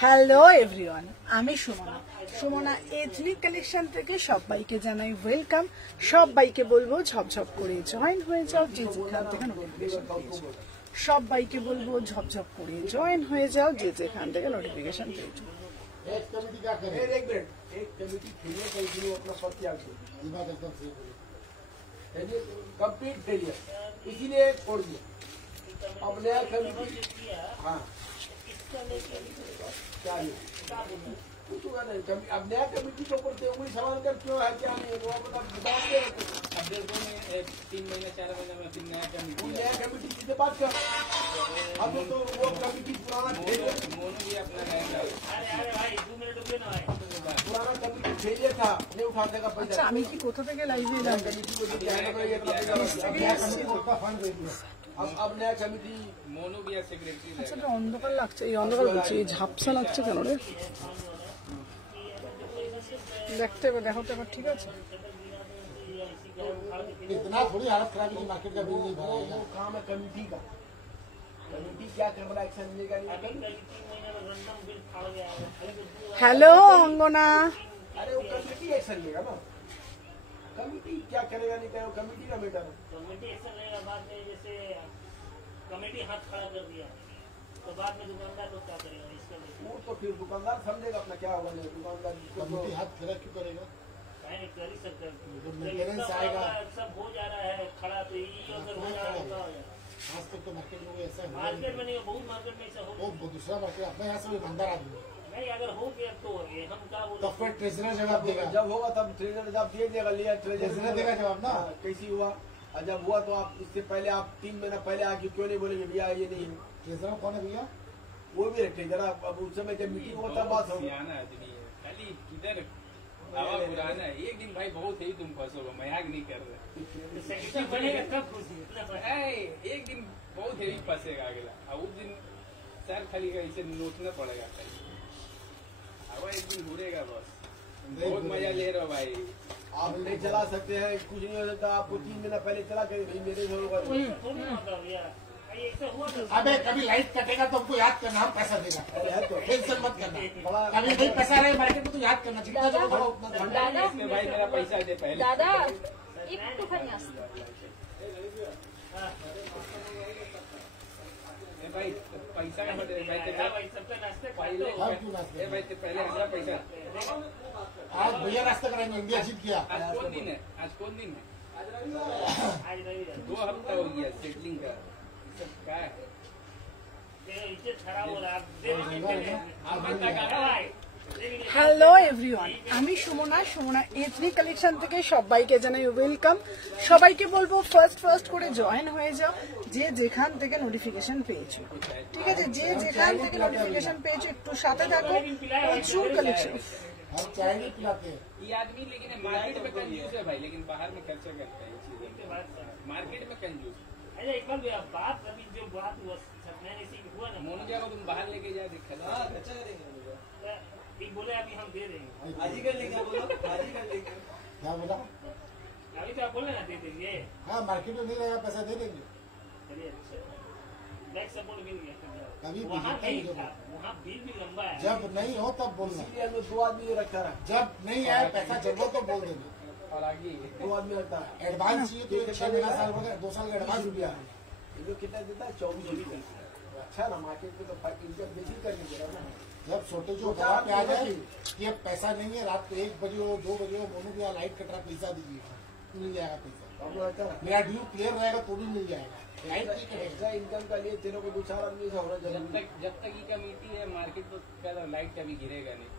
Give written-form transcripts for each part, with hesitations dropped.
Hello everyone, আমি Sumana ethnic collection থেকে সবাইকে জানাই ওয়েলকাম। সবাইকে বলবো ঝপঝপ করে জয়েন হয়ে যাও, যে যেখান থেকে নোটিফিকেশন পেয়েছো। সবাইকে বলবো ঝপঝপ করে জয়েন হয়ে যাও, যে যেখান থেকে নোটিফিকেশন পেয়েছো। कंप्लीट फेलियर, इसीलिए छोड़ दिया। अब नया कमिटी, हाँ क्या कुछ होगा नहीं। अब नया कमिटी को करते हुए सवाल कर क्यों है, क्या नहीं वो बताओगे। अब देखो में 3 महीना 4 महीना में फिर नया कमिटी की बात कर। अब तो वो कमिटी पुराना मोनू भी अपना रहेगा। अरे भाई 2 मिनट रुकिए ना भाई। पुराना कमिटी फेलियर था, नहीं उठा देगा पैसा। আচ্ছা, আমি কি কোথা থেকে লাইভে এলাম? अब नया कमिटी मोनू भी सेक्रेटरी। আচ্ছা, অন্ধকার লাগছে, এই অন্ধকার বলছি, এই ঝাপসা লাগছে কেন রে? দেখতে হবে, দেখো তো ঠিক আছে। इतना थोड़ी हालत खराब है, मार्केट का बिल नहीं भरा है। वो काम है कमिटी का। कमिटी क्या कैमरा एक्शन लेगा नहीं। হ্যালো অঙ্গনা। अरे वो कमिटी एक्शन लेगा ना। कमिटी क्या करेगा नहीं करेगा, कमिटी का बेटा है। कमेटी एक्शन लेगा बाद में, जैसे कमेटी हाथ खड़ा कर दिया तो बाद में दुकानदार लोग क्या करेगा इसका? वो तो फिर दुकानदार समझेगा अपना क्या होगा। नहीं दुकानदार कमिटी हाथ खड़ा क्यों करेगा? नहीं कर ही सकते हैं। मेंटेनेंस आएगा, सब हो जा रहा है खड़ा, तो ये अगर हो जा रहा है। आज तक तो मार्केट में ऐसा है, मार्केट में नहीं, बहुत मार्केट में ऐसा हो। वो दूसरा मार्केट अपने यहाँ से ईमानदार आदमी नहीं, अगर हो गया तो हम क्या बोले। तो फिर ट्रेजरर जवाब देगा। जब होगा तब ट्रेजरर जवाब दे देगा। लिया ट्रेजरर देगा जवाब ना, कैसी हुआ। और जब हुआ तो आप इससे पहले आप 3 महीना पहले आके क्यों नहीं बोलेंगे भैया ये नहीं है। ट्रेजरर कौन है भैया? वो भी है ट्रेजरर। अब उस समय जब मीटिंग होता बात हो खाली किधर हवा पुराना है। एक दिन भाई बहुत है तुम फंसोगे, मजाक नहीं कर रहे। एक दिन बहुत है फंसेगा अगला, और उस दिन सर खाली का इसे नोचना पड़ेगा। हवा एक दिन घूरेगा बस। बहुत मजा ले रहे हो भाई। आप नहीं चला सकते हैं, कुछ नहीं हो सकता। आपको 3 महीना पहले चला कर मेरे होगा। अबे कभी लाइट कटेगा तो हमको याद करना, हम पैसा देगा। टेंशन मत करना, कभी नहीं पैसा रहे मार्केट में तो याद करना। भाई मेरा पैसा दे पहले। दादा एक भाई पैसा का मतलब भाई पहले हमारा पैसा। आज भैया नाश्ता करेंगे, इंडिया जीत गया। आज कौन दिन है? आज कौन दिन है? 2 हफ्ता हो गया सेटलिंग का। क्या है? হ্যালো এভরিওয়ান, আমি সুমনা এথনিক কালেকশন থেকে সবাইকে জানাই ওয়েলকাম। সবাইকে বলবো ফার্স্ট করে জয়েন হয়ে যাও, যে যেখান থেকে নোটিফিকেশন পেয়েছো। ঠিক আছে, যে যেখান থেকে নোটিফিকেশন পেয়েছো একটু সাথে থাকো। প্রচুর কালেকশন। ये आदमी लेकिन मार्केट में कंजूस है भाई, लेकिन बाहर में खर्चा करता है। मार्केट में कंजूस। अरे एक बार बात अभी जो बात हुआ हुआ ना, मोनू क्या तुम बाहर लेके जाए दिखा बोले अभी हम दे देंगे। आज ही कर लेंगे, बोलो आज ही कर लेंगे। क्या बोला? अभी तो आप बोले ना दे देंगे। हाँ, मार्केट में नहीं रहेगा, पैसा दे देंगे। चलिए अच्छा, बैक सपोर्ट मिल गया। कभी वहाँ नहीं था, वहाँ बिल भी लंबा है। जब नहीं हो तब बोलना। 2 आदमी रखा रहा। जब नहीं आए पैसा जब तो बोल देंगे। और आगे 2 आदमी रखता है। एडवांस चाहिए तो 6 महीना साल हो गया, 2 साल का एडवांस रुपया है। ये कितना देता है? 24 अच्छा ना, मार्केट में तो इनकम बेची करनी चाहिए ना। जब छोटे जो पे आ जाए कि अब पैसा नहीं है, रात को 1 बजे हो 2 बजे हो, मोनू भैया लाइट कट रहा, पैसा दीजिए, मिल जाएगा पैसा। मेरा ड्यू क्लियर रहेगा तो भी मिल जाएगा। लाइट एक्स्ट्रा इनकम का लिए तेरे को 2-4 आदमी से होना चाहिए। जब तक ये कमेटी है मार्केट तो लाइट कभी गिरेगा नहीं।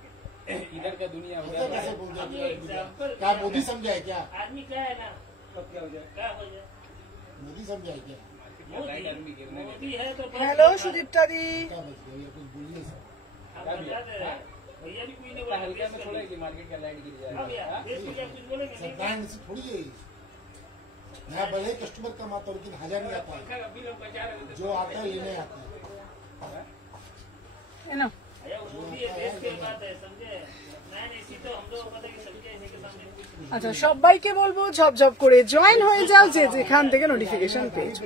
इधर का दुनिया हो गया। कैसे बोलते हैं? क्या मोदी समझाए क्या? आदमी क्या है ना, तब क्या हो जाए? क्या हो जाए? मोदी समझाए क्या? लाइट आदमी गिरने मोदी है तो হ্যালো সুদীপ্তা দি। क्या बच गया? ये कुछ बोलिए सर। हम बता दे रहे हैं। भैया भी कोई नहीं बोला हल्का में थोड़ा कि मार्केट का लाइट गिर हाँ भैया, जाएगा। देश भैया कुछ बोलेंगे नहीं। सरकार से थोड़ी है। यहाँ बड़े कस्टमर कमाता है, लेकिन हजार नहीं आता है। अभी लोग बचा रहे थे। जो आता है लेने आता है। এ নাও। भैया वो भी है, देश की बात है, समझे? नहीं इसी तो हम लोग पता है कि सबके इसी के सामने कुछ আচ্ছা, সবাইকে বলবো ঝপঝপ করে জয়েন হয়ে যাও যে যেখান থেকে নোটিফিকেশন পেয়েছো।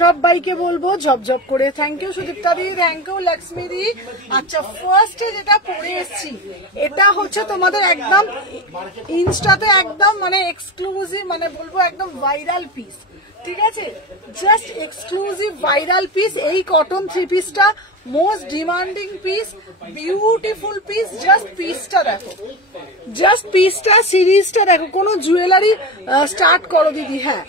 সবাইকে বলবো ঝপঝপ করে। থ্যাংক ইউ সুদীপ্তা দি, থ্যাংক ইউ লক্ষ্মী দি। আচ্ছা, ফার্স্টে যেটা পরে এসছি এটা হচ্ছে তোমাদের একদম ইনস্টাতে একদম মানে এক্সক্লুসিভ, মানে বলবো একদম ভাইরাল পিস, ঠিক আছে? Just exclusive viral piece. এই কটন থ্রি পিসটা most demanding piece, beautiful piece. Just পিসটা দেখো, জাস্ট পিসটা, সিরিজটা দেখো। কোনো জুয়েলারি স্টার্ট করো দিদি। হ্যাঁ,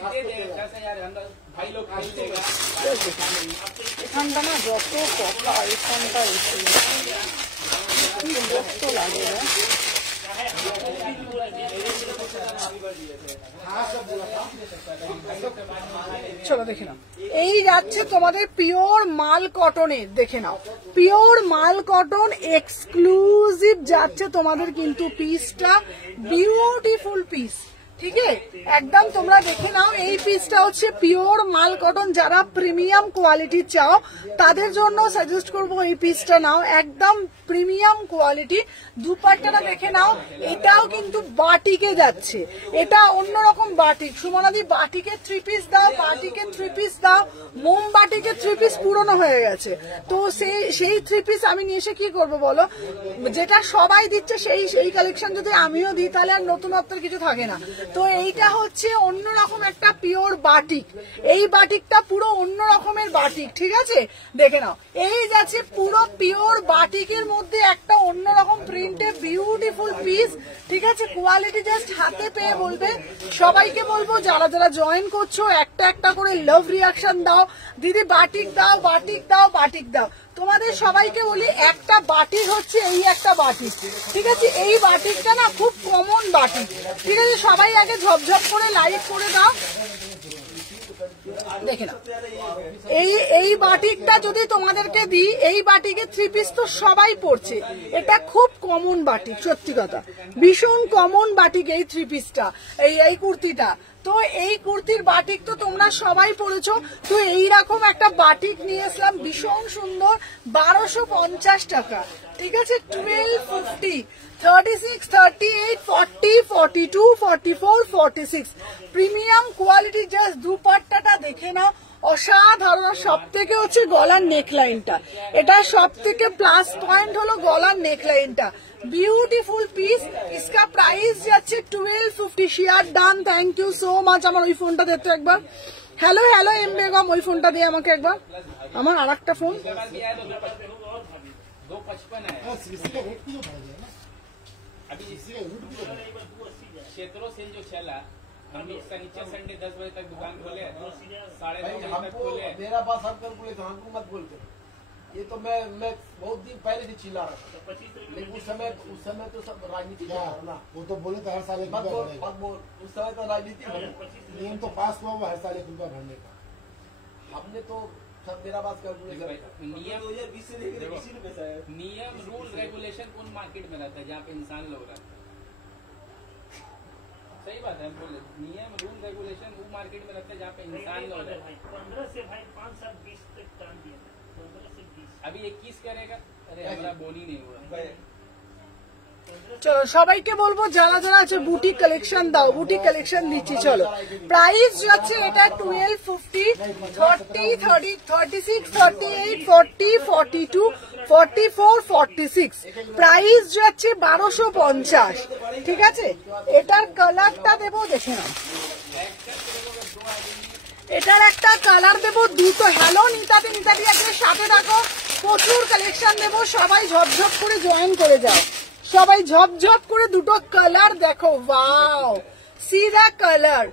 এখানটা না যত কথা এখানটা এসে কি বিরক্ত লাগে না। চলো দেখে নাও, এই যাচ্ছে তোমাদের পিওর মাল কটনের। দেখে নাও, পিওর মাল কটন এক্সক্লুসিভ যাচ্ছে তোমাদের কিন্তু পিসটা, বিউটিফুল পিস, ঠিক আছে? একদম তোমরা দেখে নাও, এই পিসটা হচ্ছে পিওর মাল কটন। যারা প্রিমিয়াম কোয়ালিটি চাও তাদের জন্য সাজেস্ট করবো এই পিসটা নাও, একদম প্রিমিয়াম কোয়ালিটি। দুপাট্টাটা দেখে নাও, এটাও কিন্তু বাটিকে যাচ্ছে, এটা অন্যরকম বাটিক। সুমনাদি বাটিকে থ্রি পিস দাও, বাটিকে থ্রি পিস দাও। মোম বাটিকে থ্রি পিস পুরনো হয়ে গেছে, তো সেই থ্রি পিস আমি নিয়ে এসে কি করবো বলো? যেটা সবাই দিচ্ছে সেই কালেকশন যদি আমিও দিই তাহলে আর নতুনত্বের কিছু থাকে না। তো এইটা হচ্ছে অন্যরকম একটা পিওর বাটিক, এই বাটিকটা পুরো অন্য রকমের বাটিক, ঠিক আছে? দেখে নাও, এই যাচ্ছে পুরো পিওর বাটিকের মধ্যে একটা অন্যরকম প্রিন্টে বিউটিফুল পিস, ঠিক আছে? কোয়ালিটি জাস্ট হাতে পেয়ে বলবে। সবাইকে বলবো যারা যারা জয়েন করছো একটা একটা করে লাভ রিয়াকশন দাও, দিদি বাটিক দাও, বাটিক দাও, বাটিক দাও। তোমাদের সবাইকে বলি একটা বাটিক হচ্ছে এই একটা বাটিক, ঠিক আছে? এই বাটিকটা না খুব কমন বাটিক, ঠিক আছে? সবাই আগে ঝপঝপ করে লাইক করে দাও। দেখে নাও, এই বাটিকটা যদি তোমাদেরকে দিই, এই বাটিকে থ্রি পিস তো সবাই পড়ছে, এটা খুব কমন বাটিক, সত্যি কথা ভীষণ কমন বাটিক এই থ্রি পিসটা, এই কুর্তিটা। তো এই কুর্তির বাটিক তো তোমরা সবাই পড়েছো, তো এইরকম একটা বাটিক নিয়ে আসলাম ভীষণ সুন্দর, 1250 টাকা, ঠিক আছে? 1250, 36, 38, 40, 42, 44, 46 প্রিমিয়াম কোয়ালিটি। জাস্ট দুপাট্টাটা দেখে নাও, অসাধারণ। সব থেকে হচ্ছে গলার নেকলাইনটা, এটা সব থেকে প্লাস পয়েন্ট হলো গলার নেকলাইনটা, বিউটিফুল পিস। इसका प्राइस যাচ্ছে 1250। Share done, thank you so much. আমার ওই ফোনটা দেখতে একবার। হ্যালো হ্যালো এম বেগম, ওই ফোনটা দিয়ে আমাকে একবার, আমার আর একটা ফোন। 255 है अभी क्षेत्रों से जो चला। हम लोग शनिचर संडे 10 बजे तक दुकान खोले, 9:30 बजे तक खोले। मेरा पास हम कर बोले हमको मत बोलते, ये तो मैं बहुत दिन पहले से चिल्ला रहा था, लेकिन उस समय तो सब राजनीति था ना। वो तो बोले तो हर साल एक रुपया, उस समय तो राजनीति नियम तो पास हुआ हर साल 1 रुपया भरने का। हमने तो सब मेरा बात कर नियम 2020 से लेकर 20 रुपए से है। नियम रूल रेगुलेशन कौन मार्केट में रहता है जहाँ पे इंसान लोग रहते हैं? सही बात है, बोले नियम रूल रेगुलेशन वो मार्केट में रहता है जहाँ पे इंसान लोग रहते हैं। 15 से भाई 5 साल 20 तक टाइम दिया, 15 से 20। अभी 21 करेगा, अरे हमारा बोल ही नहीं हुआ। চলো সবাইকে বলবো যারা যারা আছে বুটিক কালেকশন দাও, বুটিক কালেকশন দিচ্ছি। চলো প্রাইস যাচ্ছে এটা 1250, 30, 30, 36, 38, 40, 42, 44, 46 প্রাইস যাচ্ছে 1250, ঠিক আছে? এটার কালারটা দেবো, দেখে নাও, এটার একটা কালার দেবো দুটো। হ্যালো নিতাদি, নিতাদি আজকে সাথে থাকো, প্রচুর কালেকশন দেবো, সবাই ঝপঝপ করে জয়েন করে যাও, সবাই ঝপঝপ করে দুটো কালার দেখো। Wow, see the colour,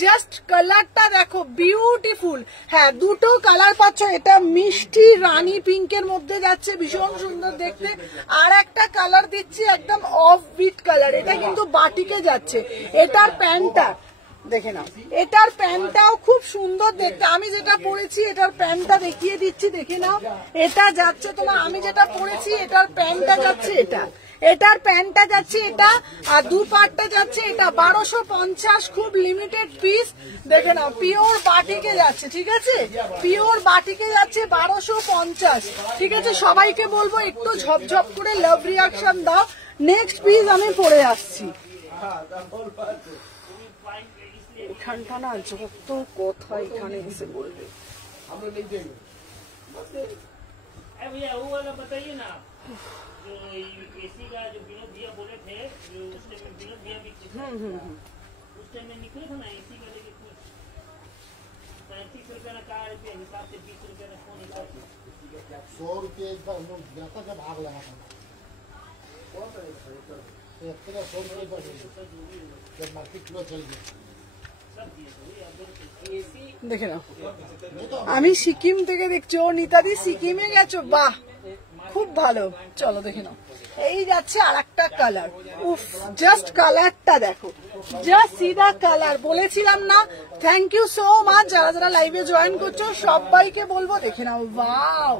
just কালারটা দেখো, বিউটিফুল। হ্যাঁ, দুটো কালার পাচ্ছ, এটা মিষ্টি রানী পিঙ্কের মধ্যে যাচ্ছে, ভীষণ সুন্দর দেখতে। আর একটা কালার দিচ্ছি একদম অফ বিট কালার, এটা কিন্তু বাটিকে যাচ্ছে। এটার প্যান্টটা দেখে নাও, এটার প্যান্টটাও খুব সুন্দর দেখতে। আমি যেটা পরেছি এটার প্যান্টটা দেখিয়ে দিচ্ছি, দেখে নাও। এটা যাচ্ছে তোমার, আমি যেটা পরেছি এটার প্যান্টটা যাচ্ছে এটা, এটার প্যান্টটা যাচ্ছে এটা, আর দু পাটটা যাচ্ছে এটা। 1250, খুব লিমিটেড পিস, দেখে নাও। পিওর বাটিকে যাচ্ছে, ঠিক আছে? পিওর বাটিকে যাচ্ছে 1250, ঠিক আছে? সবাইকে বলবো একটু ঝপঝপ করে লাভ রিয়াকশন দাও। নেক্সট পিস আমি পরে আসছি। এখানটা না যত কথা এখানে এসে বলবে। हम लोग नहीं देंगे। अरे भैया वो वाला बताइए ना, जो एसी का जो विनोद भैया बोले थे, जो उस टाइम में विनोद भैया भी उस टाइम में निकले थे ना एसी का, लेके कुछ 35 रुपये ना कार के हिसाब से 20 रुपये ना फोन हिसाब से 100 रुपये एक बार हम लोग दिया था जब आग लगा था। 100 रुपये पर जब मार्केट किलो चल गया দেখে নাও। আমি সিকিম থেকে দেখছো, নিতাদি সিকিমে গেছো, বাহ খুব ভালো। চলো দেখে নাও, এই যাচ্ছে আর একটা কালার। উফ, জাস্ট কালারটা দেখো, জাস্ট সিধা কালার। বলেছিলাম না, থ্যাংক ইউ সো মাচ যারা যারা লাইভে জয়েন করছো সবাইকে বলবো দেখে নাও। ওয়াও,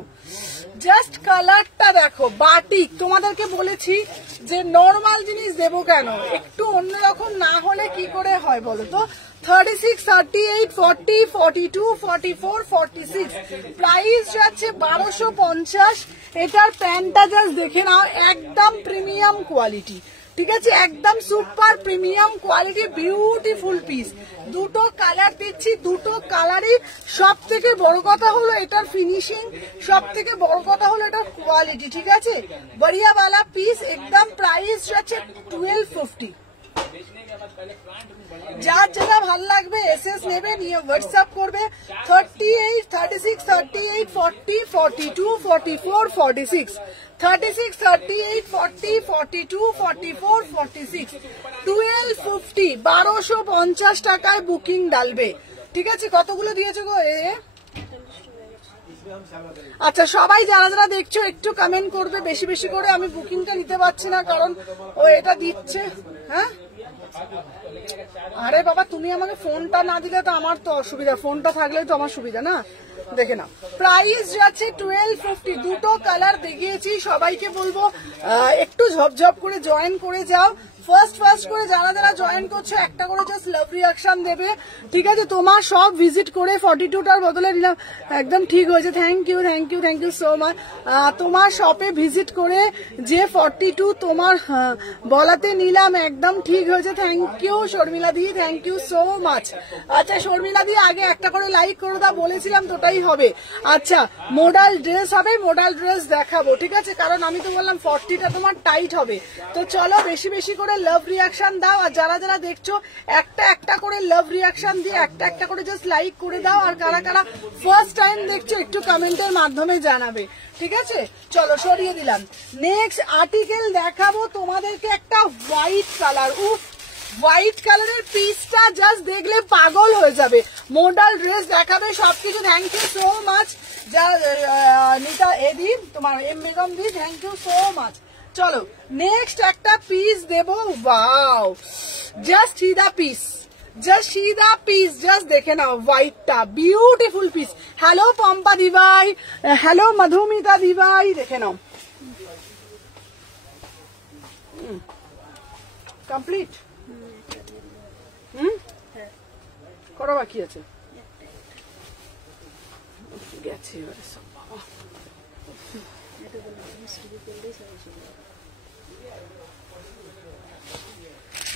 জাস্ট কালারটা দেখো, বাটিক। তোমাদেরকে বলেছি যে নর্মাল জিনিস দেবো কেন, একটু অন্যরকম না হলে কি করে হয় বলো তো। 36, 38, 40, 42, 44, 46 প্রাইস যাচ্ছে 1250। এটার প্যান্টটা জাস্ট দেখে নাও, একদম প্রিমিয়াম কোয়ালিটি, ঠিক আছে, একদম super premium quality, beautiful piece. দুটো কালার দিচ্ছি, দুটো কালারই। সব থেকে বড় কথা হলো এটার ফিনিশিং, সব থেকে বড় কথা হলো এটার কোয়ালিটি, ঠিক আছে, বড়িয়া वाला পিস। একদম প্রাইস যাচ্ছে 1250। যার যেটা ভালো লাগবে এসএস নেবে, নিয়ে হোয়াটসঅ্যাপ করবে। 38, 36, 38, 40, 42, 44, 46, 36, 38, 40, 42, 44, 46, 1250, 1250 টাকায় বুকিং ডালবে, ঠিক আছে। কতগুলো দিয়েছে গো এ? আচ্ছা, সবাই যারা যারা দেখছো একটু কমেন্ট করবে বেশি বেশি করে। আমি বুকিংটা নিতে পারছি না কারণ ও এটা দিচ্ছে। হ্যাঁ, আরে বাবা, তুমি আমাকে ফোনটা না দিলে তো আমার তো অসুবিধা, ফোনটা থাকলেই তো আমার সুবিধা না। দেখে নাও, প্রাইস যাচ্ছে 1250। দুটো কালার দেখিয়েছি, সবাইকে বলবো একটু ঝপঝপ করে জয়েন করে যাও। ফার্স্ট করে যারা যারা জয়েন করছো একটা করে জাস্ট লাভ রিয়াকশন দেবে, ঠিক আছে। তোমার সব ভিজিট করে 42টার বদলে নিলাম, একদম ঠিক হয়েছে। Thank you so much. তোমার শপে ভিজিট করে যে 42 তোমার বলাতে নিলাম, একদম ঠিক হয়েছে। Thank you Sharmila di, thank you so much. আচ্ছা শর্মিলা দি, আগে একটা করে লাইক করে দাও, বলেছিলাম তোটাই হবে। আচ্ছা, মডাল ড্রেস হবে, মডাল ড্রেস দেখাবো, ঠিক আছে, কারণ আমি তো বললাম 40টা তোমার টাইট হবে। তো চলো বেশি বেশি করে লাভ রিয়াকশন দাও। আর যারা যারা দেখছো একটা একটা করে লাভ রিয়াকশন দিয়ে একটা একটা করে জাস্ট লাইক করে দাও। আর কারা কারা ফার্স্ট টাইম দেখছো একটু কমেন্টের মাধ্যমে জানাবে, ঠিক আছে। চলো সরিয়ে দিলাম। নেক্সট আর্টিকেল দেখাবো তোমাদেরকে, একটা হোয়াইট কালার। উফ, হোয়াইট কালারের পিসটা জাস্ট দেখলে পাগল হয়ে যাবে। মডাল ড্রেস দেখাবে সবকিছু। থ্যাংক ইউ সো মাচ যা নিতা এদি, তোমার এম বেগম দি, থ্যাংক ইউ সো মাচ। চলো নেক্সট একটা পিস দেবো। ওয়াও, জাস্ট সিধা পিস, জাস্ট সিধা পিস, জাস্ট দেখে নাও হোয়াইটটা, বিউটিফুল পিস। হ্যালো পম্পা দিভাই, হ্যালো মধুমিতা দিভাই, দেখে নাও। কমপ্লিট করা বাকি আছে, গেছে এবারে সব।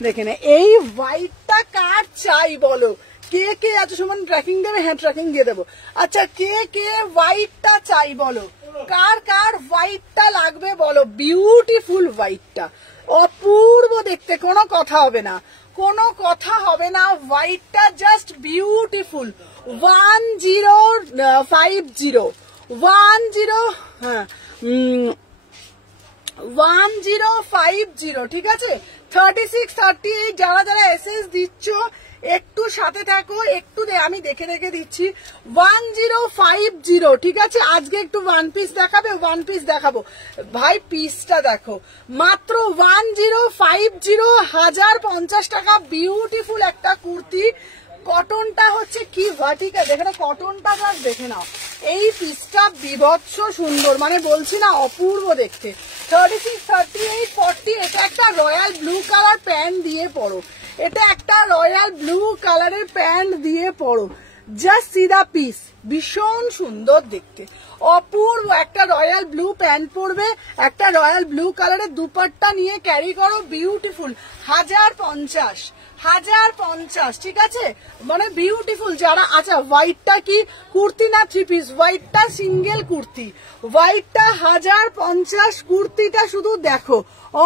দেখে না, এই হোয়াইটটা কার চাই বলো? কে কে এত সময় ট্র্যাকিং দেবে? হ্যাঁ, ট্র্যাকিং দিয়ে দেবো। আচ্ছা, কে কে হোয়াইটটা চাই বলো? কার কার হোয়াইটটা লাগবে বলো? বিউটিফুল হোয়াইটটা, অপূর্ব দেখতে, কোনো কথা হবে না, কোনো কথা হবে না। হোয়াইটটা জাস্ট বিউটিফুল। 1050, 1050, ঠিক আছে। 36, 38 যারা যারা এসএস দিচ্ছ একটু সাথে থাকো, একটু আমি দেখে দেখে দিচ্ছি। 1050, ঠিক আছে। আজকে একটু ওয়ান পিস দেখাবে, ওয়ান পিস দেখাবো ভাই। পিসটা দেখো, মাত্র 1050, 1050 টাকা। বিউটিফুল একটা কুর্তি। কটনটা হচ্ছে কি ভার্টিক্যাল, দেখে নাও কটনটা, দেখে নাও। এই পিসটা বিভৎস সুন্দর, মানে বলছি না অপূর্ব দেখতে। 36, 38, 40, এটা একটা রয়্যাল ব্লু কালার প্যান্ট দিয়ে পরো, এটা একটা রয়্যাল ব্লু কালারের প্যান্ট দিয়ে পরো, জাস্ট সি দা পিস, ভীষণ সুন্দর দেখতে, অপূর্ব। একটা রয়্যাল ব্লু প্যান্ট পরবে, একটা রয়্যাল ব্লু কালারের দুপাট্টা নিয়ে ক্যারি করো, বিউটিফুল। 1050, ঠিক আছে, মানে বিউটিফুল। যারা আচ্ছা হোয়াইটটা কি কুর্তি না থ্রি পিস? হোয়াইটটা সিঙ্গেল কুর্তি, হোয়াইটটা 1050। কুর্তিটা শুধু দেখো,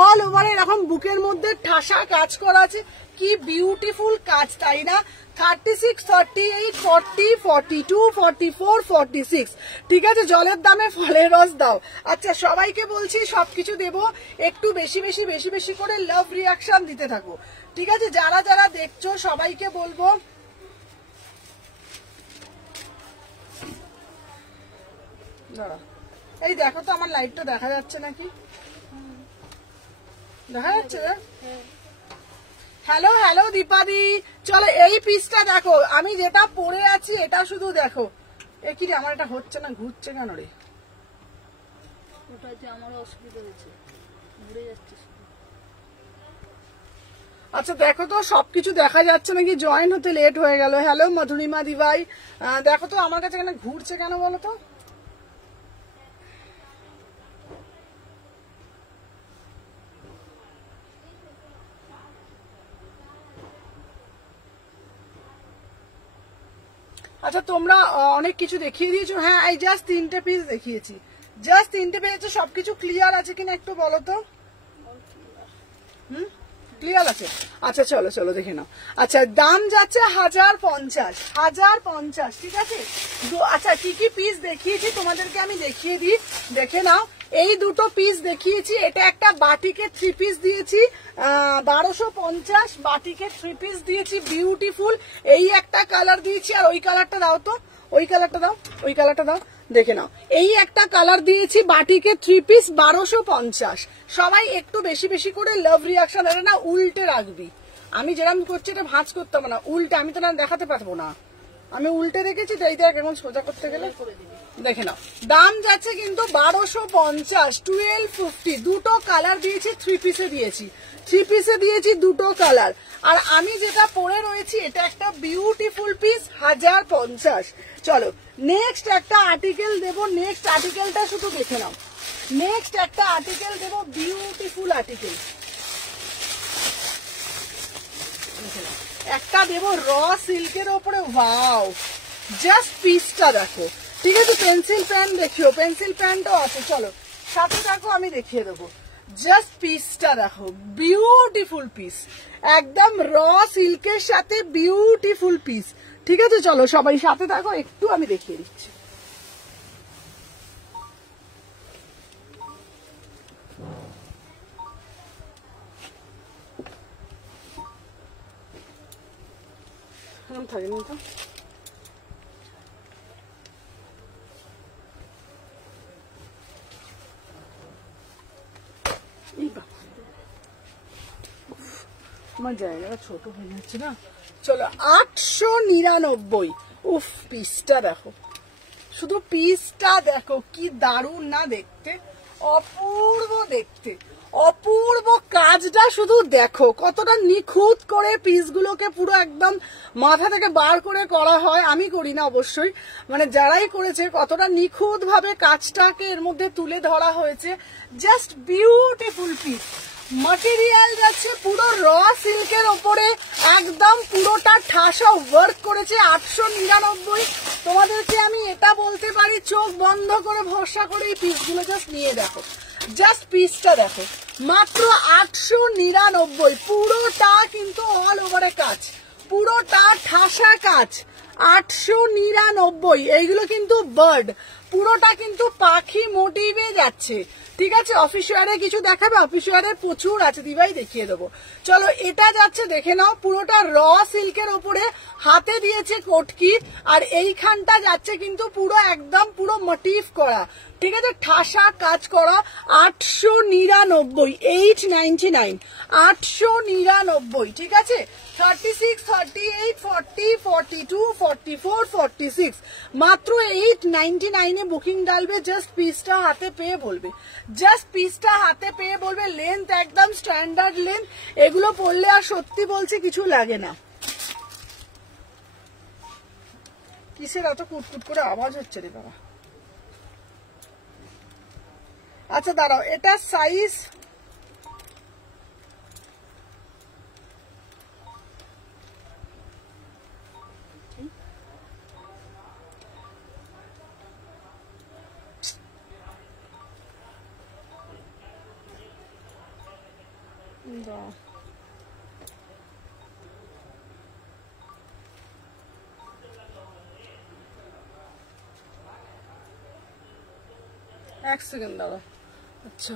অল ওভার এরকম বুকের মধ্যে ঠাসা কাজ করা আছে, কি বিউটিফুল কাজ, তাই না? 36, 38, 40, 42, 44, 46, ঠিক আছে। জলের দামে ফলের রস দাও। আচ্ছা সবাইকে বলছি সবকিছু দেবো, একটু বেশি বেশি বেশি বেশি করে লাভ রিয়াকশন দিতে থাকো, ঠিক আছে। যারা যারা দেখছো সবাইকে বলবো এই দেখো তো আমার লাইটটা দেখা যাচ্ছে নাকি? দেখা যাচ্ছে? হ্যালো হ্যালো দীপাদি, চলো এই পিসটা দেখো, আমি যেটা পরে আছি এটা শুধু দেখো। এ কি রে, আমার এটা হচ্ছে না, ঘুরছে কেন রে? ওটাতে আমারও অসুবিধা হয়েছে, ঘুরে যাচ্ছে। আচ্ছা দেখো তো সবকিছু দেখা যাচ্ছে নাকি? জয়েন হতে লেট হয়ে গেল। হ্যালো মধুরিমা দিভাই, দেখো তো আমার কাছে কেন ঘুরছে কেন বলো তো? আচ্ছা তোমরা অনেক কিছু দেখিয়ে দিয়েছো। হ্যাঁ এই জাস্ট 3টে পিস দেখিয়েছি, জাস্ট 3টে পেয়েছে। সবকিছু ক্লিয়ার আছে কিনা একটু বলো তো? ক্লিয়ার আছে? আচ্ছা চলো চলো দেখে নাও। আচ্ছা দাম যাচ্ছে 1050, ঠিক আছে। আচ্ছা কি কি পিস দেখিয়েছি তোমাদেরকে আমি দেখিয়ে দিই, দেখে নাও। এই দুটো পিস দেখিয়েছি, এটা একটা বাটিকে 3 পিস দিয়েছি 1250, বাটিকে 3 পিস দিয়েছি, বিউটিফুল। এই একটা কালার দিয়েছি, আর ওই কালারটা দাও তো, ওই কালারটা দাও, ওই কালারটা দাও, দেখে নাও। এই একটা কালার দিয়েছি, বাটিকে 3 পিস 1250। সবাই একটু বেশি বেশি করে লাভ রিয়াকশন, এটা না উল্টে রাখবি। আমি যেরকম করছি এটা ভাঁজ করতে হবে না, উল্টে। আমি তো না দেখাতে পারবো না, আমি উল্টে রেখেছি, তাই দেখ এখন সোজা করতে গেলে দেখে নাও। দাম যাচ্ছে কিন্তু 1250, 1250। দুটো কালার দিয়েছি, 3 পিসে দিয়েছি, 3 পিসে দিয়েছি দুটো কালার। আর আমি যেটা পরে রয়েছি এটা একটা বিউটিফুল পিস, 1050। চলো নেক্সট একটা আর্টিকেল দেবো, নেক্সট আর্টিকেলটা শুধু দেখে নাও। নেক্সট একটা আর্টিকেল দেবো, বিউটিফুল আর্টিকেল একটা দেবো র সিল্কের ওপরে। ওয়াও, জাস্ট পিসটা দেখো, ঠিক আছে। পেন্সিল প্যান্ট দেখিও, পেন্সিল প্যান্টও আছে। চলো সাথে দেখো, আমি দেখিয়ে দেবো। জাস্ট পিসটা দেখো, বিউটিফুল পিস, একদম র সিল্কের সাথে বিউটিফুল পিস, ঠিক আছে। চলো সবাই সাথে দেখো, একটু আমি দেখিয়ে দিচ্ছি। থাকেনি তো আমার জায়গাটা ছোট হয়ে যাচ্ছে না। চলো 899। উফ পিসটা দেখো, শুধু পিসটা দেখো, কি দারুণ না দেখতে, অপূর্ব দেখতে, অপূর্ব। কাজটা শুধু দেখো, কতটা নিখুঁত করে পিসগুলোকে পুরো একদম মাথা থেকে বার করে করা হয়। আমি করি না অবশ্যই, মানে যারাই করেছে কতটা নিখুঁত ভাবে কাজটাকে এর মধ্যে তুলে ধরা হয়েছে। Just beautiful piece. ম্যাটেরিয়াল যাচ্ছে পুরো র সিল্কের ওপরে, একদম পুরোটা ঠাসা ওয়ার্ক করেছে। 899। তোমাদেরকে আমি এটা বলতে পারি, চোখ বন্ধ করে ভরসা করে এই পিসগুলো জাস্ট নিয়ে দেখো, জাস্ট পিসটা দেখো, মাত্র 899। পুরোটা কিন্তু অল ওভারে কাজ, পুরোটা ঠাসা কাজ, 899। এইগুলো কিন্তু বার্ড, পুরোটা কিন্তু পাখি মোটিভে যাচ্ছে, ঠিক আছে। অফিস ওয়ারে কিছু দেখাবে, অফিস ওয়ারে প্রচুর আছে, দিবাই দেখিয়ে দেবো। চলো এটা যাচ্ছে দেখে নাও, পুরোটা র সিল্কের ওপরে, হাতে দিয়েছে কটকি, আর এইখানটা যাচ্ছে কিন্তু পুরো একদম পুরো মোটিভ করা, ঠিক আছে, ঠাসা কাজ করা। 899, 899, 899, ঠিক আছে। 36, 38, 40, 42, 44, 46, মাত্র 899 বুকিং ডালবে। জাস্ট পিসটা হাতে পেয়ে বলবে, জাস্ট পিসটা হাতে পেয়ে বলবে। লেন্থ একদম স্ট্যান্ডার্ড লেন্থ, এগুলো পরলে আর সত্যি বলছে কিছু লাগে না। কিসের এত কুটকুট করে আওয়াজ হচ্ছে রে বাবা? আচ্ছা দাঁড়াও, এটা সাইজ এক সেকেন্ড দাঁড়াও। আচ্ছা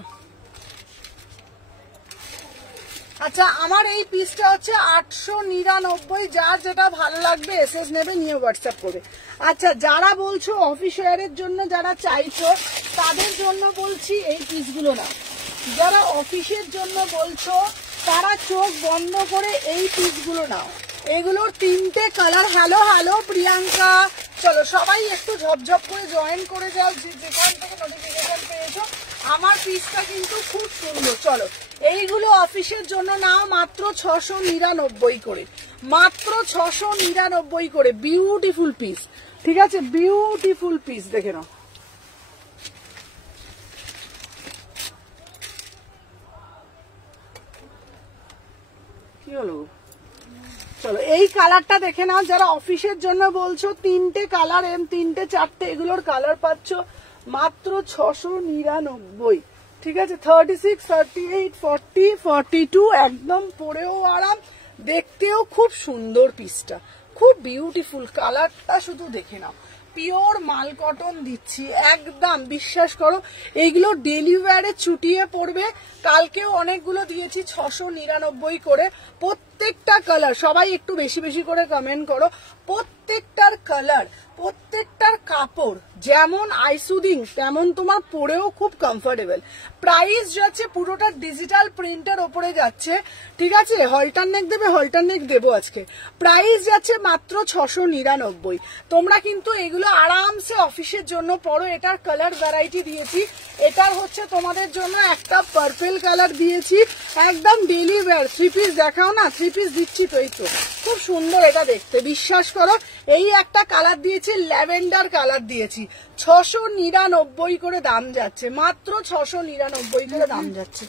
আচ্ছা, আমার এই পিসটা হচ্ছে 899, যার যেটা ভালো লাগবে এসএস নেবে, নিয়ে হোয়াটসঅ্যাপ করবে। আচ্ছা, যারা বলছো অফিস ওয়্যারের জন্য যারা চাইছো তাদের জন্য বলছি এই পিসগুলো না। যারা অফিসের জন্য বলছো তারা চোখ বন্ধ করে এই পিসগুলো নাও। এগুলোর 3টে কালার। হ্যালো হ্যালো প্রিয়াঙ্কা, চলো সবাই একটু ঝপঝপ করে জয়েন করে যাও, যেখান থেকে নোটিফিকেশন পেয়েছো। আমার পিসটা কিন্তু খুব সুন্দর। চলো এইগুলো অফিসের জন্য নাও মাত্র 699 করে, মাত্র 699 করে। বিউটিফুল পিস, ঠিক আছে, বিউটিফুল পিস, দেখে নাও। কি হলো? চলো এই কালারটা দেখে নাও, যারা অফিসের জন্য বলছো। 3টে কালার, 3টে 4টে, এগুলোর কালার পাচ্ছ মাত্র 699, ঠিক আছে। 36, 38, 40, 42, একদম পরেও আরাম, দেখতেও খুব সুন্দর পিসটা, খুব বিউটিফুল। কালারটা শুধু দেখে নাও, পিওর মাল কটন দিচ্ছি একদম, বিশ্বাস করো। এইগুলো ডেলি ওয়্যারে চুটিয়ে পড়বে। কালকেও অনেকগুলো দিয়েছি 699 করে। প্রত্যেকটা কালার, সবাই একটু বেশি বেশি করে কমেন্ট করো। প্রত্যেকটার কালার, প্রত্যেকটার কাপড় যেমন আইসুদিং তেমন তোমার পরেও খুব কমফোর্টেবল। প্রাইস যাচ্ছে পুরোটা ডিজিটাল প্রিন্টের ওপরে যাচ্ছে, ঠিক আছে। হলটার নেক দেবে, হলটার নেক দেবো আজকে। প্রাইস যাচ্ছে মাত্র 699। তোমরা কিন্তু এগুলো আরামসে অফিসের জন্য পরো। এটার কালার ভ্যারাইটি দিয়েছি। এটার হচ্ছে তোমাদের জন্য একটা পার্পল কালার দিয়েছি, একদম ডেলি ওয়্যার। 3 পিস দেখাও না, 3 পিস দিচ্ছি তো, এই তো খুব সুন্দর এটা দেখতে, বিশ্বাস করো। এই একটা কালার দিয়েছি, ল্যাভেন্ডার কালার দিয়েছি, 699 করে দাম যাচ্ছে, মাত্র 699 করে দাম যাচ্ছে,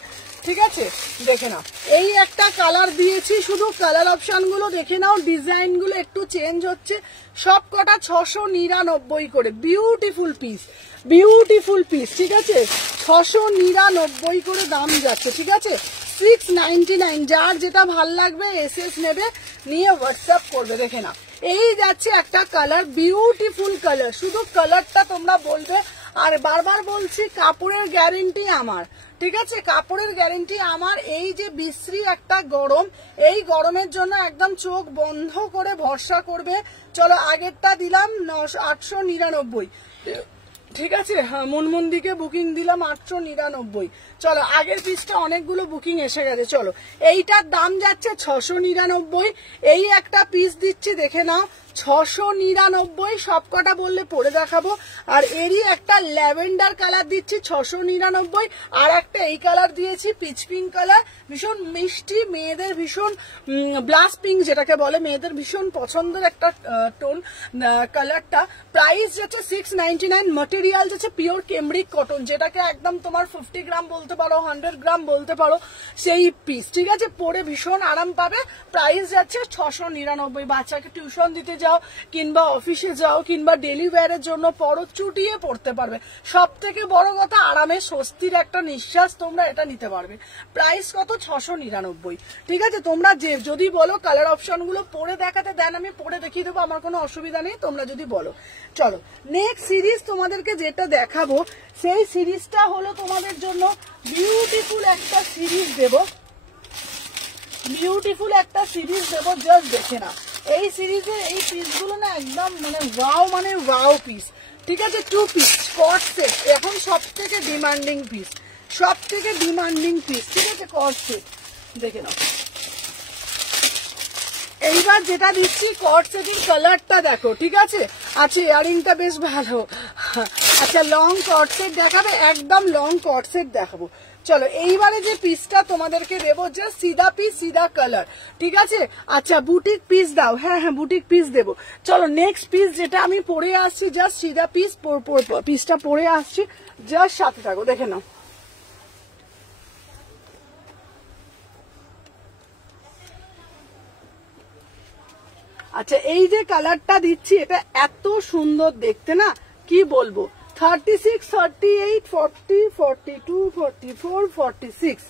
ঠিক আছে। দেখে নাও, এই একটা কালার দিয়েছি, শুধু কালার অপশন গুলো দেখে নাও, ডিজাইন গুলো একটু চেঞ্জ হচ্ছে, সব কটা 699 করে। বিউটিফুল পিস, বিউটিফুল পিস, ঠিক আছে। 699 করে দাম যাচ্ছে, ঠিক আছে। 699, যার যেটা ভাল লাগবে এসএস নেবে, নিয়ে হোয়াটসঅ্যাপ করবে। দেখে নাও, এই যাচ্ছে একটা কালার, বিউটিফুল কালার। শুধু কালারটা তোমরা বলবে। আর বারবার বলছি, কাপড়ের গ্যারেন্টি আমার, ঠিক আছে, কাপড়ের গ্যারেন্টি আমার। এই যে বিশ্রী একটা গরম, এই গরমের জন্য একদম চোখ বন্ধ করে ভরসা করবে। চলো আগেরটা দিলাম 899, ঠিক আছে। হ্যাঁ, মুনমুন্দিকে বুকিং দিলাম 899। চলো আগের পিসটা অনেকগুলো বুকিং এসে গেছে। চলো এইটার দাম যাচ্ছে 699। এই একটা পিস দিচ্ছি, দেখে নাও, 699। সবকটা বললে পরে দেখাবো। আর এরই একটা ল্যাভেন্ডার কালার দিচ্ছি 699। আর একটা এই কালার দিয়েছি, পিচ পিঙ্ক কালার, ভীষণ মিষ্টি, মেয়েদের ভীষণ ব্লাশ পিঙ্ক যেটাকে বলে, মেয়েদের ভীষণ পছন্দের একটা টোন কালারটা। প্রাইস যাচ্ছে 699। ম্যাটেরিয়াল যাচ্ছে পিওর কেমব্রিক কটন, যেটাকে একদম তোমার 50 গ্রাম বলতে পারো, 100 গ্রাম বলতে পারো, সেই পিস, ঠিক আছে। পরে ভীষণ আরাম পাবে। প্রাইস যাচ্ছে 699। বাচ্চাকে টিউশন দিতে যাও, কিংবা অফিসে যাও, কিংবা ডেলি ওয়্যারের জন্য পরো, চুটিয়ে পড়তে পারবে। সব থেকে বড় কথা, আরামে স্বস্তির একটা নিঃশ্বাস তোমরা এটা নিতে পারবে। প্রাইস কত? 699, ঠিক আছে। তোমরা যদি বলো কালার অপশন গুলো পরে দেখাতে দেন, আমি পরে দেখিয়ে দেবো, আমার কোনো অসুবিধা নেই, তোমরা যদি বলো। চলো নেক্সট সিরিজ তোমাদেরকে যেটা দেখাবো, সেই সিরিজটা হলো তোমাদের জন্য বিউটিফুল একটা সিরিজ দেব, বিউটিফুল একটা সিরিজ দেব। জাস্ট দেখে না, এই সিরিজের এই পিসগুলো না একদম মানে ওয়াও পিস, ঠিক আছে। 2 পিস কট সেট, এখন সব থেকে ডিমান্ডিং পিস, সব থেকে ডিমান্ডিং পিস, ঠিক আছে। কট সেট দেখে নাও। এইবার যেটা দিচ্ছি কট সেটের কালারটা দেখো, ঠিক আছে। আচ্ছা ইয়ারিংটা বেশ ভালো। আচ্ছা লং কট সেট দেখাবে, একদম লং কট সেট দেখাবো। চলো এইবারে যে পিসটা তোমাদেরকে দেবো জাস্ট সিধা পিস সিধা কালার, ঠিক আছে। আচ্ছা বুটিক পিস দাও, হ্যাঁ হ্যাঁ বুটিক পিস দেবো। চলো নেক্সট পিস যেটা আমি পরে আসছি, জাস্ট সিধা পিস পিসটা পরে আসছি, জাস্ট সাথে থাকো দেখে নাও। আচ্ছা এই যে কালারটা দিচ্ছি এটা এত সুন্দর দেখতে না, কি বলবো। 36, 38, 40, 42, 44, 46,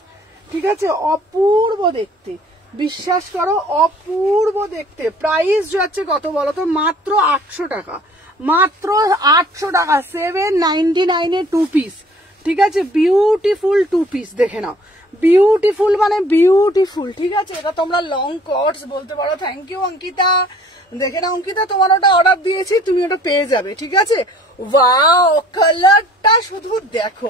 ঠিক আছে, অপূর্ব দেখতে, বিশ্বাস করো অপূর্ব দেখতে। প্রাইস যাচ্ছে কত বলো তো, মাত্র 800 টাকা, মাত্র 800 টাকা, 799 এ 2 পিস, ঠিক আছে। বিউটিফুল 2 পিস দেখে নাও, বিউটিফুল মানে বিউটিফুল, ঠিক আছে। এটা তোমরা লং কটস বলতে পারো। থ্যাংক ইউ অঙ্কিতা, দেখে না অঙ্কিতা তোমার ওটা অর্ডার দিয়েছি, তুমি ওটা পেয়ে যাবে, ঠিক আছে। ওয়াও কালারটা শুধু দেখো,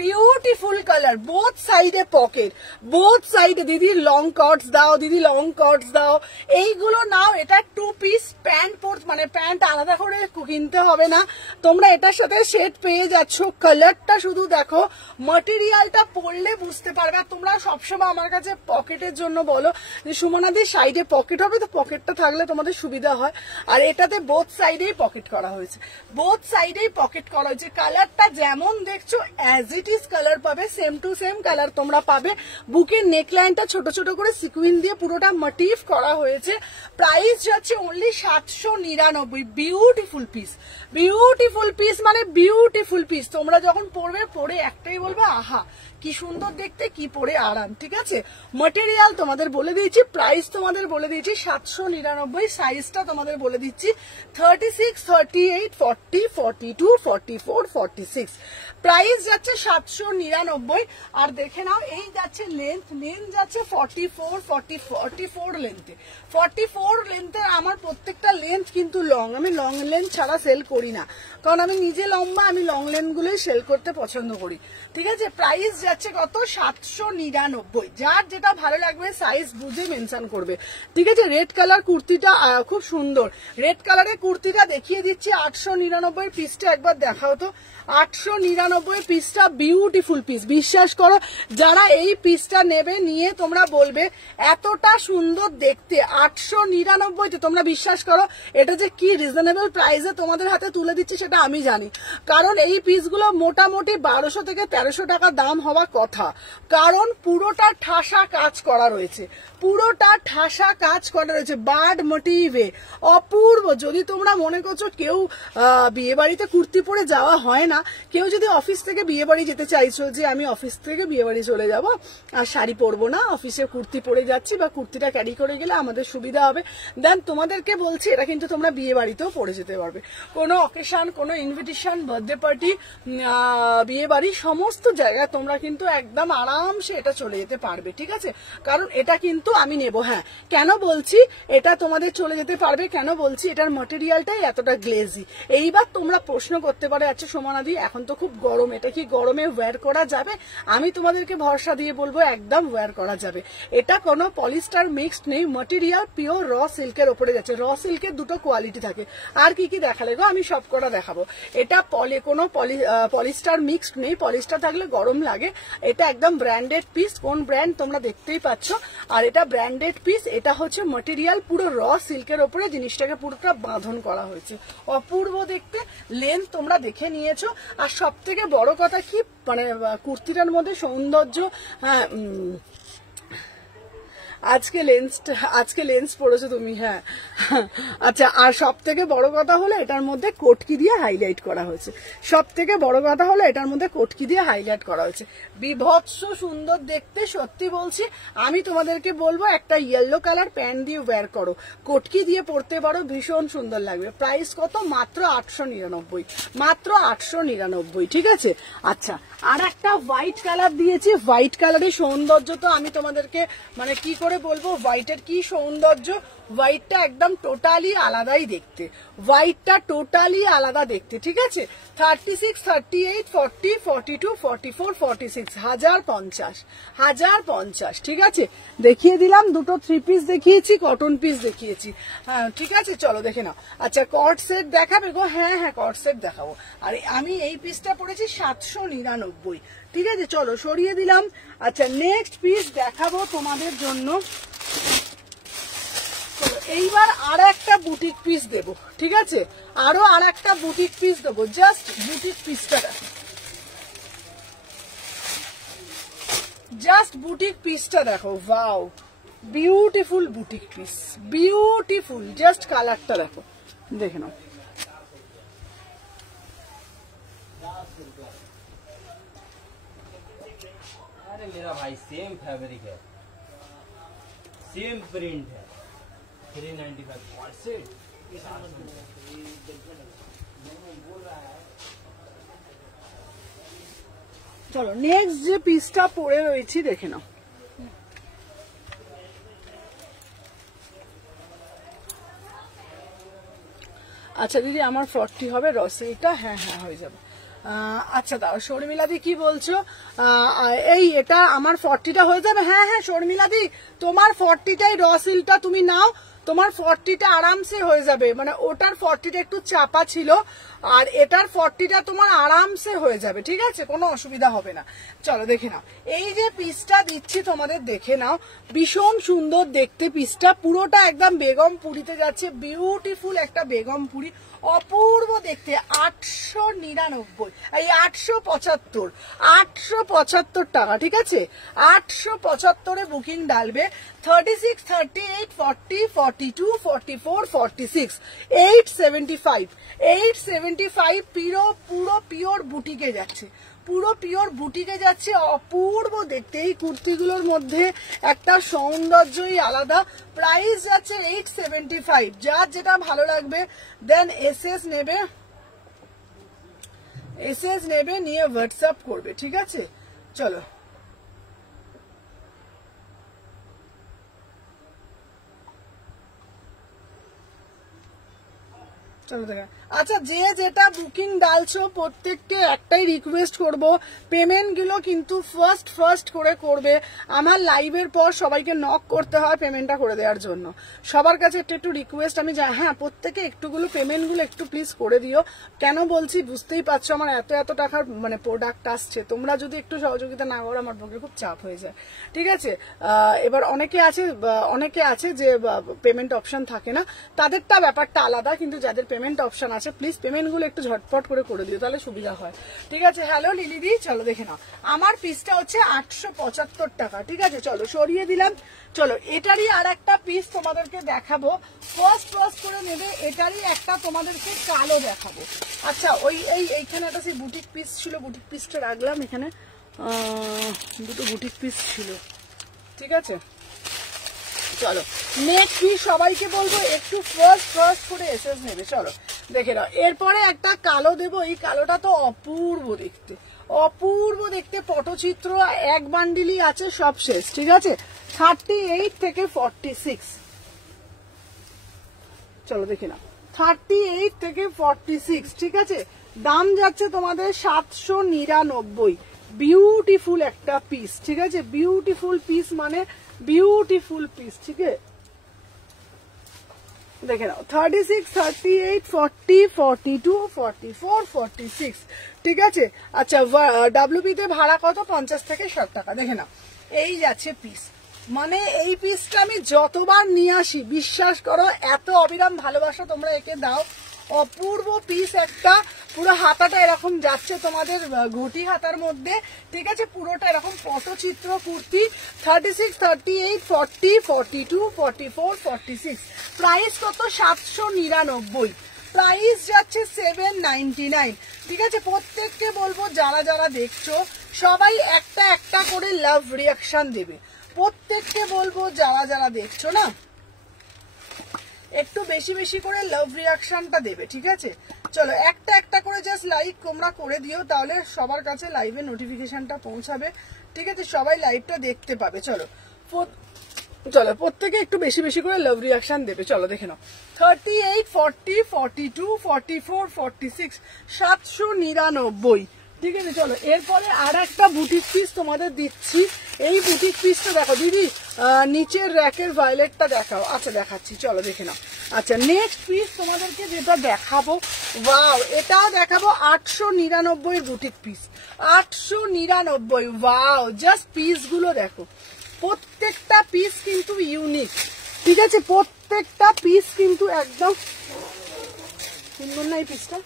বিউটিফুল কালার, বোথ সাইডে পকেট, বোথ সাইডে। দিদি লং কটস দাও, দিদি লং কটস দাও, এইগুলো নাও। এটা 2 পিস প্যান্ট মানে প্যান্ট আলাদা করে কিনতে হবে না, তোমরা এটার সাথে সেট পেয়ে যাচ্ছ। কালারটা শুধু দেখো, ম্যাটেরিয়ালটা পরলে বুঝতে পারবে। আর তোমরা সবসময় আমার কাছে পকেটের জন্য বলো যে সুমনাদের সাইডে পকেট হবে, তো পকেটটা থাকলে তোমাদের সুবিধা হয়। আর এটাতে বোথ সাইডেই পকেট করা হয়েছে, বোথ সাইডেই পকেট করা হয়েছে। কালারটা যেমন দেখছো অ্যাজ ইট ইজ কালার পাবে, সেম টু সেম কালার তোমরা পাবে। বুকের নেকলাইনটা ছোট ছোট করে সিকুইন দিয়ে পুরোটা মোটিভ করা হয়েছে। প্রাইস যাচ্ছে only 799। Beautiful piece, beautiful piece মানে বিউটিফুল পিস। তোমরা যখন পরবে, পরে একটাই বলবে আহা কি সুন্দর দেখতে, কি পরে আরাম, ঠিক আছে। ম্যাটেরিয়াল তোমাদের বলে দিয়েছি, প্রাইস তোমাদের বলে দিয়েছি 799। সাইজটা তোমাদের বলে দিচ্ছি 36, 38, 40, 42, 44, 46। প্রাইস যাচ্ছে 799। আর দেখে নাও এই যাচ্ছে লেন্থ, লেন্থ যাচ্ছে 44 লেন্থে, 44 লেন্থের। আমার প্রত্যেকটা লেন্থ কিন্তু লং, আমি লং লেন্থ ছাড়া সেল করি না, কারণ আমি নিজে লম্বা, আমি লং লেন্থ গুলোই সেল করতে পছন্দ করি, ঠিক আছে। প্রাইস যাচ্ছে কত, 799। যার যেটা ভালো লাগবে সাইজ বুঝে মেনশন করবে, ঠিক আছে। রেড কালার কুর্তিটা খুব সুন্দর, রেড কালারের কুর্তিটা দেখিয়ে দিচ্ছি। 899 পিসটা একবার দেখাও তো, 899 পিসটা বিউটিফুল পিস। বিশ্বাস করো যারা এই পিসটা নেবে, নিয়ে তোমরা বলবে এতটা সুন্দর দেখতে। 899 তোমরা বিশ্বাস করো এটা যে কি রিজনেবল প্রাইসে তোমাদের হাতে তুলে দিচ্ছি সেটা আমি জানি, কারণ এই পিসগুলো মোটামুটি 1200 থেকে 1300 টাকা দাম হওয়ার কথা, কারণ পুরোটা ঠাসা কাজ করা রয়েছে, পুরোটা ঠাসা কাজ করা রয়েছে বার্ড মোটিভে, অপূর্ব। যদি তোমরা মনে করছো কেউ বিয়ে বাড়িতে কুর্তি পরে যাওয়া হয় না, কেউ যদি অফিস থেকে বিয়ে বাড়ি যেতে চাইছো যে আমি অফিস থেকে বিয়ে বাড়ি চলে যাব আর শাড়ি পরবো না, অফিসে কুর্তি পরে যাচ্ছি বা কুর্তিটা ক্যারি করে গেলে আমাদের সুবিধা হবে, দেন তোমাদেরকে বলছি এটা কিন্তু তোমরা বিয়ে বাড়িতেও পরে যেতে পারবে। কোনো অকেশন, কোনো ইনভিটেশন, বার্থডে পার্টি, বিয়ে বাড়ি, সমস্ত জায়গায় তোমরা কিন্তু একদম আরামসে এটা চলে যেতে পারবে, ঠিক আছে। কারণ এটা কিন্তু আমি নেব, হ্যাঁ কেন বলছি এটা তোমাদের চলে যেতে পারবে, কেন বলছি এটার ম্যাটেরিয়ালটাই এতটা গ্লেজি। এইবার তোমরা প্রশ্ন করতে পারো আচ্ছা সোমানাদি এখন তো খুব গরম, এটা কি গরমে ওয়্যার করা যাবে? আমি তোমাদেরকে ভরসা দিয়ে বলবো একদম ওয়্যার করা যাবে। এটা কোনো পলিস্টার মিক্সড নেই, ম্যাটেরিয়াল পিওর র সিল্কের ওপরে যাচ্ছে। র সিল্কের দুটো কোয়ালিটি থাকে, আর কি কি দেখালে গো, আমি সব কটা দেখাবো। এটা কোনো পলিস্টার মিক্সড নেই, পলিস্টার থাকলে গরম লাগে। এটা একদম ব্র্যান্ডেড পিস, কোন ব্র্যান্ড তোমরা দেখতেই পাচ্ছ। আর এটা ব্র্যান্ডেড পিস, এটা হচ্ছে ম্যাটেরিয়াল পুরো র সিল্কের ওপরে জিনিসটাকে পুরোটা বাঁধন করা হয়েছে, অপূর্ব দেখতে। লেন্থ তোমরা দেখে নিয়েছো। আর সব থেকে বড় কথা কি, মানে কুর্তিটার মধ্যে সৌন্দর্য, হ্যাঁ আজকে লেন্স পড়েছো তুমি, হ্যাঁ আচ্ছা। আর সব থেকে বড় কথা হলো এটার মধ্যে কোটকি দিয়ে হাইলাইট করা হয়েছে, সব থেকে বড় কথা হলো এটার মধ্যে কোটকি দিয়ে হাইলাইট করা হয়েছে, বিভৎস সুন্দর দেখতে। সত্যি বলছি, আমি তোমাদেরকে বলবো একটা ইয়েলো কালার প্যান্ট দিয়ে ওয়্যার করো, কোটকি দিয়ে পরতে পারো, ভীষণ সুন্দর লাগবে। প্রাইস কত, মাত্র 899, মাত্র 899, ঠিক আছে। আচ্ছা আর একটা হোয়াইট কালার দিয়েছি, হোয়াইট কালারের সৌন্দর্য তো আমি তোমাদেরকে মানে কি করে বলবো, হোয়াইটের কি সৌন্দর্য, হোয়াইটটা একদম টোটালি আলাদাই দেখতে, হোয়াইটটা টোটালি আলাদা দেখতে, ঠিক আছে। 36, 38, 40, 42, 44, 46, 1050, ঠিক আছে। দেখিয়ে দিলাম, দুটো 3 পিস দেখিয়েছি, কটন পিস দেখিয়েছি, হ্যাঁ ঠিক আছে। চলো দেখে নাও। আচ্ছা কট সেট দেখাবে গো? হ্যাঁ হ্যাঁ কট সেট দেখাবো। আর আমি এই পিসটা পড়েছি 799, ঠিক আছে। চলো সরিয়ে দিলাম। আচ্ছা নেক্সট পিস দেখাবো তোমাদের জন্য। এইবার আর একটা বুটিক পিস দেব, ঠিক আছে। আরো আর একটা বুটিক পিস দেবো, জাস্ট বুটিক পিসটা দেখো, জাস্ট বুটিক পিসটা দেখো, wow beautiful boutique piece, beautiful. Just কালারটা দেখো, দেখে নাও। अरे मेरा भाई सेम फैब्रिक है, सेम प्रिंट है, 395 कॉट सेट। চলো নেক্সট যে পিসটা পরে রয়েছি দেখে নাও। আচ্ছা দিদি আমার 40 হবে রসেলটা? হ্যাঁ হ্যাঁ হয়ে যাবে। আচ্ছা দাও শর্মিলাদি কি বলছো? এই এটা আমার 40টা হয়ে যাবে? হ্যাঁ হ্যাঁ শর্মিলাদি তোমার 40টাই রসিলটা তুমি নাও, তোমার 40টা আরামসে হয়ে যাবে। মানে ওটার 40টা একটু চাপা ছিল, আর এটার 40টা তোমার আরামসে হয়ে যাবে, ঠিক আছে, কোনো অসুবিধা হবে না। চলো দেখে নাও, এই যে পিসটা দিচ্ছি তোমাদের দেখে নাও, ভীষণ সুন্দর দেখতে পিসটা, পুরোটা একদম বেগম পুরিতে যাচ্ছে, বিউটিফুল একটা বেগম পুরি, অপূর্ব দেখতে। 899, এই 875 টাকা, ঠিক আছে। 875-এ বুকিং ডালবে। 36, 38, 40, 42, 44, 46, 875 পুরো পিওর বুটিকে যাচ্ছে, পুরো পিওর বুটিকে যাচ্ছে, অপূর্ব দেখতে। এই কুর্তিগুলোর মধ্যে একটা সৌন্দর্যই আলাদা। প্রাইস যাচ্ছে 875, যার যেটা ভালো লাগবে দেন এসএস নেবে, নিয়ে হোয়াটসঅ্যাপ করবে, ঠিক আছে। চলো চলো দেখা। আচ্ছা যে যেটা বুকিং ডালছো প্রত্যেককে একটাই রিকোয়েস্ট করব, পেমেন্ট গুলো কিন্তু ফার্স্ট করে করবে। আমার লাইভের পর সবাইকে নক করতে হয় পেমেন্টটা করে দেওয়ার জন্য। সবার কাছে একটু রিকোয়েস্ট, আমি হ্যাঁ প্রত্যেকে একটুগুলো পেমেন্ট গুলো একটু প্লিজ করে দিও। কেন বলছি বুঝতেই পারছো, আমার এত টাকার মানে প্রোডাক্ট আসছে, তোমরা যদি একটু সহযোগিতা না করো আমার পক্ষে খুব চাপ হয়ে যায়, ঠিক আছে। এবার অনেকে আছে যে পেমেন্ট অপশন থাকে না, তাদেরটা ব্যাপারটা আলাদা, কিন্তু যাদের পেমেন্ট অপশন আছে প্লিজ পেমেন্টগুলো একটু ঝটপট করে দিও, তাহলে সুবিধা হয়, ঠিক আছে। হ্যালো লিলিদি, চলো দেখে নাও, আমার পিসটা হচ্ছে 875 টাকা, ঠিক আছে। চলো সরিয়ে দিলাম। চলো এটারই আর একটা পিস তোমাদেরকে দেখাবো, ফার্স্ট করে নেবে। এটারই একটা তোমাদেরকে কালো দেখাবো। আচ্ছা এইখানে একটা সেই বুটিক পিস ছিল, বুটিক পিসটা রাখলাম এখানে, দুটো বুটিক পিস ছিল, ঠিক আছে। চলো নেক্সট পিস সবাইকে বলবো একটু ফার্স্ট করে এসএস নেবে। চলো দেখে নাও, এরপরে একটা কালো দেবো। এই কালোটা তো অপূর্ব দেখতে, পটচিত্র এক বান্ডিলই আছে, সব শেষ, ঠিক আছে। 38 থেকে 46, চলো দেখে নাও, 38 থেকে 46, ঠিক আছে। দাম যাচ্ছে তোমাদের 799। বিউটিফুল একটা পিস, ঠিক আছে, বিউটিফুল পিস মানে বিউটিফুল পিস, ঠিক আছে। দেখে নাও 36, 38, 40, 42, 44, 46, ঠিক আছে। আচ্ছা ডাব্লিউবি তে ভাড়া কত? 50 থেকে 60 টাকা। দেখে নাও এই যাচ্ছে পিস, মানে এই পিসটা আমি যতবার নিয়ে আসি বিশ্বাস করো এত অবিরাম ভালোবাসা তোমরা একে দাও। অপূর্ব পিস একটা, পুরো হাতাটা এরকম যাচ্ছে তোমাদের ঘটি হাতার মধ্যে, ঠিক আছে। পুরোটা এরকম পটচিত্র কুর্তি। 36, 38, 40, 42, 44, 46, প্রাইস কত? 799, প্রাইস যাচ্ছে 799, ঠিক আছে। প্রত্যেককে বলবো যারা দেখছো সবাই একটা করে লাভ রিয়াকশন দেবে। প্রত্যেককে বলবো যারা দেখছো না একটু বেশি করে লাভ রিয়াকশনটা দেবে, ঠিক আছে। চলো একটা করে জাস্ট লাইক তোমরা করে দিও, তাহলে সবার কাছে লাইভের নোটিফিকেশনটা পৌঁছাবে, ঠিক আছে, সবাই লাইভটা দেখতে পাবে। চলো চলো প্রত্যেকে একটু বেশি বেশি করে লাভ রিয়াকশন দেবে। চলো দেখে নাও 38, 40, 42, 44, 46, 799। ঠিক আছে, চলো এরপরে আর একটা বুটিক পিস তোমাদের দিচ্ছি। এই বুটিক পিসটা দেখো দিদি, নিচের র্যাকের ভায়োলেটটা দেখাও। আচ্ছা দেখাচ্ছি, চলো দেখে নাও। আচ্ছা নেক্সট পিস তোমাদেরকে যেটা দেখাবো, ওয়াও, এটাও দেখাবো 899 বুটিক পিস, 899। ওয়াও, জাস্ট পিসগুলো দেখো, প্রত্যেকটা পিস কিন্তু ইউনিক। ঠিক আছে, প্রত্যেকটা পিস কিন্তু একদম সুন্দর না এই পিসটা?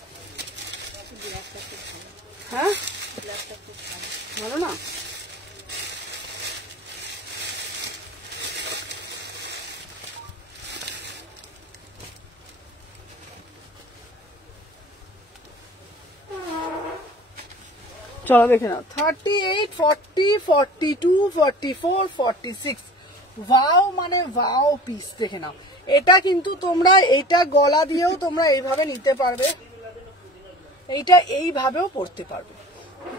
হ্যাঁ ভালো না? চলো দেখে নাও 38, 40, 42, 44, 46। ওয়াও মানে ওয়াও পিস, দেখে নাও। এটা কিন্তু তোমরা এটা গলা দিয়েও তোমরা এইভাবে নিতে পারবে, এইটা এইভাবেও পরতে পারবে।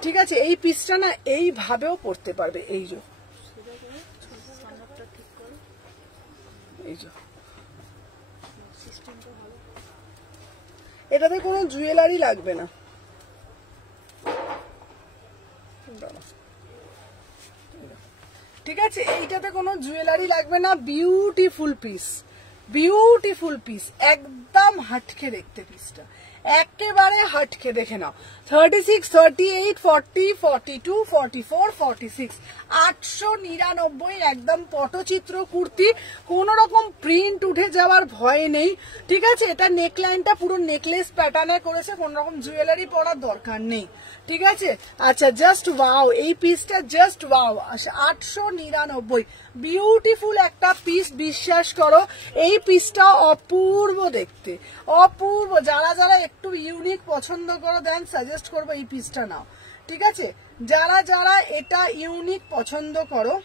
ঠিক আছে, এই পিসটা না এইভাবেও পরতে পারবে। এই যে এই যে এটাতে কোনো জুয়েলারি লাগবে না। ঠিক আছে, এইটাতে কোনো জুয়েলারি লাগবে না। বিউটিফুল পিস, বিউটিফুল পিস, একদম হটকে দেখতে পিসটা, একেবারে হটকে। দেখে নাও 36, 38, 40, 42, 44, 46, 899। একদম পটচিত্র কুর্তি, কোন রকম প্রিন্ট উঠে যাওয়ার ভয় নেই। ঠিক আছে, এটা নেকলাইনটা পুরো নেকলেস প্যাটার্নে করেছে, কোন রকম জুয়েলারি পরার দরকার নেই। ঠিক আছে, আচ্ছা জাস্ট ওয়াও, এই পিসটা জাস্ট ওয়াও, 899। বিউটিফুল একটা পিস, বিশ্বাস করো এই পিসটা অপূর্ব দেখতে, অপূর্ব। যারা যারা একটু ইউনিক পছন্দ করো দেন সাজেস্ট করবো এই পিসটা নাও। ঠিক আছে, যারা যারা এটা ইউনিক পছন্দ করো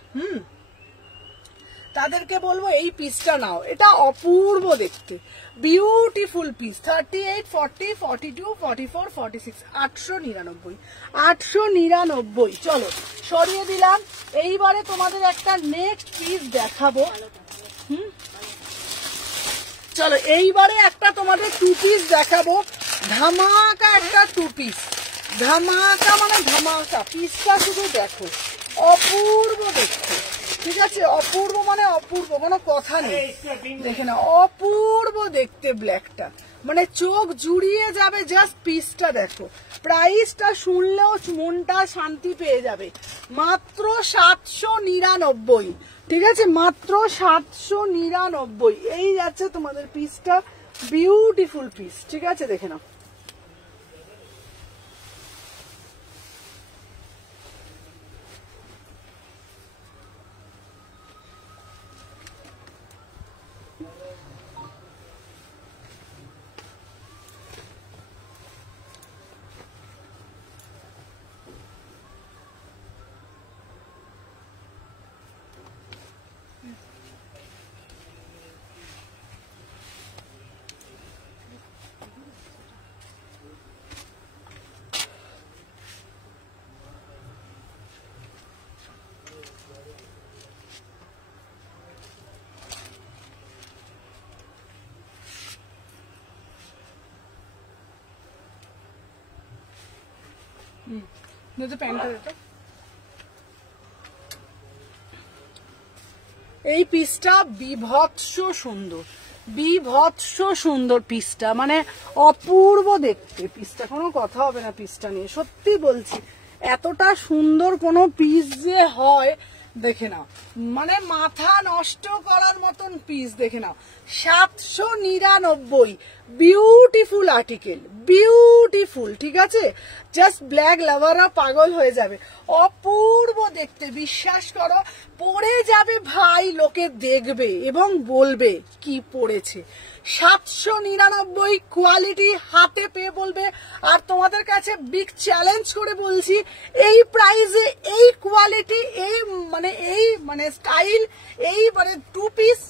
তাদেরকে বলবো এই পিসটা নাও, এটা অপূর্ব দেখতে, বিউটিফুল পিস। 38, 40, 42, 44, 46, 899, 899। চলো সরিয়ে দিলাম। এইবারে তোমাদের একটা নেক্সট পিস দেখাবো। চলো এইবারে একটা তোমাদের টু পিস দেখাবো, ধামাকা একটা টু পিস, ধামাকা মানে ধামাকা। পিসটা শুধু দেখো, অপূর্ব দেখতে। ঠিক আছে, অপূর্ব মানে অপূর্ব, কোনো কথা নেই। দেখে না, অপূর্ব দেখতে ব্ল্যাকটা, মানে চোখ জুড়িয়ে যাবে। জাস্ট পিসটা দেখো, প্রাইসটা শুনলেও মনটা শান্তি পেয়ে যাবে। মাত্র 799। ঠিক আছে, মাত্র 799। এই যাচ্ছে তোমাদের পিসটা, বিউটিফুল পিস। ঠিক আছে, দেখে নাও। এই পিসটা বিভৎস সুন্দর, বিভৎস সুন্দর পিসটা, মানে অপূর্ব দেখতে পিসটা, কোনো কথা হবে না পিসটা নিয়ে। সত্যি বলছি, এতটা সুন্দর কোনো পিস যে হয় দেখে নাও, মানে মাথা নষ্ট করার মতন পিস। দেখে নাও 799। Beautiful article, beautiful. ঠিক আছে, জাস্ট ব্ল্যাক লাভাররা পাগল হয়ে যাবে, অপূর্ব দেখতে। বিশ্বাস করো পরে যাবে ভাই, লোকে দেখবে এবং বলবে কি পড়েছে। 799 কোয়ালিটি হাতে পেয়ে বলবে। আর তোমাদের কাছে বিগ চ্যালেঞ্জ করে বলছি, এই প্রাইসে এই কোয়ালিটি, এই মানে স্টাইল, এই মানে টু পিস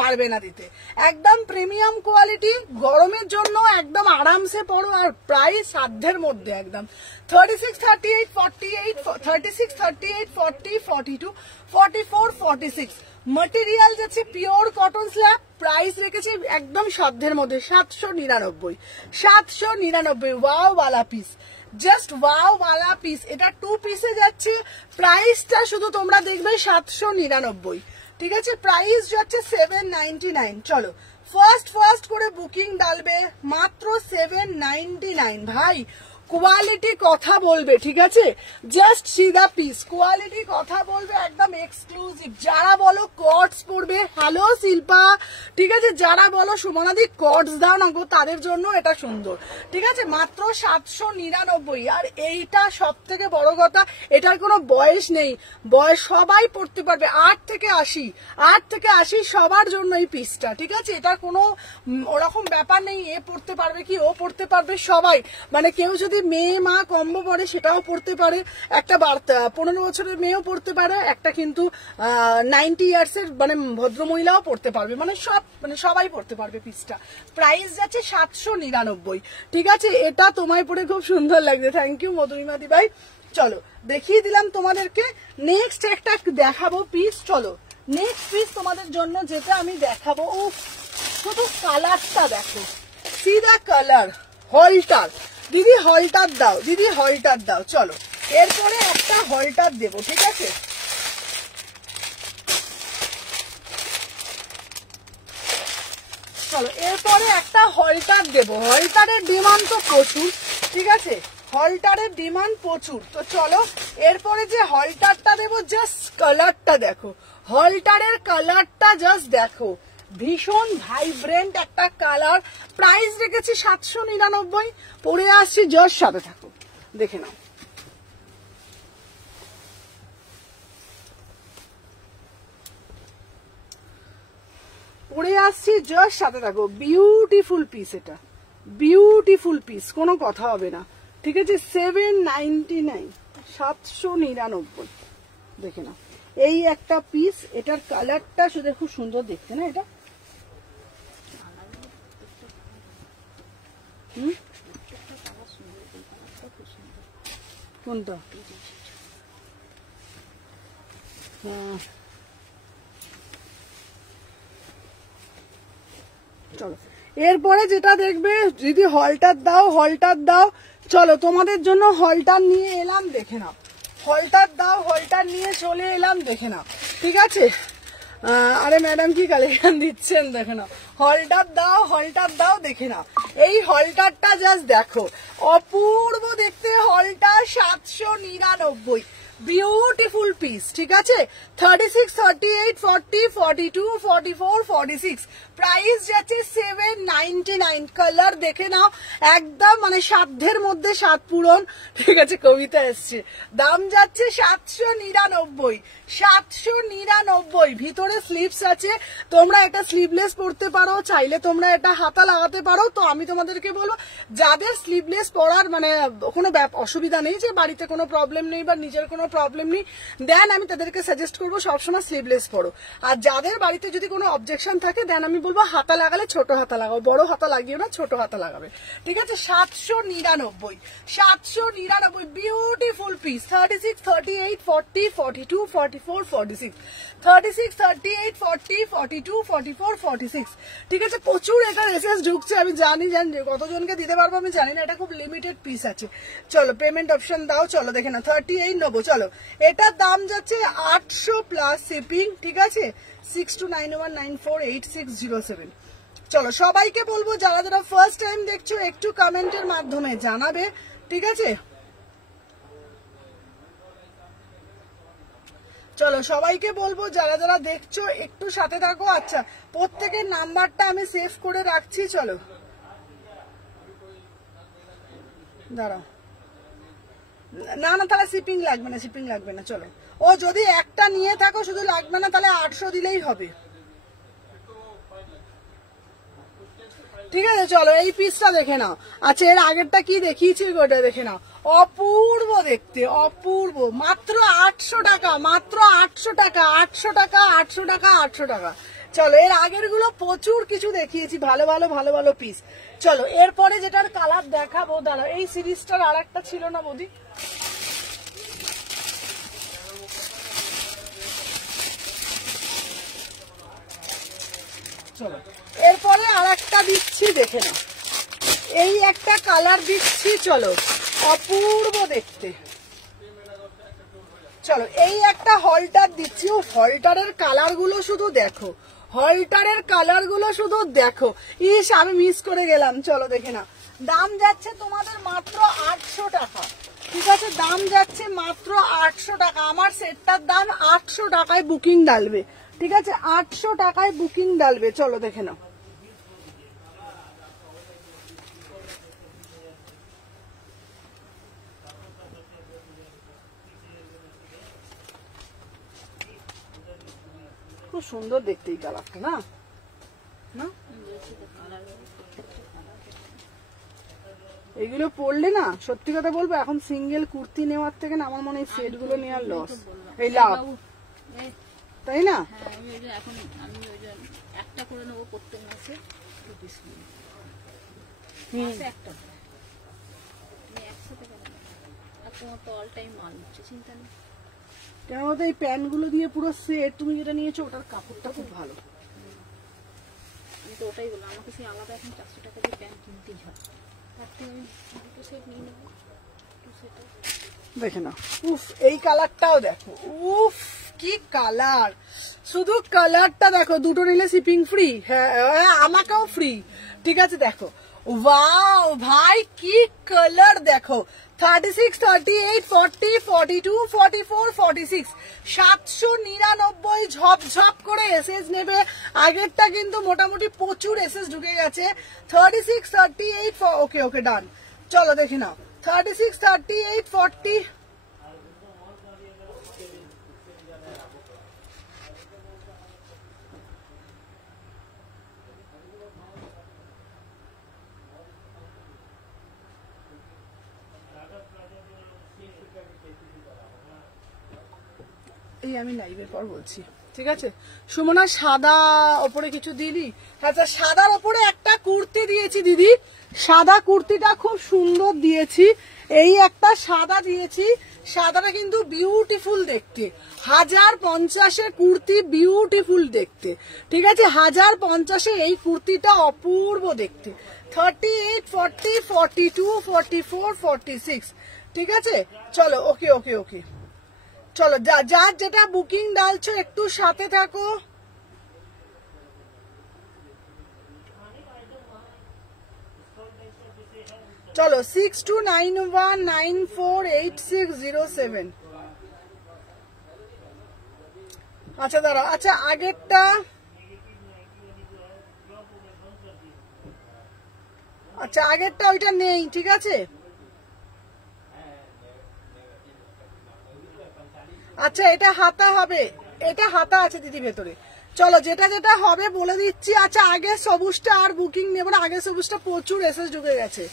পারবে না দিতে। একদম প্রিমিয়াম কোয়ালিটি, গরমের জন্য একদম আরামসে পরো, আর প্রাইস সাধ্যের মধ্যে একদম। 36, 38, 48, 36, 38, 40, 42, 44, 46 material যাচ্ছে পিওর কটন স্ল্যাব। প্রাইস রেখেছি একদম সাধ্যের মধ্যে 799, 799। ওয়াও ওয়ালা পিস, জাস্ট ওয়াও ওয়ালা পিস। এটা 2 পিসে যাচ্ছে, প্রাইসটা শুধু তোমরা দেখবে 799, ঠিক আছে? প্রাইস যাচ্ছে 799। চলো ফার্স্ট করে বুকিং ডালবে মাত্র 799 ভাই। কোয়ালিটি কথা বলবে, ঠিক আছে? জাস্ট সি দা পিস, কোয়ালিটি কথা বলবে, একদম এক্সক্লুসিভ। যারা বলো কটস পড়বে, হ্যালো শিল্পা, ঠিক আছে? যারা বলো সুমনাদি কটস দাও না গো, তাদের জন্য এটা সুন্দর, ঠিক আছে? মাত্র 799। আর এইটা সব থেকে বড় কথা, এটার কোনো বয়স নেই, বয়স সবাই পড়তে পারবে। 8 থেকে 80 সবার জন্য এই পিসটা, ঠিক আছে? এটা কোনো ওরকম ব্যাপার নেই এ পড়তে পারবে কি ও পড়তে পারবে, সবাই। মানে কেউ যদি মেয়ে মা কম্বো পরে সেটাও পড়তে পারে, একটা 15 বছরের মেয়েও পড়তে পারে, একটা কিন্তু 90 ইয়ার্সের মানে ভদ্রমহিলাও পড়তে পারবে, মানে সবাই পড়তে পারবে পিসটা। প্রাইস যাচ্ছে 799, ঠিক আছে? এটা তোমায় পরে খুব সুন্দর লাগছে, থ্যাংক ইউ মধুরিমাদি ভাই। চলো দেখিয়ে দিলাম তোমাদেরকে, নেক্সট একটা দেখাবো পিস। চলো নেক্সট পিস তোমাদের জন্য যেটা আমি দেখাবো, ও শুধু কালারটা দেখো, সি দা কালার। হলটার দিদি, হলটার দাও দিদি, হলটার দাও। চলো এরপরে একটা হলটার দেবো, ঠিক আছে? চলো এরপরে একটা হলটার দেবো। হলটারের ডিমান্ড তো প্রচুর, ঠিক আছে? হলটারের ডিমান্ড প্রচুর। তো চলো এরপরে যে হলটারটা দেবো, জাস্ট কালারটা দেখো, হলটারের কালারটা জাস্ট দেখো, ভীষণ ভাইব্রেন্ট একটা কালার। প্রাইস রেখেছি 799, পরে আসছি, জাস্ট সাথে থাকো, দেখে নাও। পরে আসছি, জাস্ট সাথে থাকো। বিউটিফুল পিস, এটা বিউটিফুল পিস, কোনো কথা হবে না, ঠিক আছে? 799, 799, দেখে নাও। এই একটা পিস, এটার কালারটা শুধু খুব সুন্দর দেখতে না এটা? কোনটা? চলো এরপরে যেটা দেখবে, যদি হলটার দাও, হলটার দাও। চলো তোমাদের জন্য হলটার নিয়ে এলাম, দেখে নাও। হলটার দাও, হলটার নিয়ে চলে এলাম, দেখে নাও, ঠিক আছে? আরে ম্যাডাম কি কালেকশন দিচ্ছেন, দেখে নাও। হলটার দাও, হলটার দাও, দেখে নাও। এই হলটারটা জাস্ট দেখো, অপূর্ব দেখতে হলটার, 799, বিউটিফুল পিস, ঠিক আছে? 36, 38, 40, 42, 44, 46 প্রাইস যাচ্ছে 799। কালার দেখে নাও, একদম মানে সাধ্যের মধ্যে সাত পূরণ, ঠিক আছে? কবিতা এসছে। দাম যাচ্ছে 799, 799। ভিতরে স্লিভস আছে, তোমরা এটা স্লিভলেস পরতে পারো, চাইলে তোমরা এটা হাতা লাগাতে পারো। তো আমি তোমাদেরকে বলবো, যাদের স্লিভলেস পরার মানে কোনো অসুবিধা নেই, যে বাড়িতে কোনো প্রবলেম নেই বা নিজের কোনো প্রবলেম নেই, দেন আমি তাদেরকে সাজেস্ট করবো সবসময় স্লিভলেস পরো। আর যাদের বাড়িতে যদি কোনো অবজেকশন থাকে, দেন আমি বলবো হাতা লাগালে ছোট হাতা লাগাও, বড় হাতা লাগিও না, ছোট হাতা লাগাবে, ঠিক আছে? 799, 799, বিউটিফুল পিস। 36, 38, 40, 42, 44, 46, 36, 38, 40, 42, 44, 46, ঠিক আছে? প্রচুর এটা এসএস ঢুকছে, আমি জানি কতজনকে দিতে পারবো আমি জানি না, এটা খুব লিমিটেড পিস আছে। চলো পেমেন্ট অপশন দাও, চলো দেখে না। 38 নেবো, চলো। এটার দাম যাচ্ছে 800 প্লাস শিপিং, ঠিক আছে? 6291948607। চলো সবাইকে বলবো, যারা যারা ফার্স্ট টাইম দেখছো একটু কমেন্টের মাধ্যমে জানাবে, ঠিক আছে? চলো সবাইকে বলবো, যারা যারা দেখছো একটু সাথে থাকো। আচ্ছা, প্রত্যেকের নাম্বারটা আমি সেভ করে রাখছি। চলো দাঁড়াও, না না তাহলে শিপিং লাগবে না, শিপিং লাগবে না। চলো, ও যদি একটা নিয়ে থাকো শুধু লাগবে না, তাহলে 800 দিলেই হবে, ঠিক আছে? চলো এই পিসটা দেখে নাও। আচ্ছা, এর আগেরটা কি দেখিয়েছি ওটা দেখে নাও, অপূর্ব দেখতে, অপূর্ব। মাত্র 800 টাকা, মাত্র 800 টাকা, 800 টাকা, 800 টাকা, 800 টাকা, চলো এর আগের গুলো প্রচুর কিছু দেখিয়েছি, ভালো ভালো ভালো ভালো পিস। চলো এরপরে যেটার কালার দেখাবো, দাঁড়াও, এই সিরিজটার আর একটা ছিল না বৌদি, চলো এরপরে আর একটা দিচ্ছি, দেখে নাও। এই একটা কালার দিচ্ছি, চলো অপূর্ব দেখতে। চলো এই একটা হলটার দিচ্ছি, ও হলটারের কালার গুলো শুধু দেখো, হলটারের কালার গুলো শুধু দেখো। ইস আমি মিস করে গেলাম। চলো দেখে নাও, দাম যাচ্ছে তোমাদের মাত্র 800 টাকা। ঠিক আছে, দাম যাচ্ছে মাত্র 800 টাকা। আমার সেটটার দাম 800 টাকায় বুকিং ডালবে। ঠিক আছে, 800 টাকায় বুকিং ডালবে। চলো দেখে নাও। খুব সুন্দর দেখতে এই কালারটা, না না এগুলো পরলে না, সত্যি কথা বলবো, এখন সিঙ্গেল কুর্তি নেওয়ার থেকে না আমার মনে হয় সেট গুলো নেওয়ার লস, এই লাভ, তাই না? এখন আমি ওই যে একটা করে নেবো প্রত্যেক মাসে 2 পিস একটা, আমি একসাথে কেন, আর তোমার তো অল টাইম মাল হচ্ছে, চিন্তা নেই। কেন বলতো এই প্যান্ট গুলো দিয়ে পুরো সেট, তুমি যেটা নিয়েছো ওটার কাপড়টা খুব ভালো। আমি তো ওটাই বললাম, আমাকে সেই আলাদা এখন 400 টাকা দিয়ে প্যান্ট কিনতেই হয়, তার থেকে আমি 2 সেট নিয়ে নেবো, 2 সেট। দেখে নাও, উফ এই কালারটাও দেখো, উফ কি কালার, শুধু কালারটা দেখো। দুটো নিলে শিপিং ফ্রি, হ্যাঁ আমাকেও ফ্রি। ঠিক আছে, দেখো ওয়াও ভাই কি কালার দেখো, 36, 38, 40, 42, 44, 46, 799 ঝপঝপ করে এসএস নেবে। আগেরটা কিন্তু মোটামুটি প্রচুর এসএস ঢুকে গেছে। 36, 38, ওকে ওকে ডান। চলো দেখে নাও, 36, 38, 40, এই আমি লাইভের পর বলছি। ঠিক আছে সুমনা, সাদা ওপরে কিছু দিলি? আচ্ছা সাদার ওপরে একটা কুর্তি দিয়েছি দিদি, সাদা কুর্তিটা খুব সুন্দর দিয়েছি। এই একটা সাদা দিয়েছি, সাদাটা কিন্তু বিউটিফুল দেখতে। 1050 কুর্তি, বিউটিফুল দেখতে। ঠিক আছে, 1050 এই কুর্তিটা অপূর্ব দেখতে। 38, 40, 42, 44, 46। ঠিক আছে, চলো ওকে ওকে ওকে। চলো যার যেটা বুকিং ডালছো একটু সাথে থাকো। চলো 6291948607। আচ্ছা দাঁড়াও, আচ্ছা আগেরটা, আচ্ছা আগেরটা ওইটা নেই। ঠিক আছে, আচ্ছা এটা হাতা হবে, এটা হাতা আছে দিদি ভেতরে। চলো যেটা যেটা হবে বলে দিচ্ছি। আচ্ছা আগে সবুজটা আর বুকিং নেব না, আগে সবুজটা প্রচুর এসএস ঢুকে গেছে।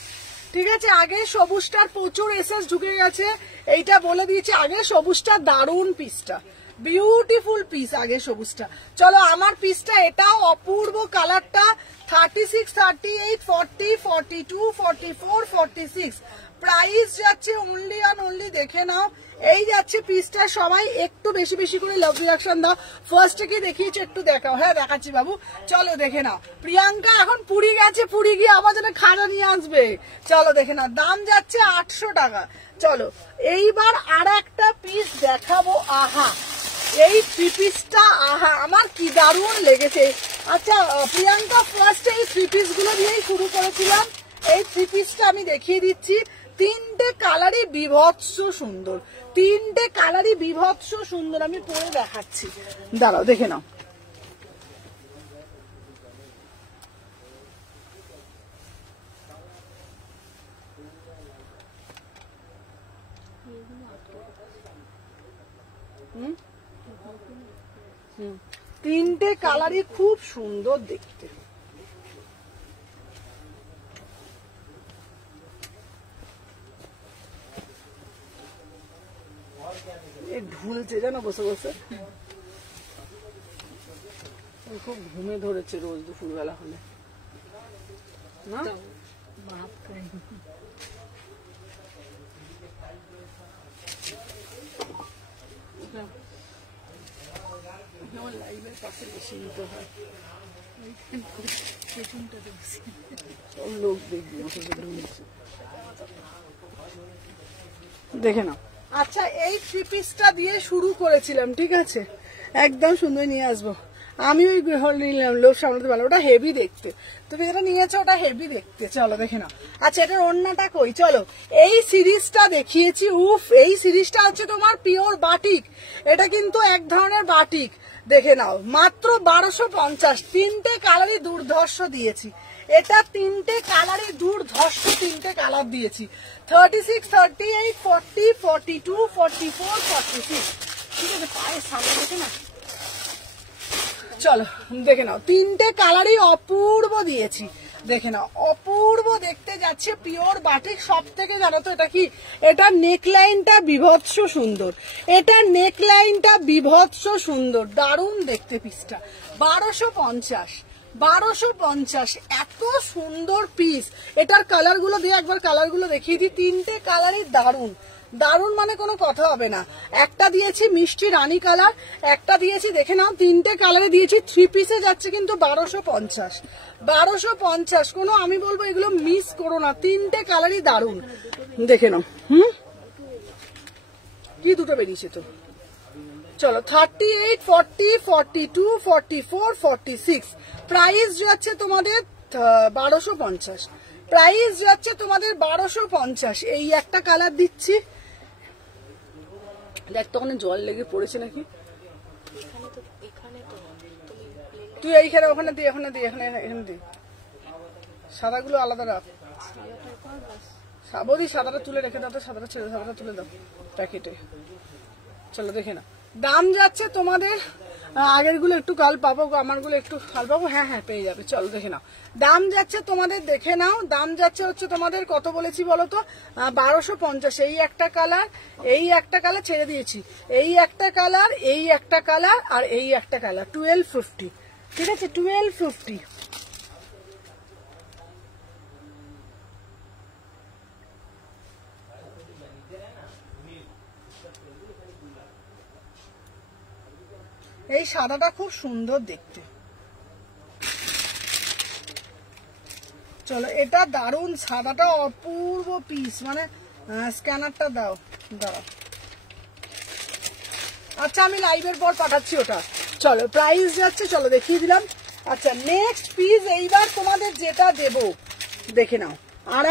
ঠিক আছে, আগে সবুজটার প্রচুর এসএস ঢুকে গেছে, এইটা বলে দিয়েছি। আগে সবুজটা দারুণ পিসটা, বিউটিফুল পিস আগে সবুজটা। চলো আমার পিসটা এটাও অপূর্ব কালারটা। 36, 38, 40, 42, 44, 46। প্রাইস যাচ্ছে অনলি অন অনলি, দেখে নাও এই যাচ্ছে পিসটা। সবাই একটু বেশি বেশি করে লাভ রিয়াকশন দাও। ফার্স্টে কি দেখিয়েছো একটু দেখাও। হ্যাঁ দেখাচ্ছি বাবু, চলো দেখে নাও। প্রিয়াঙ্কা এখন পুরী গেছে, পুরী গিয়ে আমার জন্য খাজা নিয়ে আসবে। চলো দেখে নাও, দাম যাচ্ছে 800 টাকা। চলো এইবার আর একটা পিস দেখাবো। আহা এই 3 পিসটা, আহা আমার কি দারুণ লেগেছে। আচ্ছা প্রিয়াঙ্কা, ফার্স্টে এই 3 পিস গুলো দিয়েই শুরু করেছিলাম। এই 3 পিসটা আমি দেখিয়ে দিচ্ছি। 3টে কালারই বিভৎস সুন্দর, 3টে কালারই বিভৎস সুন্দর। আমি পরে দেখাচ্ছি, দাঁড়াও দেখে নাও। তিনটে কালারই খুব সুন্দর দেখতে। ঢুলছে জানো বসে বসে। ওর খুব ঘুমে ধরেছে রোজ দুপুরবেলা হলে না। बाप रे আমার লাইভের পাশে বেশি নিতে হয়, পেছনটা দেখছি সব লোক দেখবে দেখে নাও। আচ্ছা এই থ্রি পিসটা দিয়ে শুরু করেছিলাম, ঠিক আছে, একদম সুন্দর নিয়ে আসবো। আমি ওই নিলাম, লোক সামলাতে পারলাম, ওটা হেভি দেখতে। তুমি যেটা নিয়েছো ওটা হেভি দেখতে, চলো দেখে নাও। আচ্ছা এটার ওড়নাটা কই, চলো এই সিরিজটা দেখিয়েছি। উফ, এই সিরিজটা হচ্ছে তোমার পিওর বাটিক, এটা কিন্তু এক ধরনের বাটিক। দেখে নাও মাত্র 1250, তিনটে কালারই দুর্ধর্ষ দিয়েছি। এটা তিনটে কালারই দুর্ধর্ষ, তিনটে কালার দিয়েছি। 36, 38, 40, 42, 44, 46, ঠিক আছে। পায়ের সামনে দেখে না, চলো দেখে নাও, তিনটে কালারই অপূর্ব দিয়েছি। দেখে নাও অপূর্ব দেখতে যাচ্ছে, পিওর বাটিক। সব থেকে জানো তো এটা কি, এটা নেকলাইনটা বিভৎস সুন্দর, এটা নেকলাইনটা বিভৎস সুন্দর, দারুণ দেখতে পিসটা। 1250, 1250, এত সুন্দর পিস। এটার কালার গুলো দিয়ে একবার কালার গুলো দেখিয়ে দিই, তিনটে কালারই দারুণ, দারুণ মানে কোনো কথা হবে না। একটা দিয়েছি মিষ্টি রানী কালার, একটা দিয়েছি দেখে নাও, তিনটে কালারে দিয়েছি। থ্রি পিসে যাচ্ছে কিন্তু 1250, 1250। কোনো আমি বলবো এগুলো মিস করো না, তিনটে কালারই দারুণ, দেখে নাও। কি দুটো বেরিয়েছে তো, চলো 38, 40, 42, 44, 46। প্রাইস যাচ্ছে তোমাদের 1250, প্রাইস যাচ্ছে তোমাদের 1250। এই একটা কালার দিচ্ছি, দেখ তো ওখানে জল লেগে পড়েছে নাকি। তুই এইখানে ওখানে দি, এখানে দি, এখানে এখানে দি, সাদাগুলো আলাদা রাখ। বৌদি সাদাটা তুলে রেখে দাও তো, সাদাটা ছেড়ে, সাদাটা তুলে দাও প্যাকেটে। চলো দেখে না, দাম যাচ্ছে তোমাদের আগের গুলো একটু কাল পাবো, আমার গুলো একটু কাল পাবো। হ্যাঁ হ্যাঁ পেয়ে যাবে, চলো দেখে নাও। দাম যাচ্ছে তোমাদের, দেখে নাও, দাম যাচ্ছে হচ্ছে তোমাদের কত বলেছি বলো তো, 1250। এই একটা কালার, এই একটা কালার ছেড়ে দিয়েছি, এই একটা কালার, এই একটা কালার, আর এই একটা কালার। 1250, ঠিক আছে, 1250। এই সাদাটা খুব সুন্দর দেখতে, চলো এটা দারুণ, সাদাটা অপূর্ব পিস, মানে স্ক্যানারটা দাও, দাঁড়াও। আচ্ছা আমি লাইভের পর পাঠাচ্ছি ওটা। চলো প্রাইস যাচ্ছে, চলো দেখিয়ে দিলাম। আচ্ছা নেক্সট পিস এইবার তোমাদের যেটা দেব, দেখে নাও। আর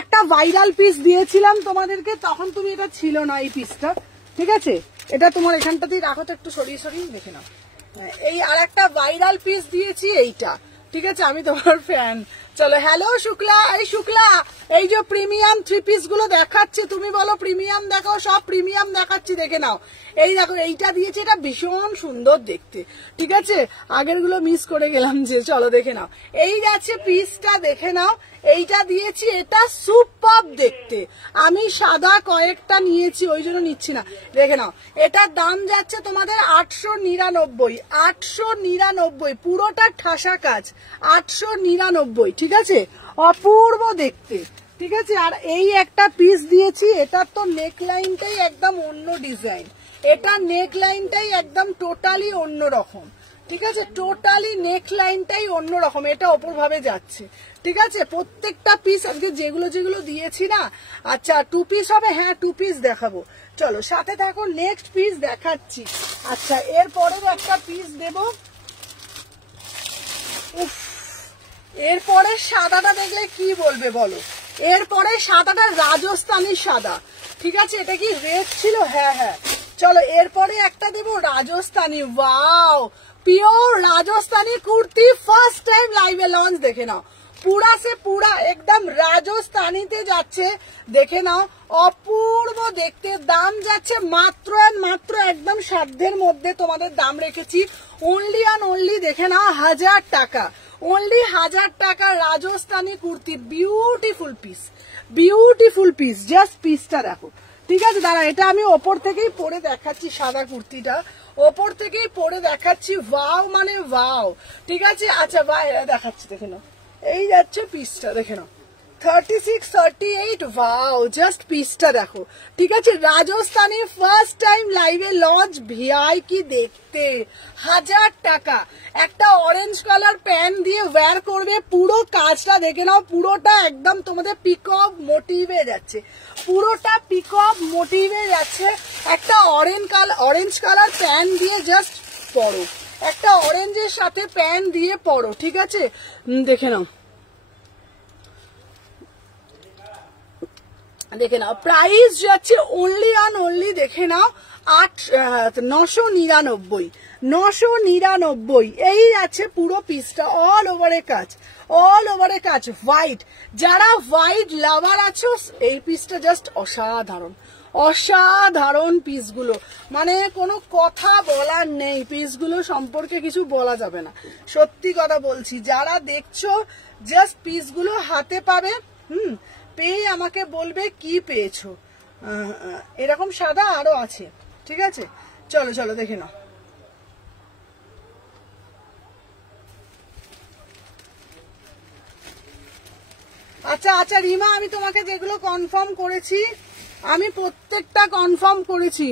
একটা ভাইরাল পিস দিয়েছিলাম তোমাদেরকে, তখন তুমি এটা ছিল না এই পিসটা, ঠিক আছে। এটা তোমার এখানটাতেই রাখো তো, একটু সরিয়ে সরিয়ে দেখে নাও। এই আর একটা ভাইরাল পিস দিয়েছি এইটা, ঠিক আছে, আমি তোমার ফ্যান। চলো হ্যালো শুক্লা, এই শুক্লা, এই যে প্রিমিয়াম থ্রি পিস গুলো দেখাচ্ছি, তুমি বলো প্রিমিয়াম দেখাও, সব প্রিমিয়াম দেখাচ্ছি, দেখে নাও। এই দেখো এইটা দিয়েছি, এটা ভীষণ সুন্দর দেখতে, ঠিক আছে, আগের গুলো মিস করে গেলাম যে, চলো দেখে নাও। এই যাচ্ছে পিসটা, দেখে নাও, এইটা দিয়েছি, এটা সুপার দেখতে। আমি সাদা কয়েকটা নিয়েছি, ওই জন্য নিচ্ছি না, দেখে নাও। এটার দাম যাচ্ছে তোমাদের 899, 899, পুরোটা ঠাসা কাজ, 899, ঠিক আছে, অপূর্ব দেখতে, ঠিক আছে। আর এই একটা পিস দিয়েছি, এটার তো নেক লাইনটাই একদম অন্য ডিজাইন, এটা নেক লাইনটাই একদম টোটালি অন্য রকম, ঠিক আছে, টোটালি নেক লাইনটাই অন্যরকম, এটা অপর ভাবে যাচ্ছে, ঠিক আছে। প্রত্যেকটা পিস আজকে যেগুলো যেগুলো দিয়েছি না, আচ্ছা 2 পিস হবে, হ্যাঁ 2 পিস দেখাবো, চলো সাথে থাকো, নেক্সট পিস দেখাচ্ছি। আচ্ছা এরপরেও একটা পিস দেব। উফ, এরপরে সাদাটা দেখলে কি বলবে বলো, এরপরে সাদাটা রাজস্থানী সাদা, ঠিক আছে। এটা কি রেড ছিল, হ্যাঁ হ্যাঁ, চলো এরপরে একটা দেব Rajasthani, wow, pure Rajasthani kurti, first time লাইভে লঞ্চ, দেখে নাও, পুরা সে পুরা একদম রাজস্থানীতে যাচ্ছে, দেখে নাও, অপূর্ব দেখতে। দাম যাচ্ছে মাত্র মাত্র একদম সাধ্যের মধ্যে তোমাদের দাম রেখেছি, অনলি অ্যান্ড অনলি, দেখে নাও, 1000 টাকা, অনলি 1000 টাকা Rajasthani kurti, beautiful piece, beautiful piece, just পিসটা দেখো, ঠিক আছে দাঁড়া, এটা আমি ওপর থেকেই পরে দেখাচ্ছি, সাদা কুর্তিটা ওপর থেকেই পরে দেখাচ্ছি। ওয়াও মানে ওয়াও, ঠিক আছে। আচ্ছা বাইরে দেখাচ্ছি, দেখে নাও, এই যাচ্ছে পিসটা, দেখে নাও 36, 38, ওয়াও জাস্ট পিসটা দেখো, ঠিক আছে। রাজস্থানে ফার্স্ট টাইম লাইভে লঞ্চ, ভিআই কি দেখতে 1000 টাকা। একটা অরেঞ্জ কালার প্যান্ট দিয়ে ওয়্যার করবে, পুরো কাজটা দেখে নাও, পুরোটা একদম তোমাদের পিকক মোটিভে যাচ্ছে, পুরোটা পিকক মোটিভে যাচ্ছে। একটা অরেঞ্জ কালার প্যান্ট দিয়ে জাস্ট পরো, একটা অরেঞ্জের সাথে প্যান্ট দিয়ে পরো, ঠিক আছে। দেখে নাও, দেখে নাও প্রাইস যাচ্ছে অনলি অন অনলি, দেখে নাও 999, 999 এই আছে পুরো পিসটা, অল ওভারে কাজ, অল ওভারে কাজ হোয়াইট। যারা হোয়াইট লাভার আছো এই পিসটা জাস্ট অসাধারণ, অসাধারণ পিসগুলো, মানে কোনো কথা বলার নেই, পিসগুলো সম্পর্কে কিছু বলা যাবে না, সত্যি কথা বলছি। যারা দেখছো জাস্ট পিসগুলো হাতে পাবে, পেয়ে আমাকে বলবে কি পেয়েছো। এরকম সাদা আরো আছে, ঠিক আছে। চলো চলো দেখে নাও। আচ্ছা আচ্ছা রিমা, আমি তোমাকে যেগুলো কনফার্ম করেছি আমি প্রত্যেকটা কনফার্ম করেছি।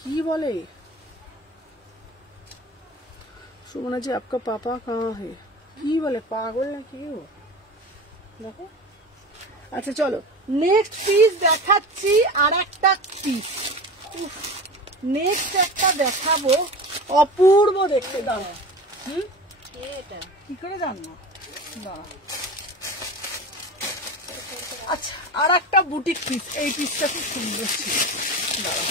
কি বলে সুমনা জি আপকা পাপা কাহা হে, কি বলে পাগল না কি ও, দেখো। আচ্ছা চলো নেক্সট পিস দেখাচ্ছি, আর একটা পিস নেক্সট একটা দেখাবো, অপূর্ব দেখতে। দাঁড়া, কি করে জানো, দাঁড়া। আচ্ছা আর একটা বুটিক পিস, এই পিসটা খুব সুন্দর ছিল, দাঁড়া।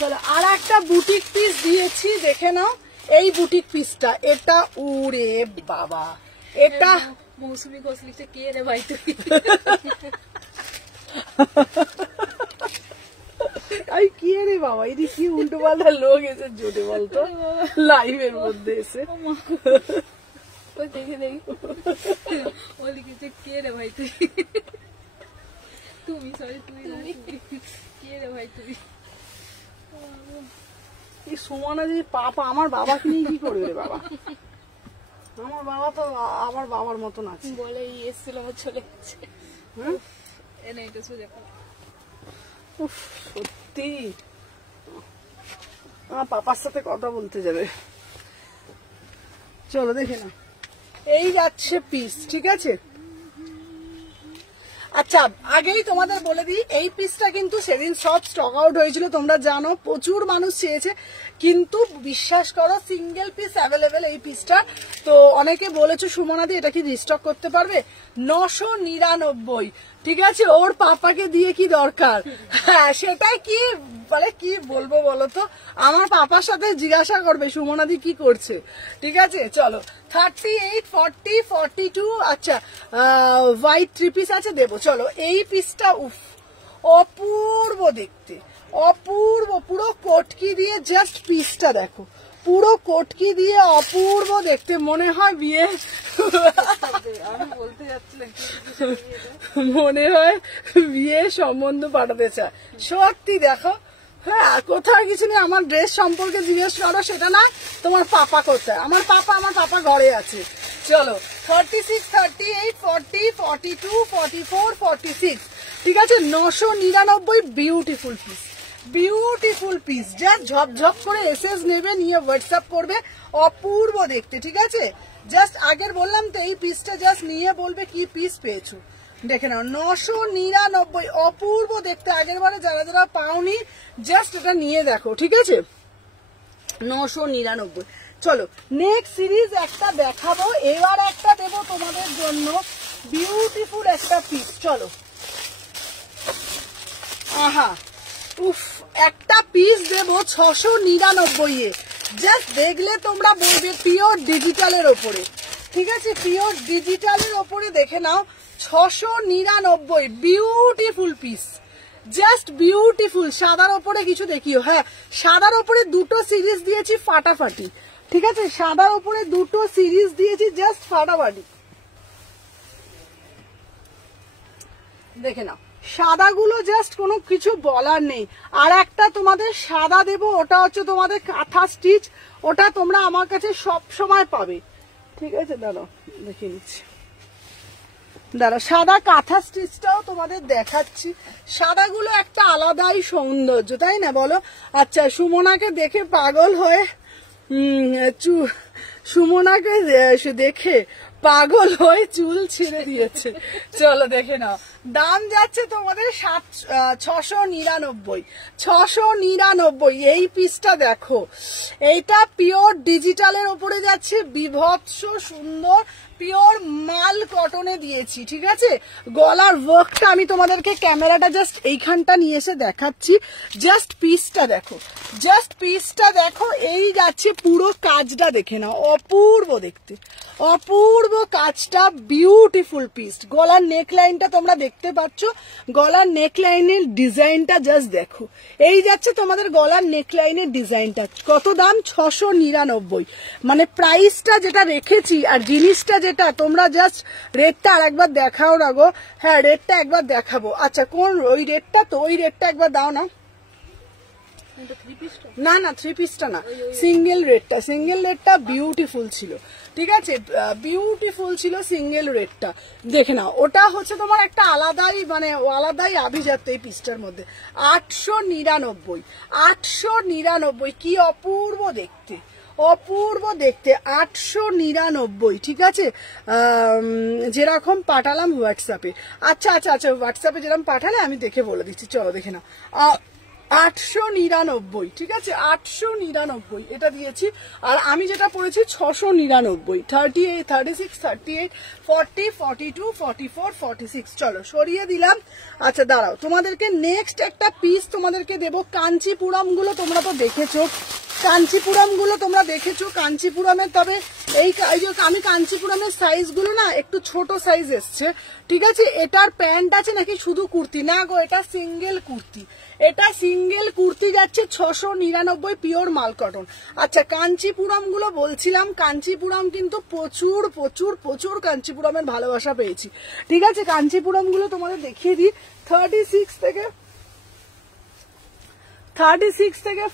চলো আর একটা বুটিক পিস দিয়েছি, দেখে নাও এই বুটিক পিসটা। এটা উরে বাবা, এটা মৌসুমি ঘোষ লিখছে কে রে ভাই তুই, কি রে বাবা, এদি কি উল্টো পাল্টা লোক এসে জোটে বলতো লাইভের মধ্যে এসে। ওই দেখে দেখি ও লিখেছে কে রে ভাই তুই, তুমি সরি তুমি কে রে ভাই তুই। এই সুমনা যে পাপা, আমার বাবাকে নিয়ে কি করবে রে বাবা, আমার বাবা তো আমার বাবার মতন আছে। বলে এসেছিল আমার চলে গেছে, এনে এটা সোজা কর। উফ সত্যি আমার পাপার সাথে কথা বলতে যাবে। চলো দেখে না, এই যাচ্ছে পিস, ঠিক আছে। আচ্ছা আগেই তোমাদের বলে দিই, এই পিসটা কিন্তু সেদিন সব স্টক আউট হয়েছিল, তোমরা জানো প্রচুর মানুষ চেয়েছে, কিন্তু বিশ্বাস করো সিঙ্গেল পিস অ্যাভেলেবেল এই পিসটা। তো অনেকে বলেছো সুমনাদি এটা কি রিস্টক করতে পারবে, 999, ঠিক আছে। ওর পাপাকে দিয়ে কি দরকার, হ্যাঁ সেটাই কি বলে, কি বলবো বলো তো, আমার পাপার সাথে জিজ্ঞাসা করবে সুমনাদি কি করছে, ঠিক আছে। চলো 38, 40, 42, আচ্ছা হোয়াইট 3 পিস আছে দেবো। চলো এই পিসটা উফ অপূর্ব দেখতে, অপূর্ব, পুরো কোটকি দিয়ে জাস্ট পিসটা দেখো, পুরো কোটকি দিয়ে অপূর্ব দেখতে, মনে হয় বিয়ে, আমি বলতে যাচ্ছিলাম মনে হয় বিয়ে সম্বন্ধ পাঠাতে চায়, সত্যি দেখো। হ্যাঁ কোথাও কিছু নেই, আমার ড্রেস সম্পর্কে জিজ্ঞেস করো সেটা না, তোমার পাপা কোথায়, আমার পাপা ঘরে আছে। চলো 36, 38, 40, 42, 44, 46, ঠিক আছে। 999 beautiful piece, beautiful piece, just ঝপঝপ করে এসএস নেবে, নিয়ে হোয়াটসঅ্যাপ করবে, অপূর্ব দেখতে, ঠিক আছে। জাস্ট আগের বললাম তো এই পিসটা জাস্ট নিয়ে বলবে কি পিস পেয়েছো, দেখে নাও 999, অপূর্ব দেখতে। আগের বারে যারা যারা পাওনি জাস্ট এটা নিয়ে দেখো, ঠিক আছে, 999। চলো নেক্সট সিরিজ একটা দেখাবো, এবার একটা দেবো তোমাদের জন্য বিউটিফুল একটা পিস। চলো আহা উফ, একটা পিস দেবো 699, জাস্ট দেখলে তোমরা বলবে পিওর ডিজিটালের ওপরে, ঠিক আছে, পিওর ডিজিটালের ওপরে দেখে নাও 699, বিউটিফুল পিস, জাস্ট বিউটিফুল। সাদার ওপরে কিছু দেখিও, হ্যাঁ সাদার ওপরে দুটো সিরিজ দিয়েছি ফাটাফাটি, ঠিক আছে, সাদার উপরে দুটো সিরিজ দিয়েছি, জাস্ট ফাটাফাটি। দেখে নাও সাদাগুলো জাস্ট কোনো কিছু বলার নেই। আর একটা তোমাদের সাদা দেব, ওটা হচ্ছে তোমাদের কাঁথা স্টিচ, ওটা তোমরা আমার কাছে সব সময় পাবে। ঠিক আছে, দাঁড়াও দেখে নিচ্ছি, দাঁড়া সাদা কাঁথা স্টিচটাও তোমাদের দেখাচ্ছি। সাদাগুলো একটা আলাদাই সৌন্দর্য, তাই না বলো? আচ্ছা, সুমনাকে দেখে পাগল হয়ে সুমনাকে দেখে পাগল হয়ে চুল ছিঁড়ে দিয়েছে। চলো দেখে নাও, দাম যাচ্ছে তোমাদের 699। 699 এই পিসটা দেখো, এইটা পিওর ডিজিটালের উপরে যাচ্ছে, বিভৎস সুন্দর পিওর মাল কটনে দিয়েছি। ঠিক আছে, গলার ওয়ার্কটা আমি তোমাদেরকে ক্যামেরাটা জাস্ট এইখানটা নিয়ে এসে দেখাচ্ছি। জাস্ট পিসটা দেখো, জাস্ট পিসটা দেখো, এই যাচ্ছে পুরো কাজটা দেখে নাও, অপূর্ব দেখতে, অপূর্ব কাজটা, বিউটিফুল পিস। গলার নেক লাইনটা তোমরা দেখতে পাচ্ছ, গলার নেক লাইনের ডিজাইনটা জাস্ট দেখো, এই যাচ্ছে তোমাদের গলার নেক লাইনের ডিজাইনটা। কত দাম? 699। মানে প্রাইসটা যেটা রেখেছি আর জিনিসটা যেটা, তোমরা জাস্ট রেটটা আর একবার দেখাও না গো। হ্যাঁ, রেটটা একবার দেখাবো। আচ্ছা, কোন ওই রেটটা? তো ওই রেটটা একবার দাও না। না না, 3 পিসটা না, সিঙ্গেল রেটটা। সিঙ্গেল রেটটা বিউটিফুল ছিল, ঠিক আছে, বিউটিফুল ছিল সিঙ্গেল রেটটা। দেখে নাও, ওটা হচ্ছে তোমার একটা আলাদাই, মানে আলাদাই আভিজাত্য এই পিসটার মধ্যে। 899, 899, কি অপূর্ব দেখতে, অপূর্ব দেখতে। 899, ঠিক আছে, যেরকম পাঠালাম হোয়াটসঅ্যাপে। আচ্ছা আচ্ছা আচ্ছা, হোয়াটসঅ্যাপে যেরকম পাঠালে আমি দেখে বলে দিচ্ছি, চলো দেখে নাও। 899, ঠিক আছে, 899 এটা দিয়েছি। আর আমি যেটা পড়েছি 699, 38, 36, 38, 40, 42, 44, 46। চলো সরিয়ে দিলাম। আচ্ছা দাঁড়াও, তোমাদেরকে নেক্সট একটা পিস তোমাদেরকে দেবো। কাঞ্চিপুরম গুলো তোমরা তো দেখেছো, কাঞ্চিপুরম গুলো তোমরা দেখেছো, কাঞ্চিপুরমের, তবে এই আমি কাঞ্চিপুরমের সাইজ গুলো না একটু ছোট সাইজ এসছে। ঠিক আছে, এটার প্যান্ট আছে নাকি শুধু কুর্তি? না গো, এটা সিঙ্গেল কুর্তি, এটা সিঙ্গেল কুর্তি যাচ্ছে 699, পিওর মাল কটন। আচ্ছা, কাঞ্চিপুরম গুলো বলছিলাম, কাঞ্চিপুরম কিন্তু প্রচুর প্রচুর প্রচুর কাঞ্চিপুরমের ভালোবাসা পেয়েছি। ঠিক আছে, কাঞ্চিপুরম গুলো তোমাদের দেখিয়ে দিই। 36 থেকে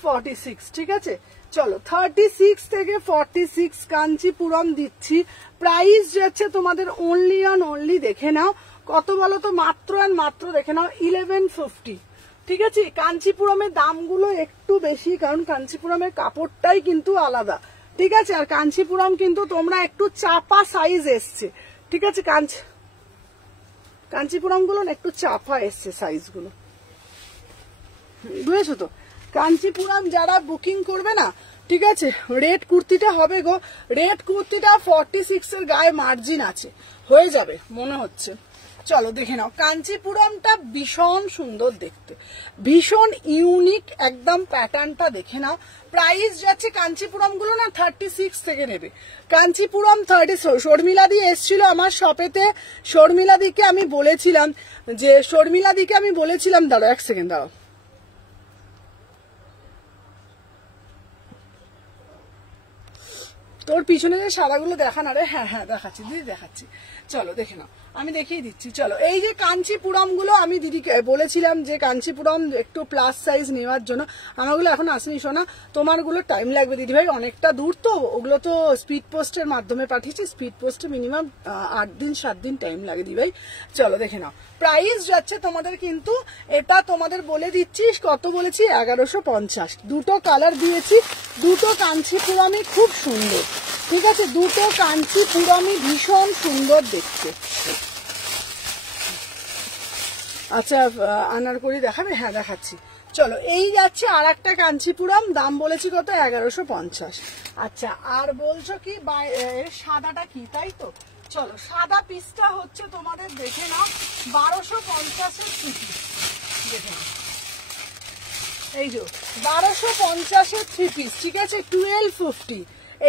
46, ঠিক আছে, চলো 36 থেকে 46 কাঞ্চিপুরম দিচ্ছি। প্রাইস যাচ্ছে তোমাদের অনলি অন অনলি, দেখে নাও কত বলো তো, মাত্র অ্যান্ড মাত্র দেখে নাও 1150। ঠিক আছে, কাঞ্চিপুরমের দামগুলো একটু বেশি, কারণ কাঞ্চিপুরমের কাপড়টাই কিন্তু আলাদা। ঠিক আছে, আর কাঞ্চিপুরম কিন্তু তোমরা একটু চাপা সাইজ এসছে। ঠিক আছে, কাঞ্চিপুরম গুলো একটু চাপা এসছে সাইজগুলো, বুঝেছো তো? কাঞ্চিপুরম যারা বুকিং করবে না, ঠিক আছে, রেড কুর্তিটা হবে গো, রেড কুর্তিটা 46 এর গায়ে মার্জিন আছে, হয়ে যাবে মনে হচ্ছে। চলো দেখে নাও, কাঞ্চিপুরমটা ভীষণ সুন্দর দেখতে, ভীষণ ইউনিক একদম প্যাটার্নটা দেখে নাও। প্রাইস যাচ্ছে কাঞ্চিপুরম গুলো না 36 থেকে নেবে। কাঞ্চিপুরম 30। শর্মিলা দি এসছিল আমার শপেতে, শর্মিলা দিকে আমি বলেছিলাম দাঁড়াও 1 সেকেন্ড দাঁড়াও, তোর পিছনে যে সাদাগুলো দেখা না রে, হ্যাঁ হ্যাঁ দেখাচ্ছি দিদি, দেখাচ্ছি, চলো দেখে নাও, আমি দেখিয়ে দিচ্ছি। চলো, এই যে কাঞ্চিপুরম গুলো আমি দিদিকে বলেছিলাম যে কাঞ্চিপুরম একটু প্লাস সাইজ নেওয়ার জন্য, আমারগুলো এখন আসেনি শোনা, তোমারগুলো টাইম লাগবে দিদি ভাই, অনেকটা দূর তো, ওগুলো তো স্পিড পোস্টের মাধ্যমে পাঠিয়েছি, স্পিড পোস্টে মিনিমাম 8 দিন 7 দিন টাইম লাগে দিদি ভাই। চলো দেখে নাও, প্রাইস যাচ্ছে তোমাদের কিন্তু, এটা তোমাদের বলে দিচ্ছি কত বলেছি, 1150। দুটো কালার দিয়েছি, দুটো কাঞ্চিপুরমই খুব সুন্দর। ঠিক আছে, দুটো কাঞ্চিপুরমই ভীষণ সুন্দর দেখতে। আচ্ছা, আনারকলি দেখাবে? হ্যাঁ দেখাচ্ছি, চলো। এই যাচ্ছে আর একটা কাঞ্চিপুরম, দাম বলেছি কত, 1150। আচ্ছা, আর বলছো কি সাদাটা কি, তাই তো? চলো, সাদা পিসটা হচ্ছে তোমাদের দেখে নাও 1250-এর 3 পিস, দেখে নাও, এই যে 1250-এর 3 পিস, ঠিক আছে, 1250।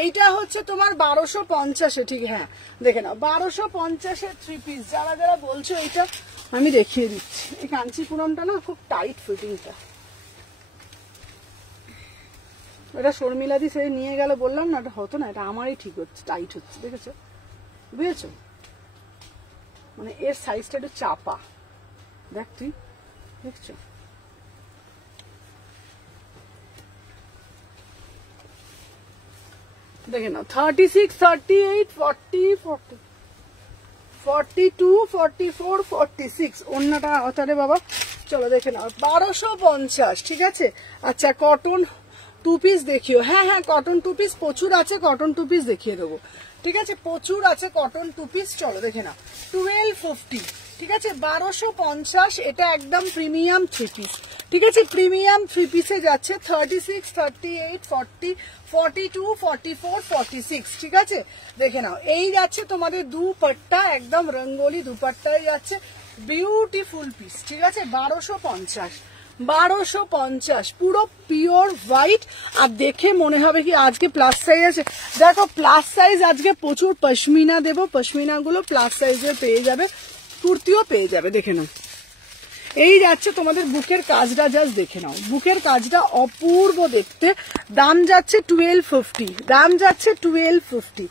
এইটা হচ্ছে তোমার 1250-এ, ঠিক, হ্যাঁ দেখে নাও 1250-এর 3 পিস। যারা যারা বলছো এইটা আমি দেখিয়ে দিচ্ছি। এই কাঞ্চিপুরমটা না খুব টাইট ফিটিংটা, এটা শর্মিলাদি সে নিয়ে গেল বললাম না, এটা হতো না, এটা আমারই ঠিক হচ্ছে, টাইট হচ্ছে, দেখেছো বুঝেছো? মানে এর সাইজটা একটু চাপা, দেখ তুই দেখছো? দেখে নাও 36, 38, 40, 40, 42, 44, 46 অন্যটা অতারে বাবা। চলো দেখে নাও 1250, ঠিক আছে। আচ্ছা কটন 2 পিস দেখিও। হ্যাঁ হ্যাঁ কটন 2 পিস প্রচুর আছে, কটন 2 পিস দেখিয়ে দেবো, ঠিক আছে, প্রচুর আছে কটন 2 পিস। চলো দেখে নাও 1250, ঠিক আছে 1250, এটা একদম প্রিমিয়াম 3 পিস, ঠিক আছে, প্রিমিয়াম 3 পিসে যাচ্ছে 36, 38, 40, 42, 44, 46, ঠিক আছে। দেখে নাও এই যাচ্ছে তোমাদের দুপাট্টা, একদম রঙ্গোলি দুপাট্টায় যাচ্ছে, বিউটিফুল পিস, ঠিক আছে 1250, 1250 পুরো পিওর হোয়াইট। আর দেখে মনে হবে কি আজকে প্লাস সাইজ আছে, দেখো প্লাস সাইজ আজকে প্রচুর পশমিনা দেবো, পশমিনা গুলো প্লাস সাইজে পেয়ে যাবে, কুর্তিও পেয়ে যাবে। দেখে নাও এই যাচ্ছে তোমাদের বুকের কাজটা, জাস্ট দেখে নাও বুকের কাজটা অপূর্ব দেখতে। দাম যাচ্ছে 1250, দাম যাচ্ছে 1250,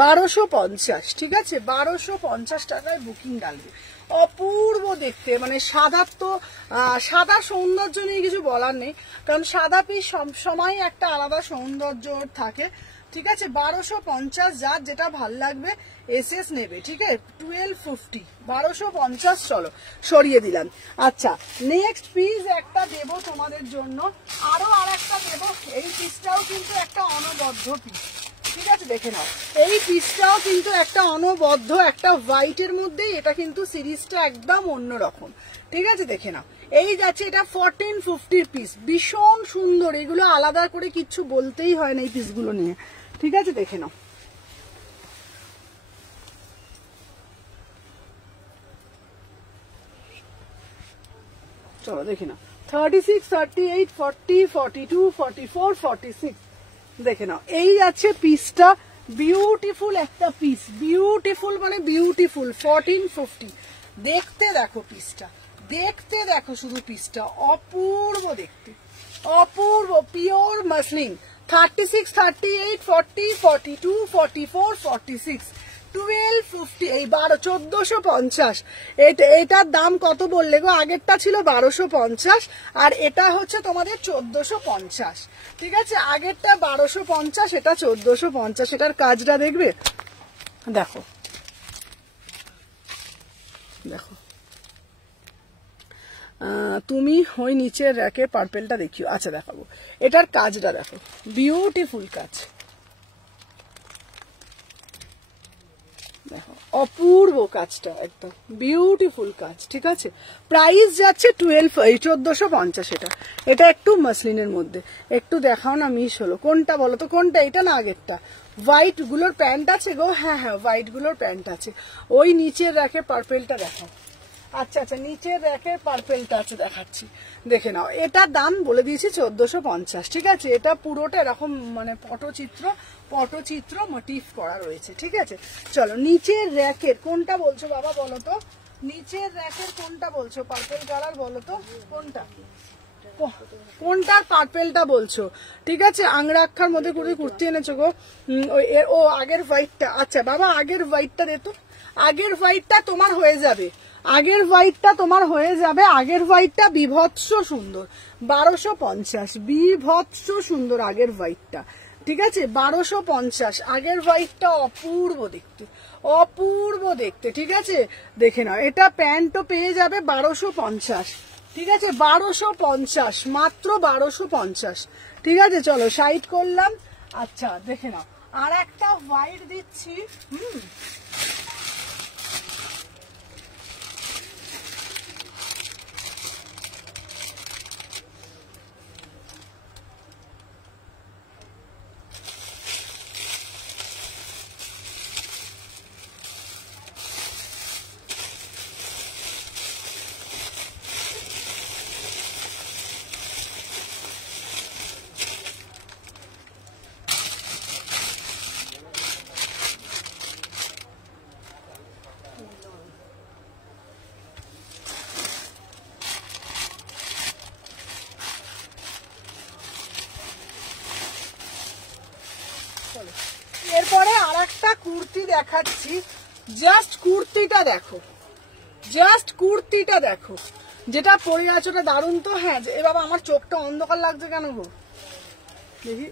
1250, ঠিক আছে 1250 টাকায় বুকিং ডালবে। অপূর্ব দেখতে, মানে সাদা তো সাদা সৌন্দর্য নিয়ে কিছু বলার নেই, কারণ সাদা পিস সবসময় একটা আলাদা সৌন্দর্য থাকে, ঠিক আছে 1250, যার যেটা ভাল লাগবে এসএস নেবে, ঠিক আছে 1250, 1250। চলো সরিয়ে দিলাম। আচ্ছা নেক্সট পিস একটা দেবো তোমাদের জন্য, আরো আর একটা দেবো, এই পিসটাও কিন্তু একটা অনবদ্য পিস, ঠিক আছে দেখে নাও এই পিসটাও কিন্তু একটা অনবদ্য, একটা হোয়াইটের মধ্যেই, এটা কিন্তু সিরিজটা একদম অন্যরকম, ঠিক আছে দেখে নাও এই যাচ্ছে এটা 1450 পিস, ভীষণ সুন্দর, এগুলো আলাদা করে কিচ্ছু বলতেই হয় না এই পিসগুলো নিয়ে, ঠিক আছে দেখে নাও। চলো দেখে নাও 36, 38, 40, 42, 44, 46, দেখে নাও এই যাচ্ছে পিসটা, বিউটিফুল একটা পিস, বিউটিফুল মানে বিউটিফুল 1450। দেখতে দেখো পিসটা, দেখতে দেখো শুধু পিসটা, অপূর্ব দেখতে, অপূর্ব পিওর মাসলিন। 36, 38, 40, 42, 44, 46, 1250, এই 1450। এটার দাম কত বললে গো? আগেরটা ছিল 1250 আর এটা হচ্ছে তোমাদের 1450, ঠিক আছে, আগেরটা 1250, এটা 1450। এটার কাজটা দেখবে, দেখো দেখো তুমি ওই নিচের র্যাকের পার্পেলটা দেখিও। আচ্ছা দেখাবো, এটার কাজটা দেখো, বিউটিফুল কাজ, দেখো অপূর্ব কাজটা, একদম বিউটিফুল কাজ, ঠিক আছে। প্রাইস যাচ্ছে 1450, এটা একটু মাসলিনের মধ্যে। একটু দেখাও না, মিস হলো কোনটা বলো তো, কোনটা এটা না আগেরটা? হোয়াইট গুলোর প্যান্ট আছে গো, হ্যাঁ হ্যাঁ হোয়াইট গুলোর প্যান্ট আছে, ওই নিচের র্যাকের পার্পেলটা দেখাও। আচ্ছা আচ্ছা নিচের র্যাকের পার্পেলটা আছে দেখাচ্ছি, দেখে নাও এটার দাম বলে দিয়েছি 1450, ঠিক আছে। এটা পুরোটা এরকম মানে পটচিত্র মোটিভ করা রয়েছে, ঠিক আছে। চলো নিচের র্যাকের কোনটা বলছো বাবা বলো তো, নিচের র্যাকের কোনটা বলছো, পার্পেল কালার বলো তো কোনটা, কোনটার পার্পেলটা বলছো, ঠিক আছে। আংরাক্ষার মধ্যে করে কুর্তি এনেছো গো, ও আগের হোয়াইটটা, আচ্ছা বাবা আগের হোয়াইটটা দে তো, আগের হোয়াইটটা তোমার হয়ে যাবে, আগের হোয়াইটটা তোমার হয়ে যাবে, আগের হোয়াইটটা বিভৎস সুন্দর, 1250, বিভৎস সুন্দর আগের হোয়াইটটা, ঠিক আছে 1250, আগের হোয়াইটটা অপূর্ব দেখতে, অপূর্ব দেখতে, ঠিক আছে দেখে নাও। এটা প্যান্টও পেয়ে যাবে 1250, ঠিক আছে 1250, মাত্র 1250, ঠিক আছে। চলো সাইড করলাম। আচ্ছা দেখে নাও আর একটা হোয়াইট দিচ্ছি, এরপরে আরেকটা কুর্তি দেখাচ্ছি, জাস্ট কুর্তিটা দেখো, জাস্ট কুর্তিটা দেখো, যেটা পরে আছে ওটা দারুণ তো। হ্যাঁ এ বাবা আমার চোখটা অন্ধকার লাগছে কেন গো, দেখি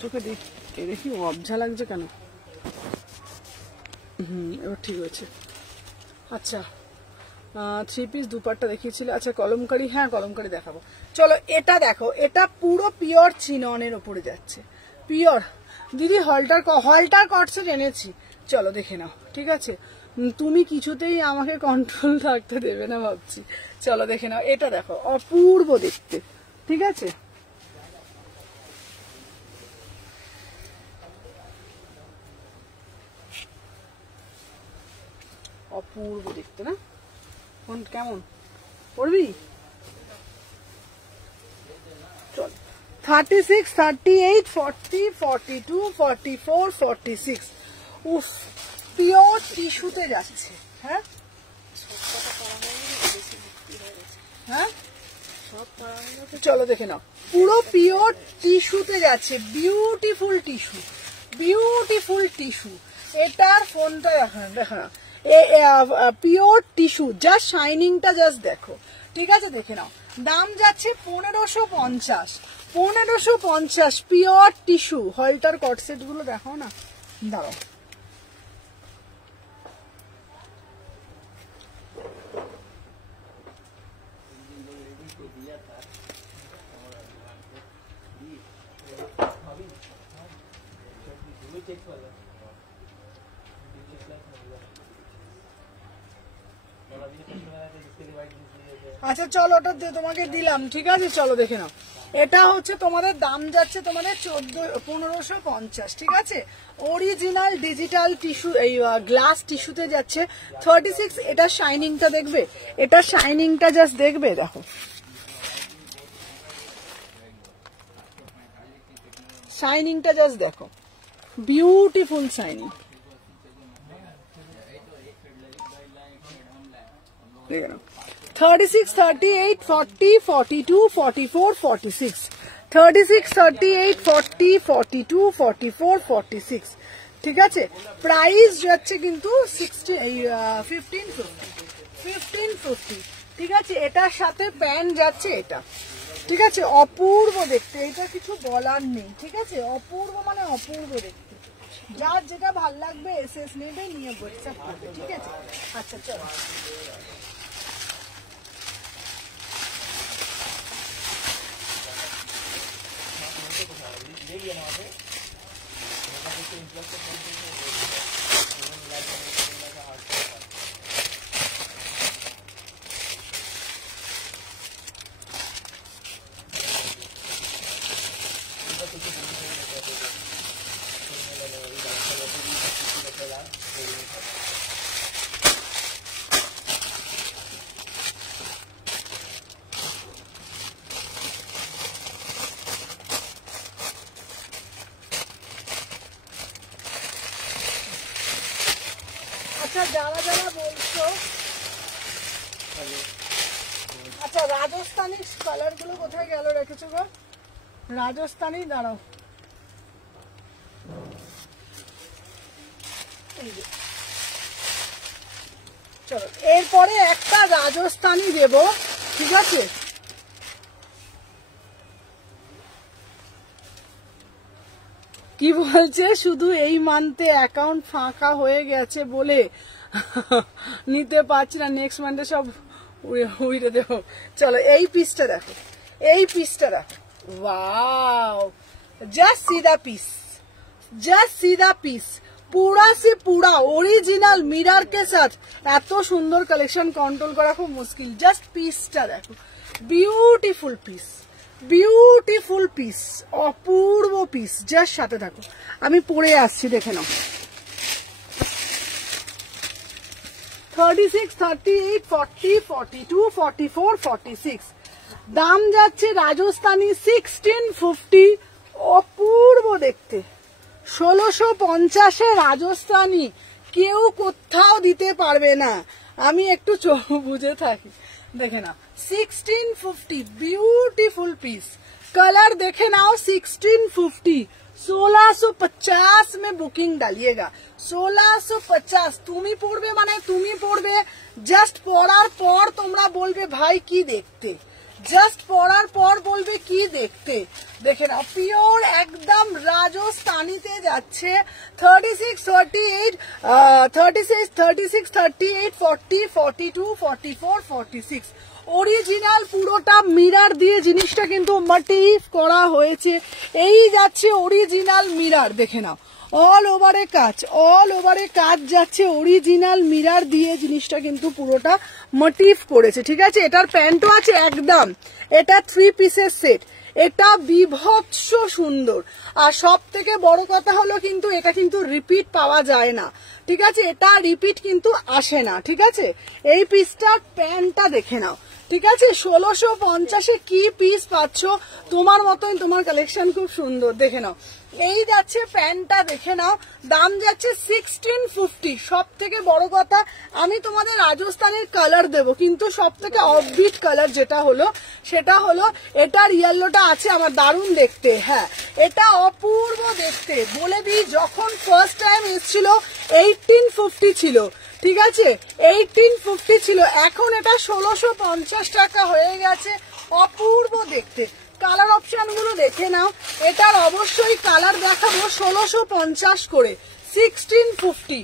চোখে দেখি অবঝা লাগছে কেন। এবার ঠিক হয়েছে। আচ্ছা 3 পিস দুপাট্টা দেখিয়েছিল। আচ্ছা কলমকারি, হ্যাঁ কলমকারি দেখাবো। চলো এটা দেখো, এটা পুরো পিওর চিননের ওপরে যাচ্ছে, পিওর। দিদি হলটার কটসে জেনেছি, চলো দেখে নাও, ঠিক আছে। তুমি কিছুতেই আমাকে কন্ট্রোল থাকতে দেবে না ভাবছি, চলো দেখে নাও। এটা দেখো অপূর্ব দেখতে, ঠিক আছে। অপূর্ব দেখতে না, কেমন পড়বি? চল 36, 38, 40, 42, 44, 46। উফ পিওর টিস্যুতে যাচ্ছে। হ্যাঁ হ্যাঁ চলো দেখে নাও, পুরো পিওর টিস্যুতে যাচ্ছে, বিউটিফুল টিস্যু, বিউটিফুল টিস্যু। এটার ফোনটা দেখো না, পিওর টিস্যু, জাস্ট শাইনিংটা জাস্ট দেখো, ঠিক আছে দেখে নাও। দাম যাচ্ছে 1550, 1550 পিওর টিস্যু। হলটার কটসেট গুলো দেখো না, দাঁড়াও আচ্ছা চলো ওটা তোমাকে দিলাম, ঠিক আছে চলো দেখে নাও। এটা হচ্ছে তোমাদের দাম যাচ্ছে তোমাদের 1550, ঠিক আছে। অরিজিনাল ডিজিটাল টিস্যু, এই গ্লাস টিস্যুতে যাচ্ছে 36। এটা শাইনিংটা দেখবে, এটা শাইনিংটা জাস্ট দেখবে, দেখো শাইনিংটা জাস্ট দেখো, বিউটিফুল শাইনিং। দেখে নাও 36, 38, 40, 42, 44, 46, 36, 38, 40, 42, 44, 46, ঠিক আছে। প্রাইস যাচ্ছে কিন্তু 1550, ঠিক আছে। এটার সাথে প্যান্ট যাচ্ছে এটা, ঠিক আছে। অপূর্ব দেখতে, এটা কিছু বলার নেই, ঠিক আছে। অপূর্ব মানে অপূর্ব দেখতে, যার যেটা ভাল লাগবে এসএস নেবে, নিয়ে হোয়াটসঅ্যাপ করবে, ঠিক আছে। আচ্ছা চলো যারা যারা বলছো, আচ্ছা রাজস্থানি কালার গুলো কোথায় গেল রেখেছো গো? রাজস্থানি দাঁড়াও, চলো এরপরে একটা রাজস্থানি দেব, ঠিক আছে। কি বলছে, শুধু এই মান্থে অ্যাকাউন্ট ফাঁকা হয়ে গেছে বলে নিতে পারছি না, নেক্সট মান্থে সব উইরে দেবো। চলো এই পিসটা দেখো, এই পিসটা দেখো, wow, just see the piece, just see the piece, पूरा से पूरा ओरिजिनल मिरर के साथ। এত সুন্দর কালেকশন কন্ট্রোল করা খুব মুশকিল। জাস্ট পিসটা দেখো, বিউটিফুল পিস, বিউটিফুল পিস, অপূর্ব পিস। জাস্ট সাথে থাকো, আমি পরে আসছি, দেখে নাও। 36, 38, 40, 42, 44, 46 দাম যাচ্ছে রাজস্থানি 1650, অপূর্ব দেখতে। 1650 রাজস্থানি কেউ কোথাও দিতে পারবে না, আমি একটু চোখ বুঝে থাকি। দেখে নাও 1650, বিউটিফুল পিস, কালার দেখে নাও 1650, 1650 में बुकिंग डालिएगा। 1650 তুমি পড়বে মানে তুমি পড়বে, জাস্ট পড়ার পর তোমরা বলবে ভাই কি দেখতে, জাস্ট পড়ার পর বলবে কি দেখতে। দেখে নাও পিওর একদম রাজস্থানীতে যাচ্ছে 36, 38, 36, 38, 40, 42, 44, 46 অরিজিনাল পুরোটা মিরার দিয়ে জিনিসটা কিন্তু মোটিভ করা হয়েছে। এই যাচ্ছে অরিজিনাল মিরার, দেখে নাও অল ওভারে কাজ, অল ওভারে কাজ যাচ্ছে অরিজিনাল মিরার দিয়ে জিনিসটা কিন্তু পুরোটা মোটিভ করেছে। ঠিক আছে, এটার প্যান্টও আছে একদম, এটা 3 পিসের সেট, এটা বিভৎস সুন্দর। আর সব থেকে বড় কথা হলো কিন্তু এটা কিন্তু রিপিট পাওয়া যায় না। ঠিক আছে, এটা রিপিট কিন্তু আসে না। ঠিক আছে, এই পিসটার প্যান্টটা দেখে নাও। ঠিক আছে, 1650-এ কি পিস পাচ্ছ, তোমার মতোই তোমার কালেকশন খুব সুন্দর। দেখে নাও এই যাচ্ছে প্যান্টটা, দেখে নাও দাম যাচ্ছে 1650। সব থেকে বড় কথা আমি তোমাদের রাজস্থানের কালার দেব, কিন্তু সব থেকে অফবিট কালার যেটা হলো সেটা হলো এটার ইয়েলোটা আছে আমার দারুণ দেখতে। হ্যাঁ এটা অপূর্ব দেখতে। বলে দিই যখন ফার্স্ট টাইম এসেছিল 1850 ছিল। ঠিক আছে, 1850 ছিল, এখন এটা 1650 টাকা হয়ে গেছে। অপূর্ব দেখতে। কালার অপশন গুলো দেখে নাও, এটার অবশ্যই কালার দেখাবো 1650 করে। 1650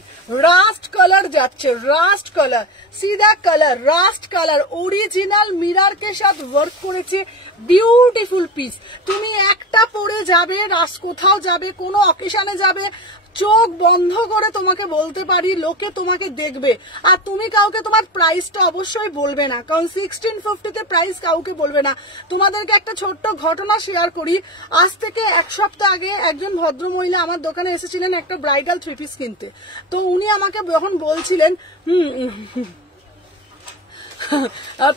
রাস্ট কালার যাচ্ছে, রাস্ট কালার, সিধা colour, rust colour, original mirror কে সাথ ওয়ার্ক করেছে। Beautiful piece. তুমি একটা পরে যাবে, রাস্ট কোথাও যাবে, কোনো অকেশনে যাবে, চোখ বন্ধ করে তোমাকে বলতে পারি লোকে তোমাকে দেখবে। আর তুমি কাউকে তোমার প্রাইসটা অবশ্যই বলবে না, কারণ 1650-তে প্রাইস কাউকে বলবে না। তোমাদেরকে একটা ছোট্ট ঘটনা শেয়ার করি। আজ থেকে 1 সপ্তাহ আগে একজন ভদ্রমহিলা আমার দোকানে এসেছিলেন একটা ব্রাইডাল 3 পিস কিনতে। তো উনি আমাকে যখন বলছিলেন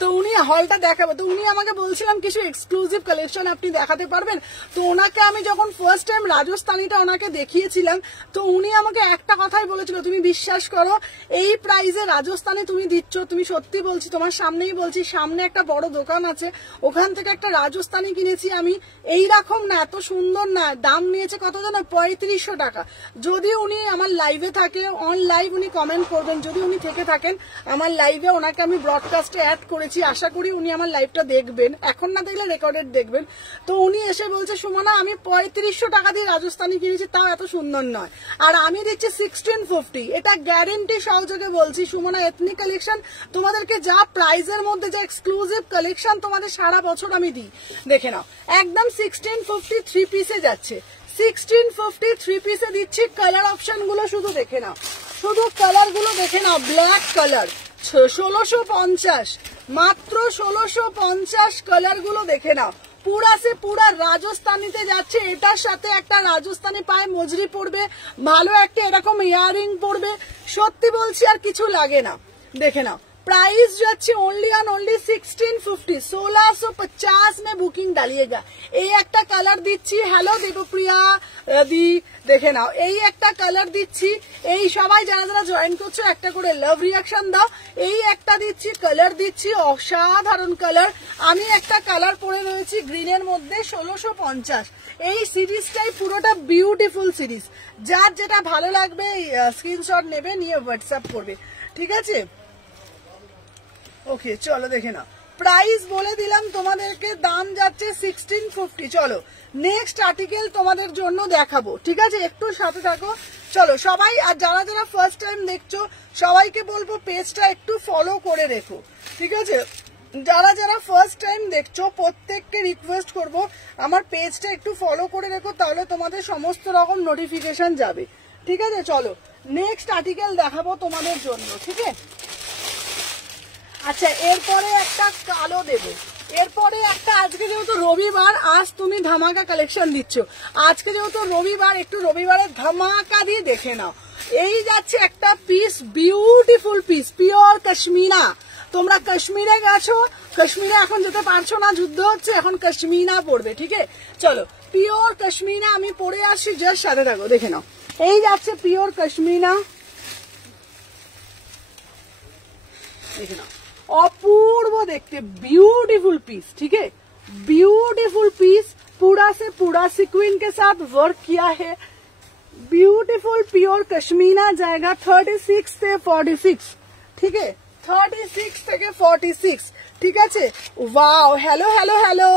তো উনি হলটা দেখাবো, তো উনি আমাকে বলছিলাম কিছু এক্সক্লুসিভ কালেকশন আপনি দেখাতে পারবেন। তো ওনাকে আমি যখন ফার্স্ট টাইম রাজস্থানীটা ওনাকে দেখিয়েছিলাম, তো উনি আমাকে একটা কথাই বলেছিল, তুমি বিশ্বাস করো এই প্রাইসে রাজস্থানে তুমি দিচ্ছ, তুমি সত্যি বলছি, তোমার সামনেই বলছি, সামনে একটা বড় দোকান আছে, ওখান থেকে একটা রাজস্থানী কিনেছি আমি, এইরকম না, এত সুন্দর না। দাম নিয়েছে কত জানো? 3500 টাকা। যদি উনি আমার লাইভে থাকে, অন লাইভ উনি কমেন্ট করবেন, যদি উনি থেকে থাকেন আমার লাইভে, ওনাকে আমি ব্রডকাস্টে অ্যাড করেছি, আশা করি উনি আমার লাইভটা দেখবেন, এখন না দেখলে রেকর্ডেড দেখবেন। তো উনি এসে বলছে সুমনা আমি 3500 টাকা দিয়ে রাজস্থানী কিনেছি, তাও এত সুন্দর নয়, আর আমি দিচ্ছি 1650। এটা গ্যারেন্টি সহযোগে বলছি সুমনা এথনিক কালেকশন তোমাদেরকে যা প্রাইজের মধ্যে যা এক্সক্লুসিভ কালেকশন তোমাদের সারা বছর আমি দিই। দেখে নাও একদম 1650 3 পিসে যাচ্ছে, 1650 3 পিসে দিচ্ছি। কালার অপশন গুলো শুধু দেখে নাও, শুধু কালার গুলো দেখে নাও। ব্ল্যাক কালার 1650, মাত্র 1650। কালার গুলো দেখে নাও, পুরা সে পুরা রাজস্থানীতে যাচ্ছে। এটার সাথে একটা রাজস্থানী পায়ে মজরি পড়বে, ভালো একটা এরকম ইয়ারিং পড়বে, সত্যি বলছি আর কিছু লাগে না। দেখে নাও प्राइस যাচ্ছে ओनली ऑन ओनली 1650, 1650 में बुकिंग डालिएगा। এই একটা কালার দিচ্ছি, হ্যালো দেবপ্রিয়া দি, দেখে নাও এই একটা কালার দিচ্ছি। এই সবাই যারা যারা জয়েন করছো একটা করে লাভ রিয়াকশন দাও। এই একটা দিচ্ছি, কালার দিচ্ছি, অসাধারণ কালার। আমি একটা কালার পরে রয়েছি গ্রিনের মধ্যে 1650। এই সিরিজটাই পুরোটা বিউটিফুল সিরিজ, যার যেটা ভালো লাগবে স্ক্রিনশট নেবে, নিয়ে হোয়াটসঅ্যাপ করবে, ঠিক আছে? ওকে চলো দেখে নাও, প্রাইস বলে দিলাম তোমাদেরকে, দাম যাচ্ছে 1650। চলো নেক্সট আর্টিকেল তোমাদের জন্য দেখাবো, ঠিক আছে? একটু সাথে থাকো। চলো সবাই, আর যারা যারা ফার্স্ট টাইম দেখছো সবাইকে বলবো পেজটা একটু ফলো করে রেখো, ঠিক আছে? যারা যারা ফার্স্ট টাইম দেখছো প্রত্যেককে রিকোয়েস্ট করব আমার পেজটা একটু ফলো করে রেখো, তাহলে তোমাদের সমস্ত রকম নোটিফিকেশন যাবে, ঠিক আছে? চলো নেক্সট আর্টিকেল দেখাবো তোমাদের জন্য, ঠিক আছে? আচ্ছা এরপরে একটা কালো দেবো, এরপরে একটা, আজকে যেহেতু রবিবার, আজ তুমি ধামাকা কালেকশন দিচ্ছ, আজকে যেহেতু রবিবার একটু রবিবারের ধামাকা দিয়ে দেখে নাও। এই যাচ্ছে একটা piece, beautiful piece, pure Kashmira. তোমরা কাশ্মীরে গেছো, কাশ্মীরে এখন যেতে পারছো না, যুদ্ধ হচ্ছে, এখন কাশ্মীরা পড়বে, ঠিক আছে? চলো পিওর কাশ্মীরা আমি পরে আসি, জাস্ট সাথে থাকো, দেখে নাও। এই যাচ্ছে পিওর কাশ্মীরা, দেখে নাও, অপূর্ব দেখতে, বিউটিফুল পিস, ঠিক আছে? বিউটিফুল পিস, पूरा से पूरा सिक्विन के साथ वर्क किया है। ब्यूटीफुल प्योर कश्मीना जाएगा 36 से 46, ठीक है, 36 থেকে 46, ঠিক আছে। वाओ, हेलो हेलो हेलो,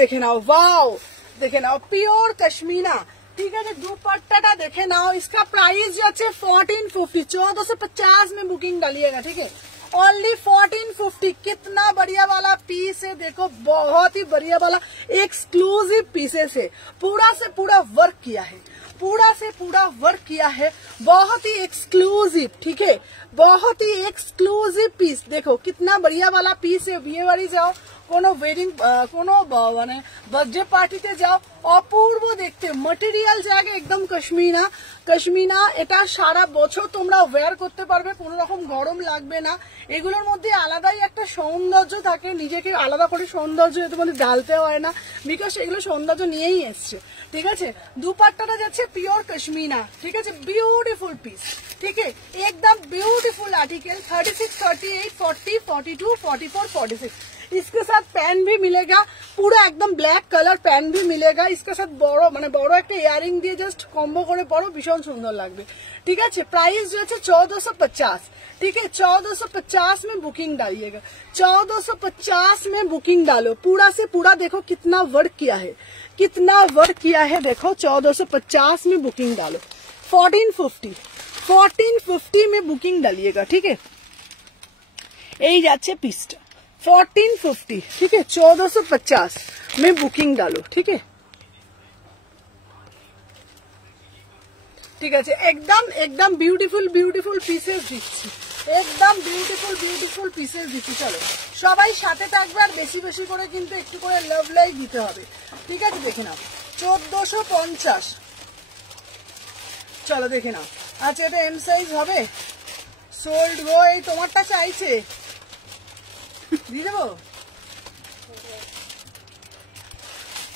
দেখে নাও, वाओ দেখে নাও, পিওর কশ্मीना, ठीक है। दुपट्टाটা দেখে नाओ, इसका प्राइस जो है 1450, 1450 में बुकिंग डालिएगा, ठीक है, ओनली 1450। कितना बढ़िया वाला पीस है, देखो बहुत ही बढ़िया वाला एक्सक्लूसिव पीसेस है, पूरा से पूरा वर्क किया है, पूरा से पूरा वर्क किया है, बहुत ही एक्सक्लूसिव, ठीक है, बहुत ही एक्सक्लूसिव पीस। देखो कितना बढ़िया वाला पीस है। বিয়ে বাড়ি যাও, কোনো ওয়েডিং, কোনো মানে বার্থডে পার্টিতে যাও, অপূর্ব দেখতে, ম্যাটেরিয়াল জায়গা একদম কশ্মীনা, কশ্মীনা। এটা সারা বছর তোমরা ওয়্যার করতে পারবে, কোনো রকম গরম লাগবে না। এগুলোর মধ্যে আলাদাই একটা সৌন্দর্য থাকে, নিজেকে আলাদা করে সৌন্দর্য এর মধ্যে ঢালতে হয় না, বিকজ এগুলো সৌন্দর্য নিয়েই এসছে, ঠিক আছে। দুপাট্টাটা যাচ্ছে পিওর কশ্মীনা, ঠিক আছে, বিউটিফুল পিস, ठीक है, एकदम ब्यूटीफुल आर्टिकल। 36, 38, 40, 42, 44, 46। इसके साथ पैन भी मिलेगा, पूरा एकदम ब्लैक कलर पैन भी मिलेगा। इसके साथ बड़ो মানে বড় একটা ইয়ারিং দিয়ে জাস্ট কম্বো করে পরো, ভীষণ সুন্দর লাগবে, ঠিক আছে। प्राइस जो है 1450, ठीक है, 1450 में बुकिंग डालिएगा, 1450 में बुकिंग डालो। पूरा से पूरा देखो कितना वर्क किया है, कितना वर्क किया है, देखो 1450 में बुकिंग डालो। 1450 में बुकिंग डालिएगा, ठीक है। यही যাচ্ছে পিসটা 1450, ठीक है, 1450 में बुकिंग डालो, ठीक है, ঠিক আছে। একদম একদম বিউটিফুল বিউটিফুল পিসেস দিচ্ছি, একদম বিউটিফুল বিউটিফুল পিসেস দিচ্ছি। চলো সবাই সাথে থাকবে, আর বেশি বেশি করে কিন্তু একটু করে লাভ লাইক দিতে হবে, ঠিক আছে। দেখে নাও 1450, চলো দেখে নাও। আচ্ছা এটা এম সাইজ হবে, সোল্ড গো, এই তোমারটা চাইছে, দিয়ে দেবো।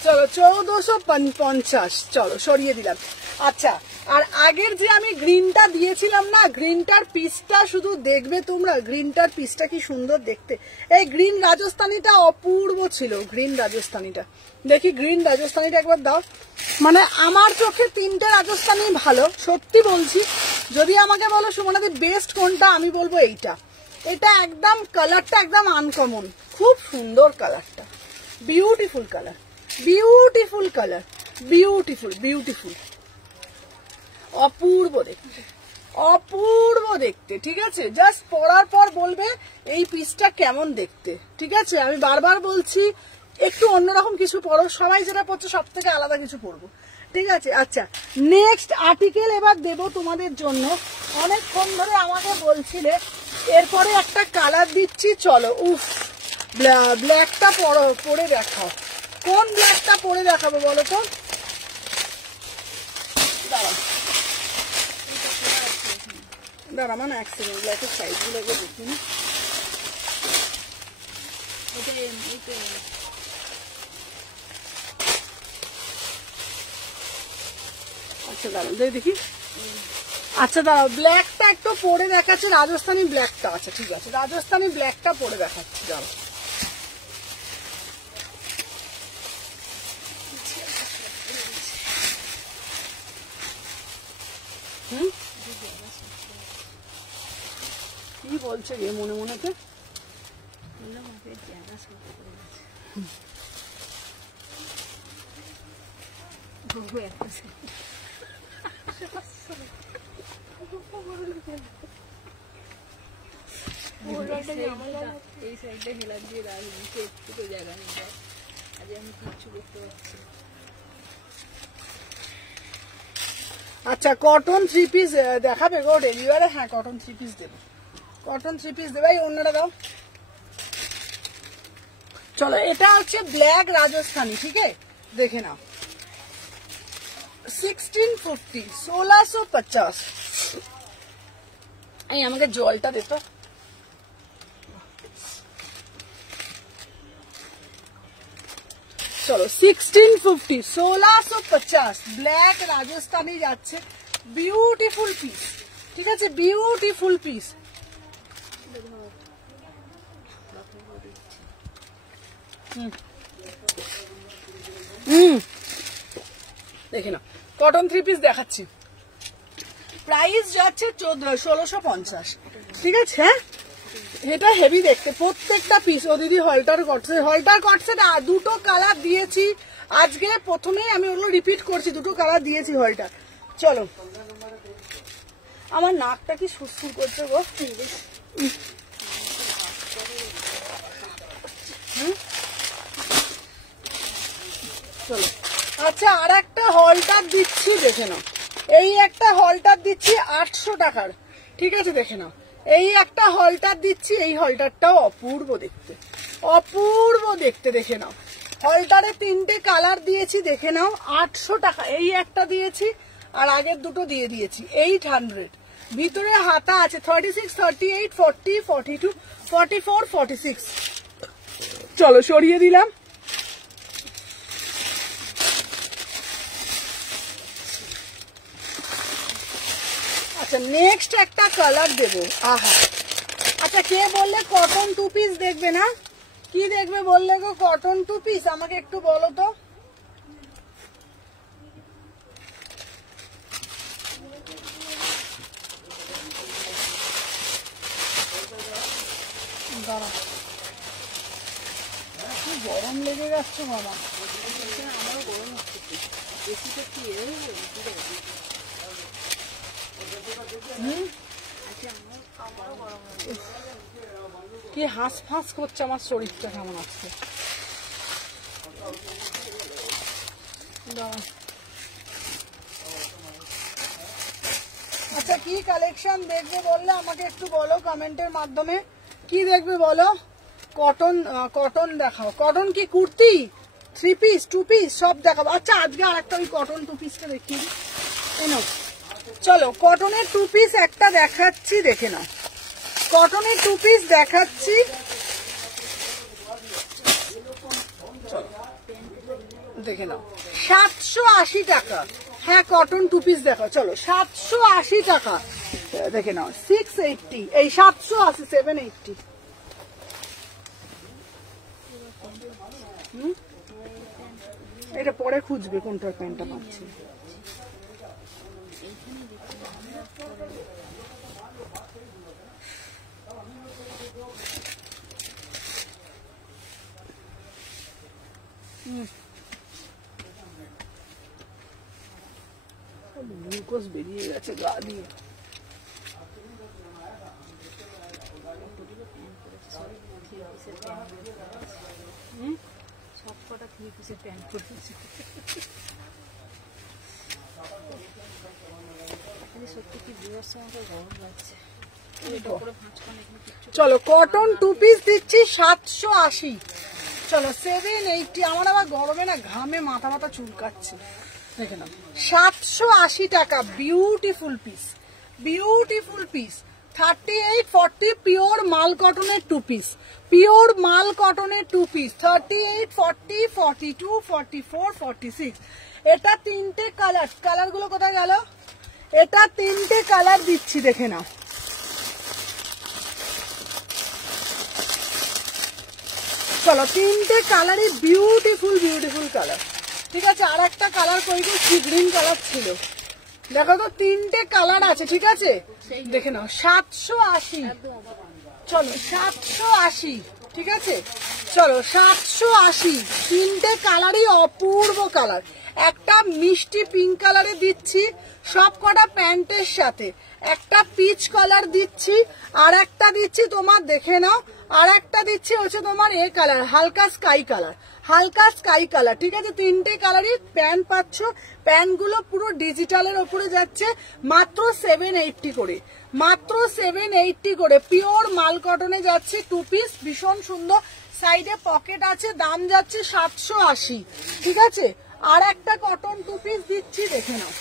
চলো 1450, চলো সরিয়ে দিলাম। আচ্ছা, আর আগের যে আমি গ্রিনটা দিয়েছিলাম না, গ্রিনটার পিসটা শুধু দেখবে তোমরা, গ্রিনটার পিসটা কি সুন্দর দেখতে। এই গ্রিন রাজস্থানীটা অপূর্ব ছিল, গ্রিন রাজস্থানীটা দেখি, গ্রিন রাজস্থানীটা একবার দাও। মানে আমার চোখে তিনটে রাজস্থানী ভালো, সত্যি বলছি। যদি আমাকে বলো সুমনাদি বেস্ট কোনটা, আমি বলবো এইটা। এটা একদম কালারটা একদম আনকমন, খুব সুন্দর কালারটা, beautiful colour, beautiful colour, beautiful beautiful, অপূর্ব দেখতে, অপূর্ব দেখতে, ঠিক আছে। জাস্ট পরার পর বলবে এই পিসটা কেমন দেখতে, ঠিক আছে। আমি বারবার বলছি একটু অন্যরকম কিছু পরো, সবাই যেটা পড়ছো সব থেকে আলাদা কিছু পরবো, ঠিক আছে। আচ্ছা নেক্সট আর্টিকেল এবার দেব তোমাদের জন্য, অনেকক্ষণ ধরে আমাকে বলছিলে। এরপরে একটা কালার দিচ্ছি, চলো। উফ, ব্ল্যাকটা পরে দেখাও, কোন ব্ল্যাকটা পরে দেখাবো বলো তো। দাঁড়া দাঁড়া, মানে এক সেকেন্ড, ব্ল্যাকের সাইজগুলোকে দেখি না। আচ্ছা দাঁড়াও দেখি, আচ্ছা দাঁড়াও, ব্ল্যাকটা একটু পরে দেখাচ্ছে, রাজস্থানী ব্ল্যাকটা। আচ্ছা ঠিক আছে, রাজস্থানী ব্ল্যাকটা পরে দেখাচ্ছি, দাঁড়াও। কি বলছে রে মনে মনেতে, এই সাইডটা হেলা দিয়ে রাখবি, একটু জায়গা নেই, আজ আমি কিচ্ছু করতে পারছি। আচ্ছা কটন থ্রি পিস দেখাবে গো ডেলিভারে? হ্যাঁ কটন থ্রি পিস দেবো, কটন থ্রি পিস দেবে। এই অন্যটা দাও। চলো এটা হচ্ছে ব্ল্যাক রাজস্থানী, ঠিক আছে, দেখে নাও। 1650, 1650। এই আমাকে জলটা দে তো। চলো 1650, 1650 ব্ল্যাক রাজস্থানী যাচ্ছে, বিউটিফুল পিস, ঠিক আছে, বিউটিফুল পিস। দেখে না, কটন 3 পিস দেখাচ্ছি, প্রাইস যাচ্ছে 1650। ঠিক আছে, হ্যাঁ এটা হেভি দেখতে প্রত্যেকটা পিস। ও দিদি হলটার কটসে না দুটো কালার দিয়েছি আজকে, প্রথমেই আমি ওগুলো রিপিট করছি, দুটো কালার দিয়েছি হলটার। চলো, আমার নাকটা কি সুরসুর করছে গো। চলো, আচ্ছা আর একটা হলটার দিচ্ছি, দেখে নাও। এই একটা হলটার দিচ্ছি 800 টাকার। ঠিক আছে, দেখে নাও, এই একটা হলটার দিচ্ছি, এই হলটারটাও অপূর্ব দেখতে, অপূর্ব দেখতে। দেখে নাও, হলটারে 3টে কালার দিয়েছি, দেখে নাও 800 টাকা। এই একটা দিয়েছি আর আগের দুটো দিয়ে দিয়েছি 800। ভিতরে হাতা আছে 36, 38, 40, 42, 44, 46। চলো সরিয়ে দিলাম। আচ্ছা নেক্সট একটা কালার দেবো। আহা, আচ্ছা কে বললে কটন 2 পিস দেখবে না? কি দেখবে বললে গো কটন 2 পিস? আমাকে একটু বলো তো। গরম লেগে যাচ্ছে বাবা, আমারও গরম হচ্ছে। এসিটা কি কি হাঁস ফাঁস করছে, আমার শরীরটা কেমন আছে। আচ্ছা কি কালেকশন দেখবে বললে আমাকে একটু বলো কমেন্টের মাধ্যমে। কি দেখবে বলো? কটন, কটন দেখাও। কটন কি কুর্তি, 3 পিস, 2 পিস সব দেখাবো। আচ্ছা আজকে আরেকটা ওই কটন 2 পিসটা দেখিয়ে দিই। চলো কটনের 2 পিস একটা দেখাচ্ছি, দেখে নাও। কটনের 2 পিস দেখাচ্ছি, দেখে নাও 780 টাকা। হ্যাঁ কটন 2 পিস দেখো, চলো 780 টাকা দেখে নাও। 680, এই 780, 780। এটা পরে খুঁজবে কোনটার প্যান্টটা পাচ্ছি। গ্লুকোজ বেরিয়ে গেছে গা দিয়ে। সবকটা 3 পিসের প্যান্ট পরেছে। সত্যি কি বিয়ের সময় গরম লাগছে। চলো কটন 2 পিস দিচ্ছি 780। চলো 780। আমার আবার গরমে না ঘামে মাথা মাথা চুলকাচ্ছে, দেখে নাও 780 টাকা। Beautiful piece, beautiful piece. 38, 40 pure মাল কটনের 2 পিস, পিওর মাল কটনের 2 পিস। 38, 40, 42, 44, 46। এটা 3টে কালার। কালার গুলো কোথায় গেল? এটা 3টে কালার দিচ্ছি, দেখে নাও। চলো 3টে কালারই বিউটিফুল, বিউটিফুল কালার। ঠিক আছে, আর একটা কালার কই গো? সি গ্রিন কালার ছিল, দেখো তো 3টে কালার আছে। ঠিক আছে, দেখে নাও 780। চলো 780। ঠিক আছে, চলো 780। 3টে কালারই অপূর্ব কালার। একটা মিষ্টি পিঙ্ক কালারে দিচ্ছি সব কটা প্যান্টের সাথে, একটা পিচ কালার দিচ্ছি, আর একটা দিচ্ছি তোমার, দেখে নাও, আর একটা দিচ্ছি হচ্ছে তোমার এ কালার, হালকা স্কাই কালার, হালকা স্কাই কালার। ঠিক আছে, 3টে কালারই প্যান্ট পাচ্ছ। প্যান্টগুলো পুরো ডিজিটালের ওপরে যাচ্ছে, মাত্র 780 করে, মাত্র 780 করে। পিওর মাল কটনে যাচ্ছে 2 পিস, ভীষণ সুন্দর। সাইডে পকেট আছে, দাম যাচ্ছে 780। ঠিক আছে, আর একটা কটন 2 পিস দিচ্ছি, দেখে নাও।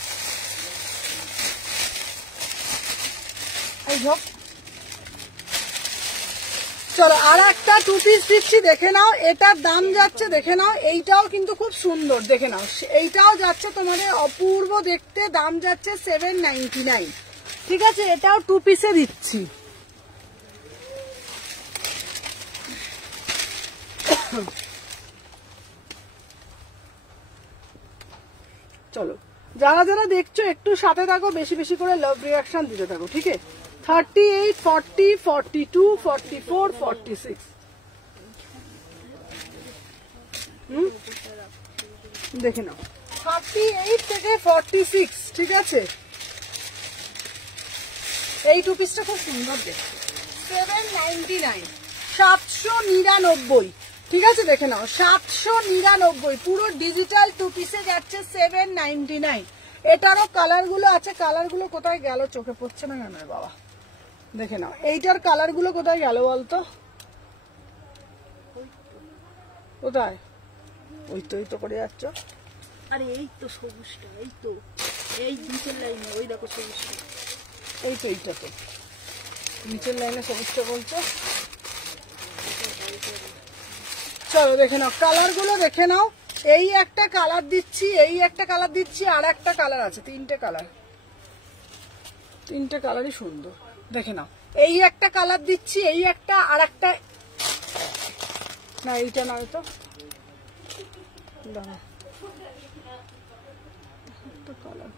চলো আর একটা 2 পিস দিচ্ছি, দেখে নাও। এটার দাম যাচ্ছে, দেখে নাও, এইটাও কিন্তু খুব সুন্দর, দেখে নাও। এইটাও যাচ্ছে তোমাদের অপূর্ব দেখতে, দাম যাচ্ছে 799। ঠিক আছে, এটাও 2 পিসে দিচ্ছি। চলো যারা যারা দেখছো একটু সাথে থাকো, বেশি বেশি করে লাভ রিয়াকশন দিতে থাকো, ঠিক আছে? 38, 40, 42, 44, 46। দেখে নাও 38 থেকে 46, ঠিক আছে? এই টু পিসটা খুব সুন্দর দেখতে, 799, 799, ঠিক আছে? দেখে নাও 799, পুরো ডিজিটাল টু পিসে যাচ্ছে 799। এটারও কালার গুলো আছে, কালার গুলো কোথায় গেল চোখে পড়ছে না কেন বাবা? দেখে নাও এইটার কালার গুলো কোথায় গেল বলতো? কোথায়? ওই তো করে যাচ্ছ। আরে এই তো সবুজটা, এই তো এই নিচের লাইনে, ওই দেখো সবুজটা, এই তো এইটা তো নিচের লাইনে সবুজটা বলছো। চলো দেখে নাও কালার গুলো, দেখে নাও। এই একটা কালার দিচ্ছি, এই একটা কালার দিচ্ছি, আর একটা কালার আছে, তিনটে কালার, তিনটে কালারই সুন্দর। দেখে নাও এই একটা কালার দিচ্ছি, এই একটা, আর একটা, না এইটা না, তো কালার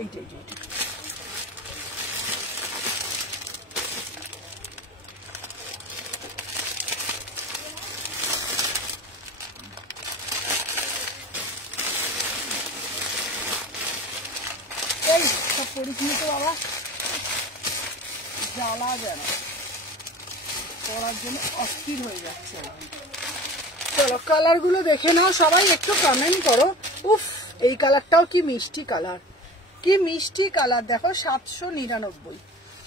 এইটা এইটা এই সব পরিচিত তো বাবা, জ্বালা যেন পরার জন্য অস্থির হয়ে যাচ্ছে। চলো কালার গুলো দেখে নাও, সবাই একটু কমেন্ট করো। উফ এই কালারটাও কি মিষ্টি কালার, কি মিষ্টি কালার দেখো। 799,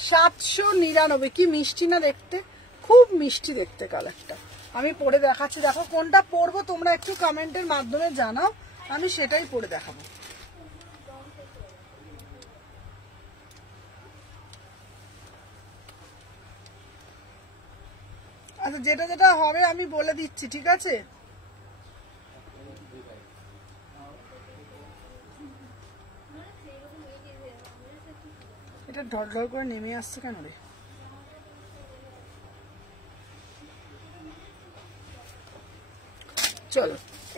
799, কি মিষ্টি না দেখতে, খুব মিষ্টি দেখতে কালারটা। আমি পরে দেখাচ্ছি, দেখো কোনটা পরবো তোমরা একটু কমেন্টের মাধ্যমে জানাও, আমি সেটাই পরে দেখাবো। আচ্ছা যেটা যেটা হবে আমি বলে দিচ্ছি, ঠিক আছে? এটা ঢল ঢল করে নেমে আসছে কেন রে? চলো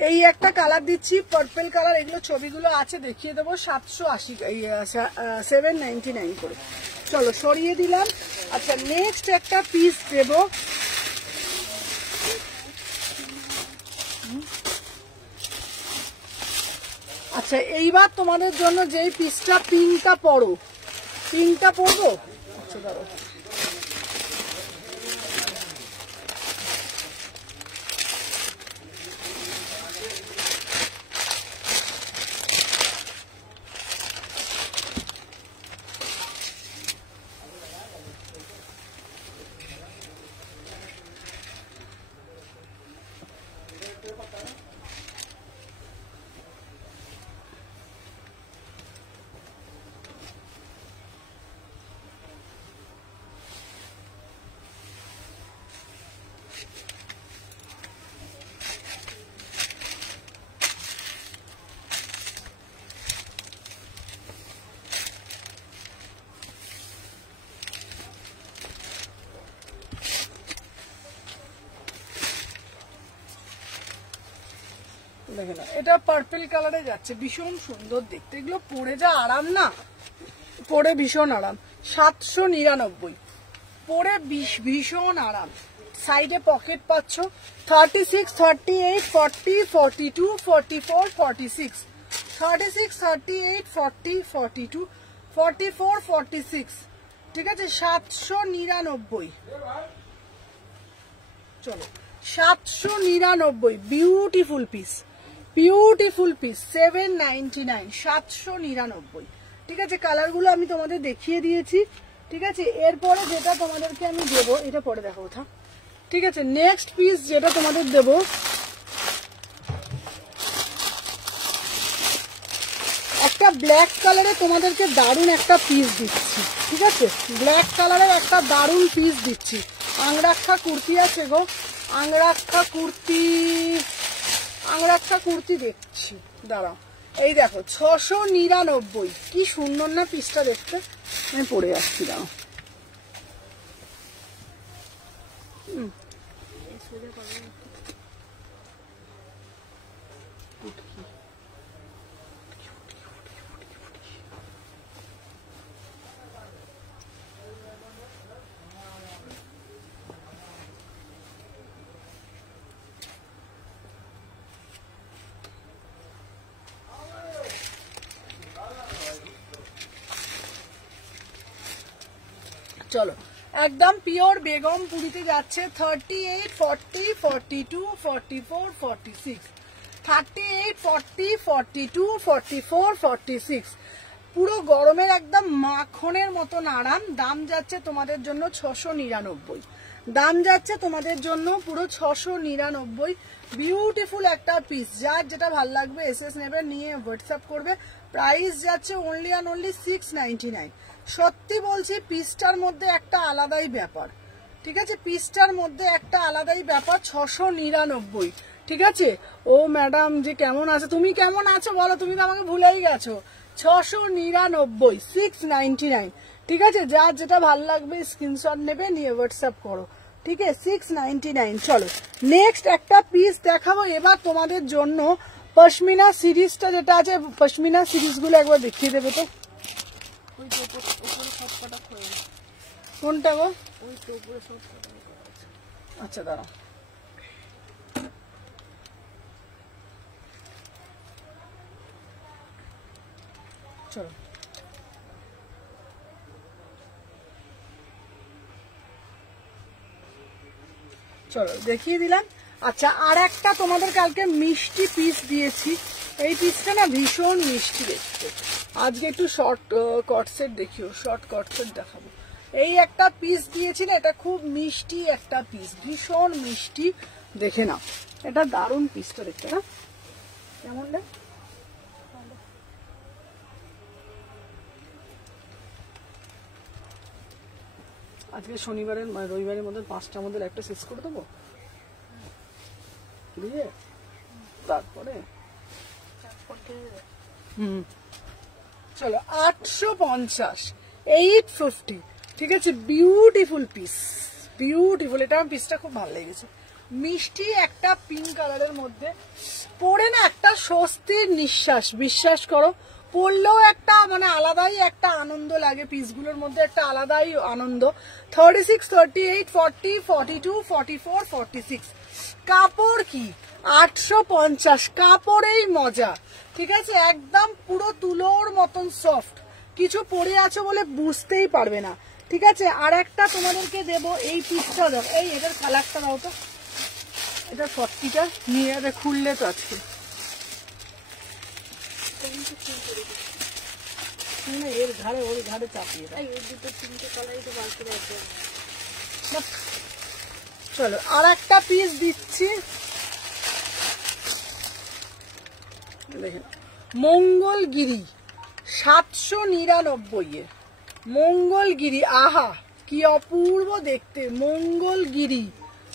এই একটা কালার দিচ্ছি, পার্পল কালার, এগুলো ছবিগুলো আছে দেখিয়ে দেবো। 799 করে। চলো সরিয়ে দিলাম। আচ্ছা নেক্সট একটা পিস দেবো, আচ্ছা এইবার তোমাদের জন্য যেই পিসটা, পিঙ্কটা পরো, পিঙ্কটা পরবো। আচ্ছা দাঁড়ো, দেখে না এটা পার্পল কালারে যাচ্ছে, ভীষণ সুন্দর দেখতে। এগুলো পরে যা আরাম না, পরে ভীষণ আরাম। 799, পরে ভীষণ আরাম। সাইডে পকেট পাচ্ছ। 36, 38, 40, 42, 44, 46, 36, 38, 40, 42, 44, 46, ঠিক আছে? 799। চলো 799, বিউটিফুল পিস, বিউটিফুল পিস, 799, 799, ঠিক আছে? কালার গুলো আমি তোমাদের দেখিয়ে দিয়েছি, ঠিক আছে? এরপরে যেটা তোমাদেরকে আমি দেবো, এটা পরে দেখো কোথা, ঠিক আছে? নেক্সট পিস যেটা তোমাদের দেবো, একটা ব্ল্যাক কালারে তোমাদেরকে দারুণ একটা পিস দিচ্ছি, ঠিক আছে? ব্ল্যাক কালারের একটা দারুণ পিস দিচ্ছি। আংরাক্ষা কুর্তি আছে গো, আংরাক্ষা কুর্তি দেখছি, দাঁড়াও। এই দেখো 699, কি সুন্দর না পিসটা দেখতে। আমি পরে যাচ্ছি, দাঁড়াও। চলো একদম পিওর বেগম পুরিতে যাচ্ছে 38, 40, 42, 44, 46, 38, 40, 42, 44, 46, পুরো গরমের একদম মাখনের মতন আরাম। দাম যাচ্ছে তোমাদের জন্য 699, দাম যাচ্ছে তোমাদের জন্য পুরো 699। বিউটিফুল একটা পিস, যার যেটা ভাল লাগবে এসএস নেবে, নিয়ে হোয়াটসঅ্যাপ করবে। প্রাইস যাচ্ছে অনলি অ্যান্ড অনলি 699। সত্যি বলছি পিসটার মধ্যে একটা আলাদাই ব্যাপার, ঠিক আছে, পিসটার মধ্যে একটা আলাদাই ব্যাপার। 699, ঠিক আছে। ও ম্যাডাম যে কেমন আছে, তুমি কেমন আছো বলো, তুমি তো আমাকে ভুলেই গেছো। 699, 699, ঠিক আছে। যার যেটা ভাল লাগবে স্ক্রিনশট নেবে, নিয়ে হোয়াটসঅ্যাপ করো, ঠিক আছে। 699। চলো নেক্সট একটা পিস দেখাবো এবার তোমাদের জন্য। পশমিনা সিরিজটা যেটা আছে, পশমিনা সিরিজগুলো একবার দেখিয়ে দেবে তো। কোনটা গো? আচ্ছা দাঁড়াও, চলো চলো দেখিয়ে দিলাম। আচ্ছা আর একটা তোমাদের কালকে মিষ্টি পিস দিয়েছি, এই পিসটা না ভীষণ মিষ্টি দেখতে। আজকে একটু শর্ট কটসেট দেখিও, শর্ট কটসেট দেখাবো। এই একটা পিস দিয়েছি না, এটা খুব মিষ্টি একটা পিস, ভীষণ মিষ্টি, দেখে নাও। এটা দারুণ পিসটা দেখতে না, কেমন দেখ। আজকে শনিবারের রবিবারের মধ্যে 5টার মধ্যে একটা শেষ করে দেবো, দিয়ে তারপরে চলো 850, 850, ঠিক আছে। Beautiful piece, beautiful. এটা আমার পিসটা খুব ভালো লেগেছে, মিষ্টি একটা পিঙ্ক কালারের মধ্যে, পরে না একটা স্বস্তির নিঃশ্বাস, বিশ্বাস করো। পরলেও একটা মানে আলাদাই একটা আনন্দ লাগে, পিসগুলোর মধ্যে একটা আলাদাই আনন্দ। 36, 38, 40, 42, 44, 46, কাপড় কি 850, কাপড়েই মজা, ঠিক আছে। একদম পুরো তুলোর মতন সফট, কিছু পরে আছো বলে বুঝতেই পারবে না, ঠিক আছে। আর একটা তোমাদেরকে দেবো, এই পিসটা দাও, এই এটার কালারটা দাও তো, এটা 40টা নিয়ে যাবে, খুললে তো আজকে এর ঘাড়ে ওর ঘাড়ে চাপিয়ে দাও। চলো আর একটা পিস দিচ্ছি, দেখেন মঙ্গলগিরি 799 এর মঙ্গলগিরি, আহা কি অপূর্ব দেখতে মঙ্গলগিরি,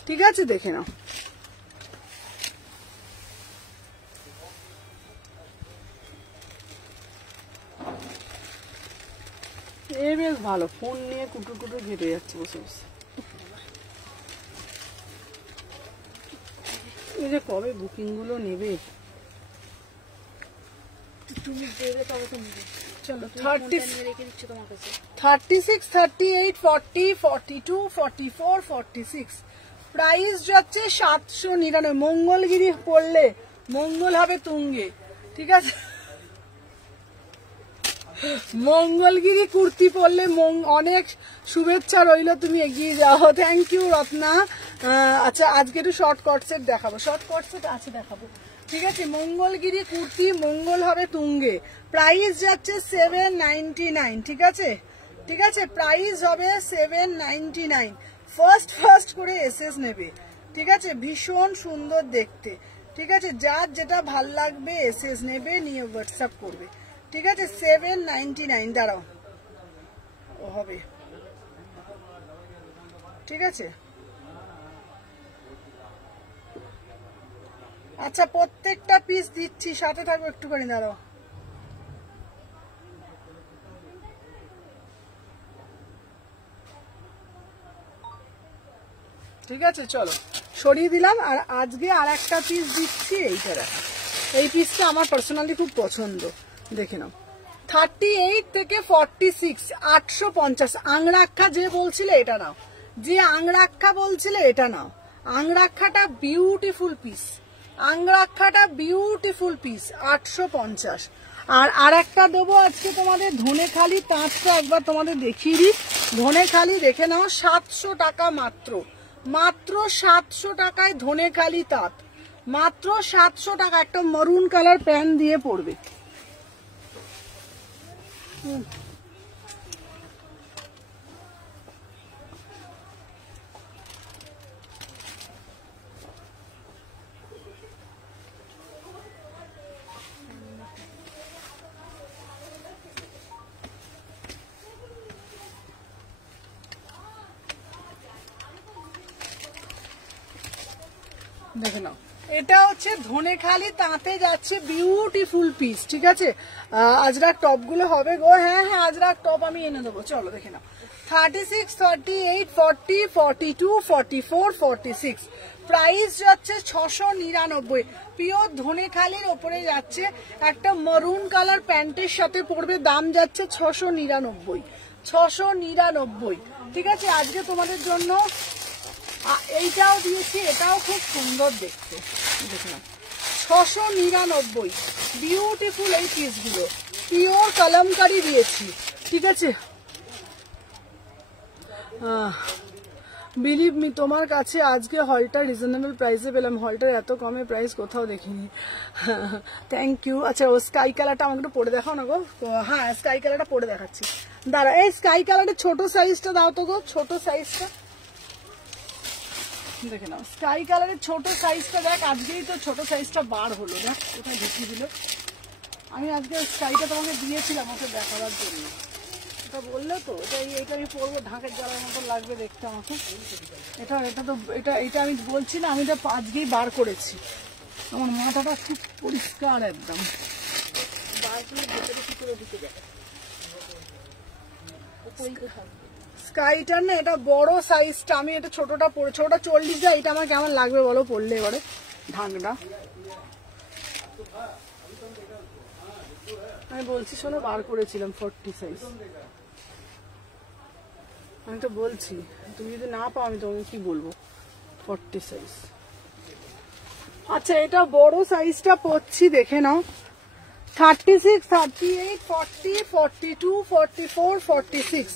ঠিক আছে, দেখে নাও। এ বেশ ভালো, ফোন নিয়ে কুটুর কুটুর ঘেটে যাচ্ছে বসে বসে। এই যে কবে বুকিং গুলো নেবে, চলো 36, 38, 40, 42, 44, 46, প্রাইস যাচ্ছে 799। মঙ্গলগিরি পড়লে মঙ্গল হবে তুঙ্গে, ঠিক আছে। মঙ্গলগিরি কুর্তি পরলে অনেক শুভেচ্ছা রইল, তুমি এগিয়ে যাও। Thank you Ratna. আচ্ছা আজকে একটু শর্ট কট সেট দেখাবো, শর্ট কট সেট আছে দেখাবো, ঠিক আছে। মঙ্গলগিরি কুর্তি, মঙ্গল হবে তুঙ্গে, প্রাইস যাচ্ছে 799, ঠিক আছে, ঠিক আছে। প্রাইস হবে 799। ফার্স্ট করে এসএস নেবে, ঠিক আছে। ভীষণ সুন্দর দেখতে, ঠিক আছে। যার যেটা ভাল লাগবে এসএস নেবে, নিয়ে হোয়াটসঅ্যাপ করবে, ঠিক আছে। 799, দাঁড়াও ও হবে, ঠিক আছে। আচ্ছা প্রত্যেকটা পিস দিচ্ছি, সাথে থাকবো একটুখানি, দাঁড়াও। ঠিক আছে চলো সরিয়ে দিলাম। আর আজকে আর একটা পিস দিচ্ছি, এইটা দেখো, এই পিসটা আমার পার্সোনালি খুব পছন্দ, দেখে নাও। 38 থেকে 46, 850। আংরাক্ষা যে বলছিলে এটা নাও, যে আংরাক্ষা বলছিলে এটা নাও। আংরাক্ষাটা বিউটিফুল পিস, আংরাক্ষাটা বিউটিফুল পিস, 850। আর একটা দেবো আজকে তোমাদের ধনেখালি তাঁতটা, একবার তোমাদের দেখিয়ে দিই। ধনেখালি দেখে নাও 700 টাকা মাত্র, মাত্র 700 টাকায় ধনেখালি তাঁত, মাত্র 700 টাকা। একটা মরুন কালার প্যান্ট দিয়ে পড়বে। দেখে নাও, এটা হচ্ছে ধনেখালি তাঁতে যাচ্ছে, বিউটিফুল পিস। ঠিক আছে, আজরাক টপ গুলো হবে গো। হ্যাঁ হ্যাঁ, আজরাক টপ আমি এনে দেবো। চলো দেখে নাও, 36, 38, 40, 42, 44, 46, প্রাইস যাচ্ছে 699। পিওর ধনেখালির ওপরে যাচ্ছে, একটা মরুন কালার প্যান্টের সাথে পড়বে, দাম যাচ্ছে 699, 699। ঠিক আছে, আজকে তোমাদের জন্য এইটাও দিয়েছি, এটাও খুব সুন্দর দেখতে। দেখুন 699, বিউটিফুল এই পিসগুলো, পিওর কলমকারি দিয়েছি। ঠিক আছে, বিলিভ মি, তোমার কাছে আজকে হলটা রিজনেবল প্রাইসে পেলাম। হলটার এত কমে প্রাইস কোথাও দেখিনি। Thank you. আচ্ছা, ও স্কাই কালারটা আমাকে একটু পরে দেখাও না গো। হ্যাঁ, স্কাই কালারটা পরে দেখাচ্ছি, দাঁড়া। এই স্কাই কালারের ছোট সাইজটা দাও তো গো, ছোট সাইজটা দেখে নাও। স্কাই কালারের ছোট সাইজটা দেখ, আজকেই তো ছোট সাইজটা বার হলো। দেখ কোথায় ঢুকিয়ে দিল। আমি আজকে স্কাইটা তোমাকে দিয়েছিলাম ওকে দেখাবার জন্য, এটা বললে তো। এটা আমি পরবো, ঢাকের জ্বালার মতো লাগবে দেখতে আমাকে। এটা আমি বলছি না, আমি এটা আজকেই বার করেছি। আমার মাথাটা খুব পরিষ্কার একদম। স্কাইটার না, এটা বড় সাইজটা, আমি এটা ছোটটা পরে, ছোটটা 40 যায়। এটা আমার কেমন লাগবে বলো পরলে এবারে ঢাকটা? আমি বলছি শোনো, বার করেছিলাম 40 সাইজ। আমি তো বলছি, তুমি যদি না পাও আমি তোমাকে কি বলবো, 40 সাইজ। আচ্ছা, এটা বড় সাইজটা পরছি, দেখে নাও। 36, 38, 40, 42, 44, 46।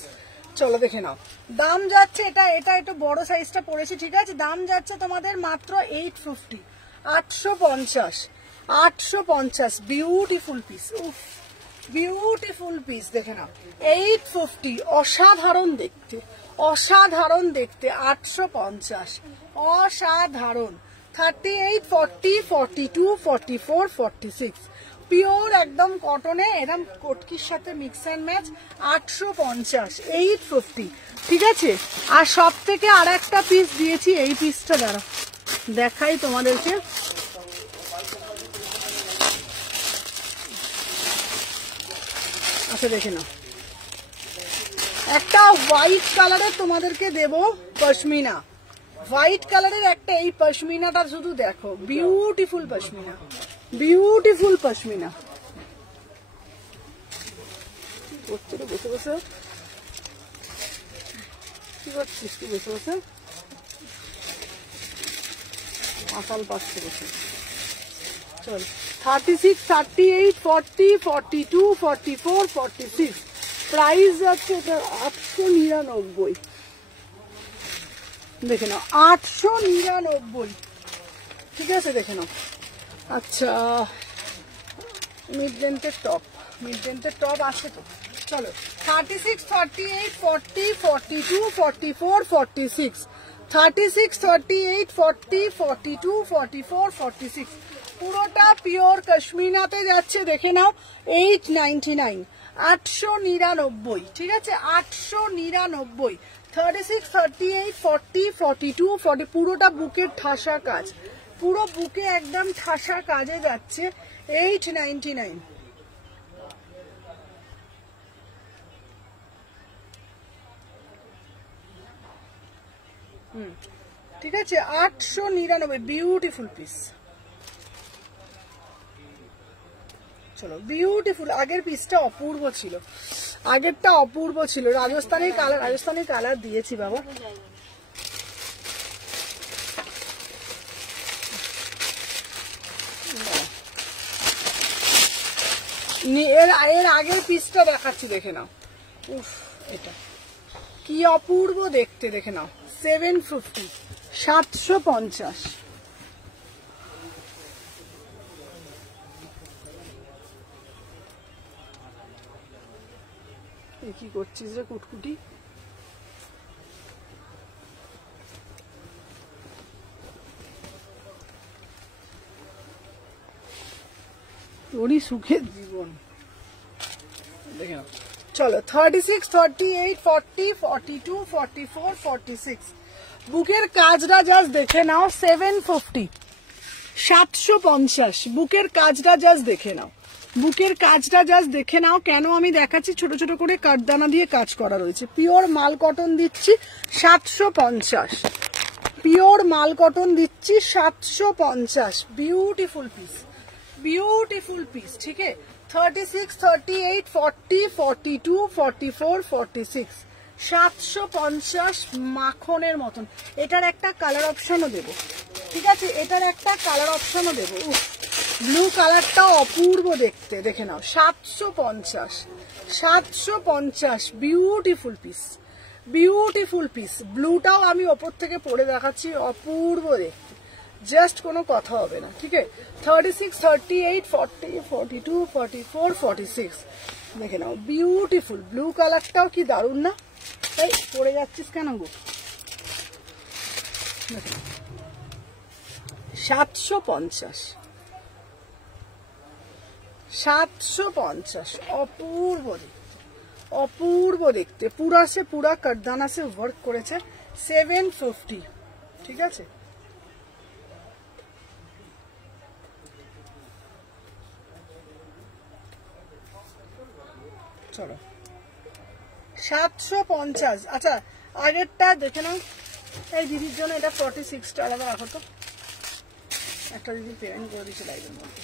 চলো দেখে নাও, দাম যাচ্ছে, এটা একটু বড় সাইজটা পড়েছি। ঠিক আছে, দাম যাচ্ছে তোমাদের মাত্র 850, 850, 850। বিউটিফুল পিস, উফ বিউটিফুল পিস। দেখে নাও, 850, অসাধারণ দেখতে, অসাধারণ দেখতে। 850, অসাধারণ। 38, 40, 42, 44, 46, পিওর একদম কটনে, এরকম কটকির সাথে মিক্স অ্যান্ড ম্যাচ। 850, 850। ঠিক আছে, আর সব থেকে আর একটা পিস দিয়েছি, এই পিসটা দ্বারা দেখাই তোমাদেরকে। আচ্ছা দেখে নাও, একটা হোয়াইট কালারের তোমাদেরকে দেব পশমিনা, হোয়াইট কালারের একটা। এই পশমিনাটা শুধু দেখো, বিউটিফুল পশমিনা, বিউটিফুল পশমিনা। বসে বসে কি করছিস তুই? বসে বসে মাতাল পাচ্ছে বসে। চল, 36, 38, 40, 42, 44, 46, প্রাইস যাচ্ছে এটা 899। দেখে নাও, 899। ঠিক আছে, দেখে নাও। আচ্ছা, মিড লেন্থের টপ, মিড লেন্থের টপ আছে তো। চলো, 36, 38, 40, 42, 44, 46, 36, 38, 40, 42, 44, 46, পুরোটা পিওর কাশ্মীরাতে যাচ্ছে। দেখে নাও, 899, 899। ঠিক আছে, 899। 36, 38, 40, 42, 40, পুরোটা বুকের ঠাসা কাজ, পুরো বুকে একদম ঠাসা কাজে যাচ্ছে। 899। ঠিক আছে, 899, বিউটিফুল পিস। চলো, বিউটিফুল। আগের পিসটা অপূর্ব ছিল, আগেরটা অপূর্ব ছিল। রাজস্থানের কালার, রাজস্থানের কালার দিয়েছি বাবা। এর আগের পিসটা দেখাচ্ছি, দেখে নাও। উফ, এটা কি অপূর্ব দেখতে, দেখে নাও 750, 750। কি করছিস রে কুটকুটি? তোরই সুখের জীবন, দেখে নাও। চলো 36, 38, 40, 42, 44, 46। বুকের কাজটা জাস্ট দেখে নাও 750, 750। বুকের কাজটা জাস্ট দেখে নাও, বুকের কাজটা জাস্ট দেখে নাও। কেন আমি দেখাচ্ছি, ছোট ছোট করে কাঠদানা দিয়ে কাজ করা রয়েছে। পিওর মাল কটন দিচ্ছি 750, পিওর মাল কটন দিচ্ছি 750। বিউটিফুল পিস, বিউটিফুল পিস, ঠিক আছে। 36, 38, 40, 42, 44, 46, 750 মাখনের মতন। এটার একটা কালার অপশনও দেবো, ঠিক আছে, এটার একটা কালার অপশনও দেবো। ব্লু কালারটা অপূর্ব দেখতে, দেখে নাও 750, 750। Beautiful piece, beautiful piece. ব্লুটাও আমি ওপর থেকে পরে দেখাচ্ছি, অপূর্ব দেখতে, জাস্ট কোনো কথা হবে না, ঠিক আছে। 36, 38, 40, 42, 44, 46, দেখে নাও বিউটিফুল। ব্লু কালারটাও কি দারুণ না? তাই পরে যাচ্ছিস কেন গো? 750, 750। অপূর্ব দেখতে, অপূর্ব দেখতে। পুরা সে পুরা কাঠদানা সে ওয়ার্ক করেছে। 750, ঠিক আছে। চলো 750। আচ্ছা আগেরটা দেখে নাও। এই দিদির জন্য এটা 46টা আলাদা রাখো তো। একটা দিদি পেমেন্ট করে দিচ্ছে লাইভের মধ্যে,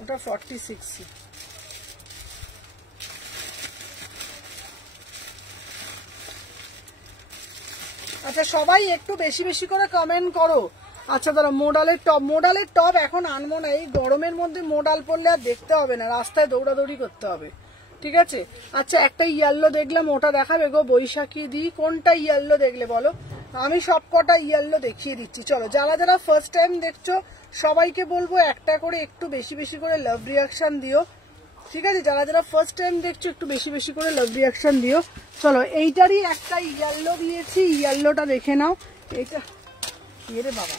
ওটা 46। আচ্ছা সবাই একটু বেশি বেশি করে কমেন্ট করো। আচ্ছা দাঁড়া, মোডালের টপ, মোডালের টপ এখন আনবো না, এই গরমের মধ্যে মোডাল পরলে আর দেখতে হবে না, রাস্তায় দৌড়াদৌড়ি করতে হবে, ঠিক আছে। আচ্ছা একটা ইয়েলো দেখলাম, ওটা দেখাবে গো বৈশাখী দি? কোনটা ইয়েলো দেখলে বলো, আমি সবকটা ইয়েলো দেখিয়ে দিচ্ছি। চলো যারা যারা ফার্স্ট টাইম দেখছো সবাইকে বলবো একটা করে একটু বেশি বেশি করে লাভ রিয়াকশন দিও, ঠিক আছে। যারা যারা ফার্স্ট টাইম দেখছো একটু বেশি বেশি করে লাভ রিয়াকশন দিও। চলো এইটারই একটা ইয়েলো দিয়েছি, ইয়েলোটা দেখে নাও। এইটা রে বাবা,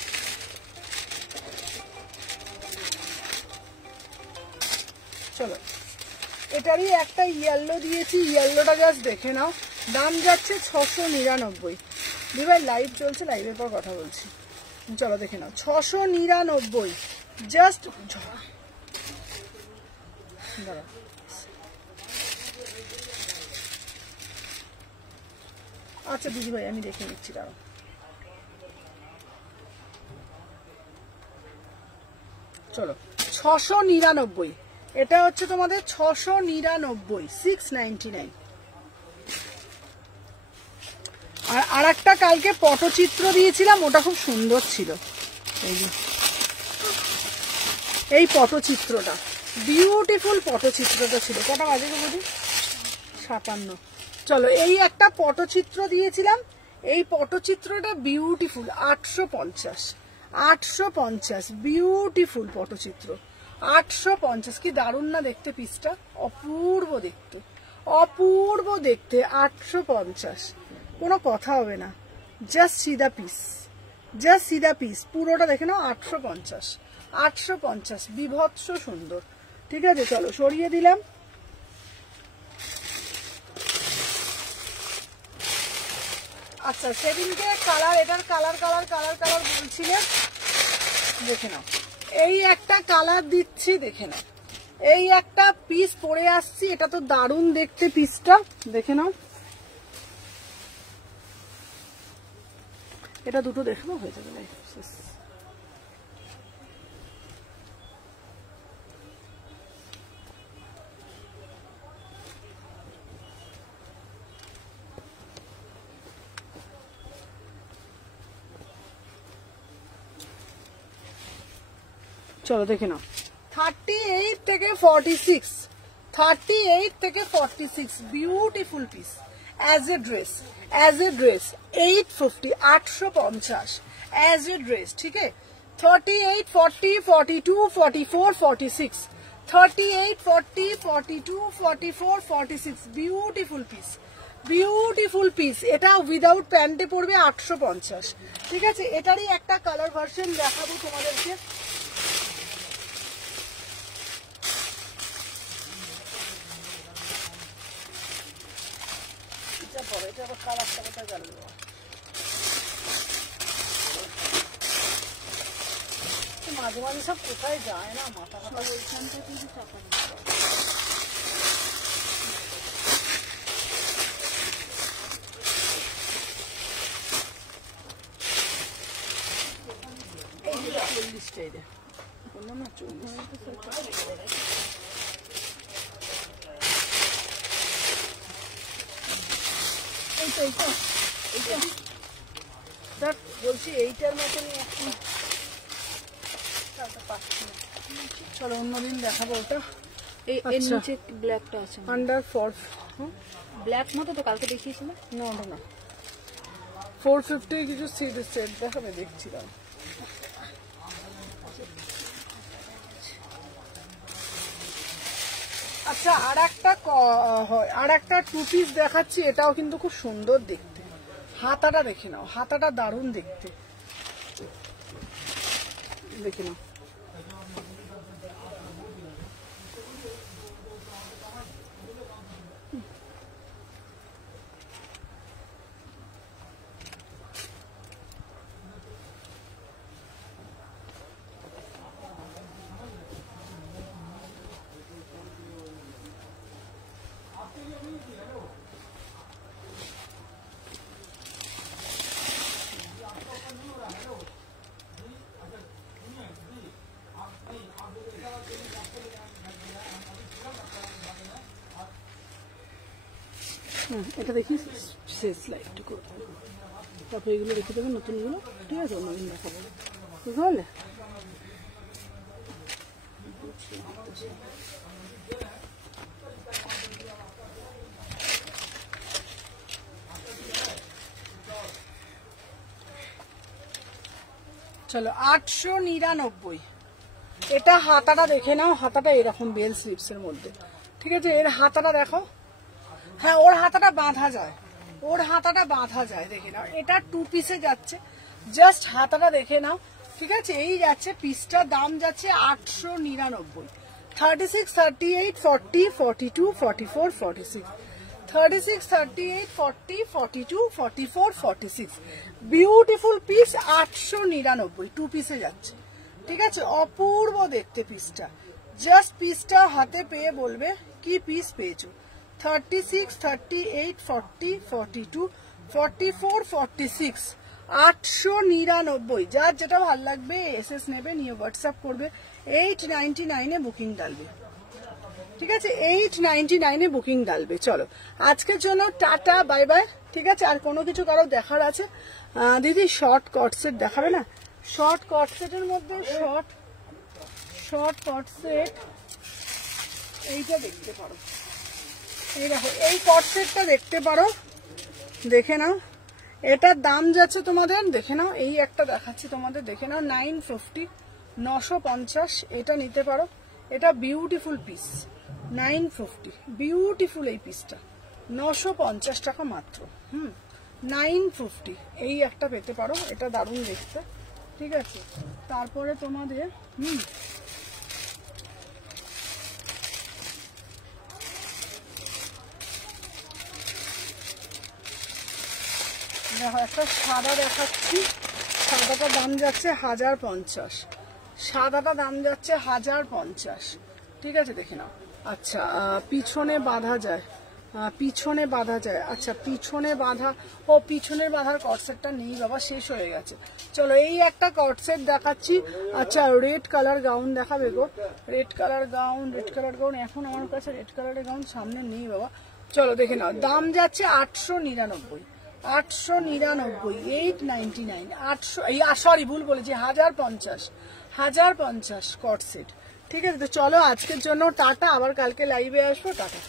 চলো এটারই একটা ইয়েলো দিয়েছি, ইয়েলোটা জাস্ট দেখে নাও। দাম যাচ্ছে 699। দিভাই লাইভ চলছে, লাইভের পর কথা বলছি। চলো দেখে নাও 699 জাস্ট। আচ্ছা দিদিভাই আমি দেখে নিচ্ছি, দাঁড়াও। চলো 699, এটা হচ্ছে তোমাদের 699, 699। আর একটা কালকে পটচিত্র দিয়েছিলাম, ওটা খুব সুন্দর ছিল। এই যে এই পটচিত্রটা, বিউটিফুল পটচিত্রটা ছিল। কটা বাজে গো বুঝি? 57। চলো এই একটা পটচিত্র দিয়েছিলাম, এই পটচিত্রটা বিউটিফুল। 850, 850 বিউটিফুল পটচিত্র, 850। কি দারুণ না দেখতে পিসটা, অপূর্ব দেখতে, অপূর্ব দেখতে। 850, কোনো কথা হবে না, জাস্ট সিধা পিস, জাস্ট সিধা পিস। পুরোটা দেখে নাও 850, 850 বিভৎস সুন্দর, ঠিক আছে। চলো সরিয়ে দিলাম। আচ্ছা সেদিনকে কালার, এটার কালার কালার কালার কালার বলছিলে, দেখে নাও। এই একটা কালার দিচ্ছি, দেখে নাও। এই একটা পিস পরে আসছি, এটা তো দারুণ দেখতে পিসটা, দেখে নাও। এটা দুটো দেখবো, হয়ে যাবে। চলো দেখে নাও 38 থেকে 46, 38 থেকে 46 beautiful piece. As a dress 850 850 as a dress ঠিক আছে 38 40 42 44 46 38 40 42 44 46 বিউটিফুল পিস এটা উইদাউট প্যান্টে পড়বে 850 ঠিক আছে এটারই একটা কালার ভার্সন দেখাবো তোমাদেরকে এটা আবার কালারটা কোথায় গেল মাঝে মাঝে সব কোথায় যায় না মাথা মাথা ওইখানটা কিন্তু চাপা নেই। এই যে 40 টাই রে বললাম না 40 এইটা দেখ বলছি এইটার মতনই এখন চলো অন্যদিন দেখাবো ওটা এর আচ্ছা। নিচে ব্ল্যাকটা আছে আন্ডার 4 ব্ল্যাক মতো তো কালকে দেখিয়েছিল না ওটা না 450 কিছু সেট দেখাবে দেখছিলাম আচ্ছা আর একটা টু পিস দেখাচ্ছি এটাও কিন্তু খুব সুন্দর দেখতে হাতাটা দেখে নাও হাতাটা দারুণ দেখতে দেখে নাও এটা দেখি শেষ লাইটটা করবো তারপরে এগুলো রেখে দেবে নতুনগুলো ঠিক আছে অন্যদিন দেখাবো বুঝতে পারলে চলো 899 এটা হাতাটা দেখে নাও হাতাটা এরকম বেল স্লিপস এর মধ্যে ঠিক আছে এর হাতাটা দেখো হ্যাঁ ওর হাতাটা বাঁধা যায় দেখে নাও এটা 2 পিসে যাচ্ছে জাস্ট হাতাটা দেখে নাও ঠিক আছে এই যাচ্ছে পিসটার দাম যাচ্ছে 899 36 38 40 42 44 46 36 38 40 42 44 46 বিউটিফুল পিস 899 2 পিসে যাচ্ছে ঠিক আছে অপূর্ব দেখতে পিসটা জাস্ট পিসটা হাতে পেয়ে বলবে কি পিস পেয়েছো 36 38 40 42 44 46 899 যার যেটা ভালো লাগবে এসএস নেবে নিয়ে হোয়াটসঅ্যাপ করবে 899 এ বুকিং ডালবে ঠিক আছে 899 এ বুকিং ডালবে চলো আজকের জন্য টাটা বাই বাই ঠিক আছে আর কোনো কিছু কারো দেখার আছে দিদি শর্ট কট সেট দেখাবে না শর্ট কট সেটের মধ্যে শর্ট কট সেট এইটা দেখতে পারো এই দেখো এই কট সেটটা দেখতে পারো দেখে নাও এটার দাম যাচ্ছে তোমাদের দেখে নাও এই একটা দেখাচ্ছি তোমাদের দেখে নাও 950 950 এটা নিতে পারো এটা বিউটিফুল পিস 950 বিউটিফুল এই পিসটা 950 টাকা মাত্র 950 এই একটা পেতে পারো এটা দারুণ দেখতে ঠিক আছে তারপরে তোমাদের দেখো একটা সাদা দেখাচ্ছি সাদাটা দাম যাচ্ছে 1050 সাদাটা দাম যাচ্ছে 1050 ঠিক আছে দেখে নাও আচ্ছা পিছনে বাঁধা যায় আচ্ছা পিছনের বাঁধার কটসেটটা নেই বাবা শেষ হয়ে গেছে চলো এই একটা কটসেট দেখাচ্ছি আচ্ছা রেড কালার গাউন দেখাবে গো রেড কালার গাউন এখন আমার কাছে রেড কালারের গাউন সামনে নেই বাবা চলো দেখে নাও দাম যাচ্ছে 899 899 800 সরি ভুল বলেছি 1050 কট সেট ঠিক আছে তো চলো আজকের জন্য টাটা আবার কালকে লাইভে আসবো টাটা